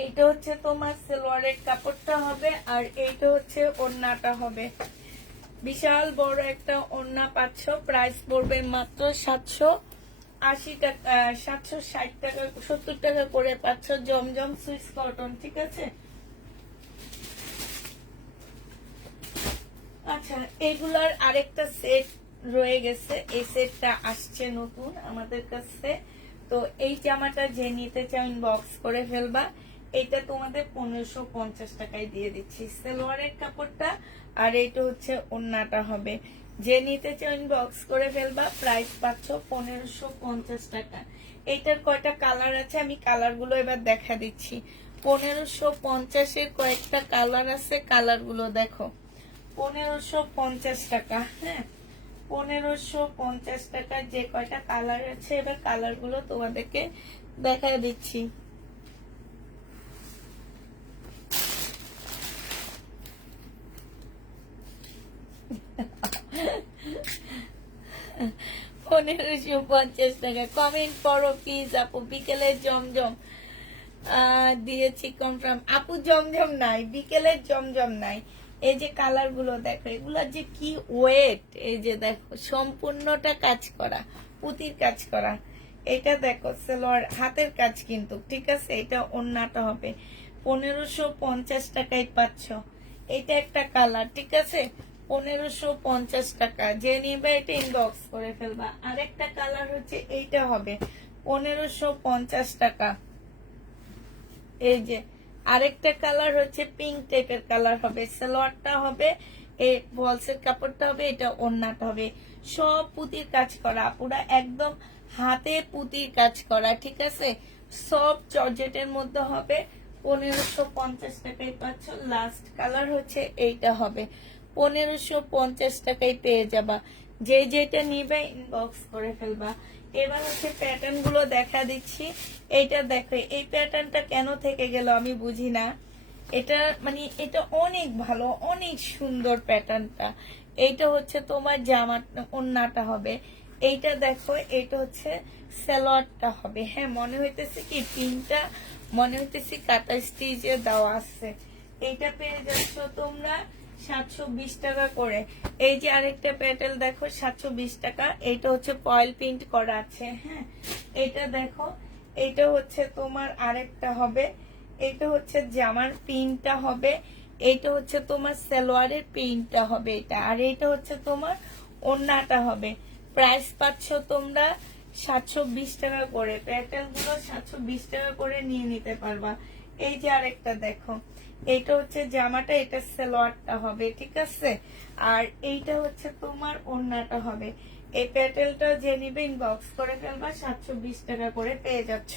এইটা হচ্ছে তোমার সালোয়ারের কাপড়টা হবে, আর এইটা হচ্ছে ওড়নাটা হবে। বিশাল বড় একটা ওড়না পাচ্ছ। প্রাইস পড়বে মাত্র 780 টাকা, 760 টাকা, 70 টাকা করে পাচ্ছ। জমজম সুইস কটন। ঠিক আছে, আচ্ছা, এগুলার আরেকটা সেট রয়ে গেছে। এই সেটটা আসছে নতুন আমাদের কাছে। তো এই জামাটা যে নিতে চাও ইনবক্স করে ফেলবা। এটা তোমাদের 1550 টাকায় দিয়ে দিচ্ছি, সালোয়ারের কাপড়টা, আর এইটা হচ্ছে ওড়নাটা হবে। যে নিতে চাও ইনবক্স করে ফেলবা। প্রাইস পাচ্ছ 1550 টাকা। এইটার কয়টা কালার আছে আমি কালার গুলো এবার দেখা দিচ্ছি। 1550-এর কয়েকটা কালার আছে, কালার গুলো দেখো। 1550 টাকা। হ্যাঁ, 1550 টাকার যে কয়টা কালার আছে, এবার কালার গুলো তোমাদেরকে দেখা দিচ্ছি। 1550 টাকা। কমেন্ট করো প্লিজ আপু। বিকেলের জমজম দিয়েছি কনফার্ম। আপু জমজম নাই, বিকেলের জমজম নাই। এই যে কালার গুলো দেখো, এগুলা যে কি ওয়েট। এই যে দেখো সম্পূর্ণটা কাজ করা, পুঁতির কাজ করা। এটা দেখো সেলোয়ার হাতের কাজ কিন্তু, ঠিক আছে। এটা ওন্নাটা হবে 1550 টাকায় পাচ্ছ। এটা একটা কালার, ঠিক আছে, 1550 টাকা। যে নিবে এটা ইনবক্স করে ফেলবা। আরেকটা কালার হচ্ছে এইটা হবে 1550 টাকা। এই যে আরেকটা কালার হচ্ছে পিঙ্ক টাইপের কালার হবে। সালোয়ারটা হবে এই বলসের কাপড়টা হবে, এটা ওড়নাটা হবে। সব পুঁতির কাজ করা, পুরা একদম হাতে পুঁতির কাজ করা, ঠিক আছে। সব জর্জেটের মধ্যে হবে। 1550 টাকায় পাচ্ছ। লাস্ট কালার হচ্ছে এইটা হবে 1550 টাকায় পেয়ে যাবা। যে যেটা নিবে ইনবক্স করে ফেলবা। এবার হচ্ছে প্যাটার্ন গুলো দেখা দিচ্ছি। এইটা দেখো, এই প্যাটার্নটা কেন থেকে গেল আমি বুঝি না। এটা মানে এটা অনেক ভালো, অনেক সুন্দর প্যাটার্নটা। এইটা হচ্ছে তোমার জামা ওন্নাটা হবে। এইটা দেখো, এটা হচ্ছে সালোয়ারটা হবে। হ্যাঁ, মনে হইতেছে কি পিনটা মনে হইতেছে কাটা স্টিচে দেওয়া আছে। এইটা পেয়ে যাচ্ছ তোমরা 720 টাকা করে। এই যে আরেকটা প্যাটেল দেখো 720 টাকা। এইটা হচ্ছে ফয়েল প্রিন্ট করা আছে। হ্যাঁ, এটা দেখো, এইটা হচ্ছে তোমার আরেকটা হবে। এটা হচ্ছে জামার প্রিন্টটা হবে। এইটা হচ্ছে তোমার সালোয়ারের প্রিন্টটা হবে এটা। আর এইটা হচ্ছে তোমার ওড়নাটা হবে। প্রাইস পাচ্ছ তোমরা 720 টাকা করে। প্যাটেল গুলো 720 টাকা করে নিয়ে নিতে পারবা। এই যে আরেকটা দেখো, এইটা হচ্ছে জামাটা, এটা সালোয়ারটা হবে, ঠিক আছে। আর এইটা হচ্ছে তোমার ওড়নাটা হবে। এই প্যাটেলটা যে নিবে ইনবক্স করে ফেলবা। 720 টাকা করে পেয়ে যাচ্ছ।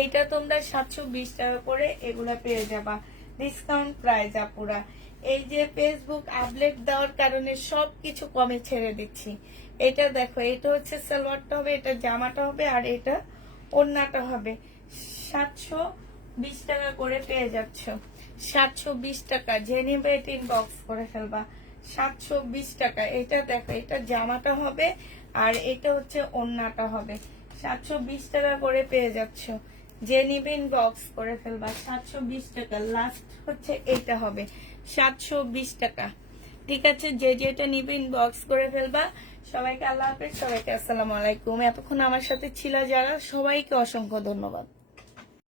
এইটা তোমরা 720 টাকা করে এগুলা পেয়ে যাবা। ডিসকাউন্ট প্রাইস আপুরা। এই যে ফেসবুক আপডেট দেওয়ার কারণে সবকিছু কমে ছেড়ে দিচ্ছি। এটা দেখো, এটা হচ্ছে সালোয়ারটা হবে, এটা জামাটা হবে, আর এটা ওড়নাটা হবে। 720 টাকা করে পেয়ে যাচ্ছ। 720 টাকা। যে নিবে এটা ইনবক্স করে ফেলবা। 720 টাকা। এটা দেখো, এটা জামাটা হবে, আর এটা হচ্ছে ওড়নাটা হবে। 720 টাকা করে পেয়ে যাচ্ছ। যে নিবে ইনবক্স করে ফেলবা। 720 টাকা। লাস্ট হচ্ছে এটা হবে 720 টাকা, ঠিক আছে। যে যেটা নিবে ইনবক্স করে ফেলবা। সবাইকে আল্লাহ হাফেজ, সবাইকে আসসালামু আলাইকুম। এতক্ষণ আমার সাথে ছিল যারা, সবাইকে অসংখ্য ধন্যবাদ।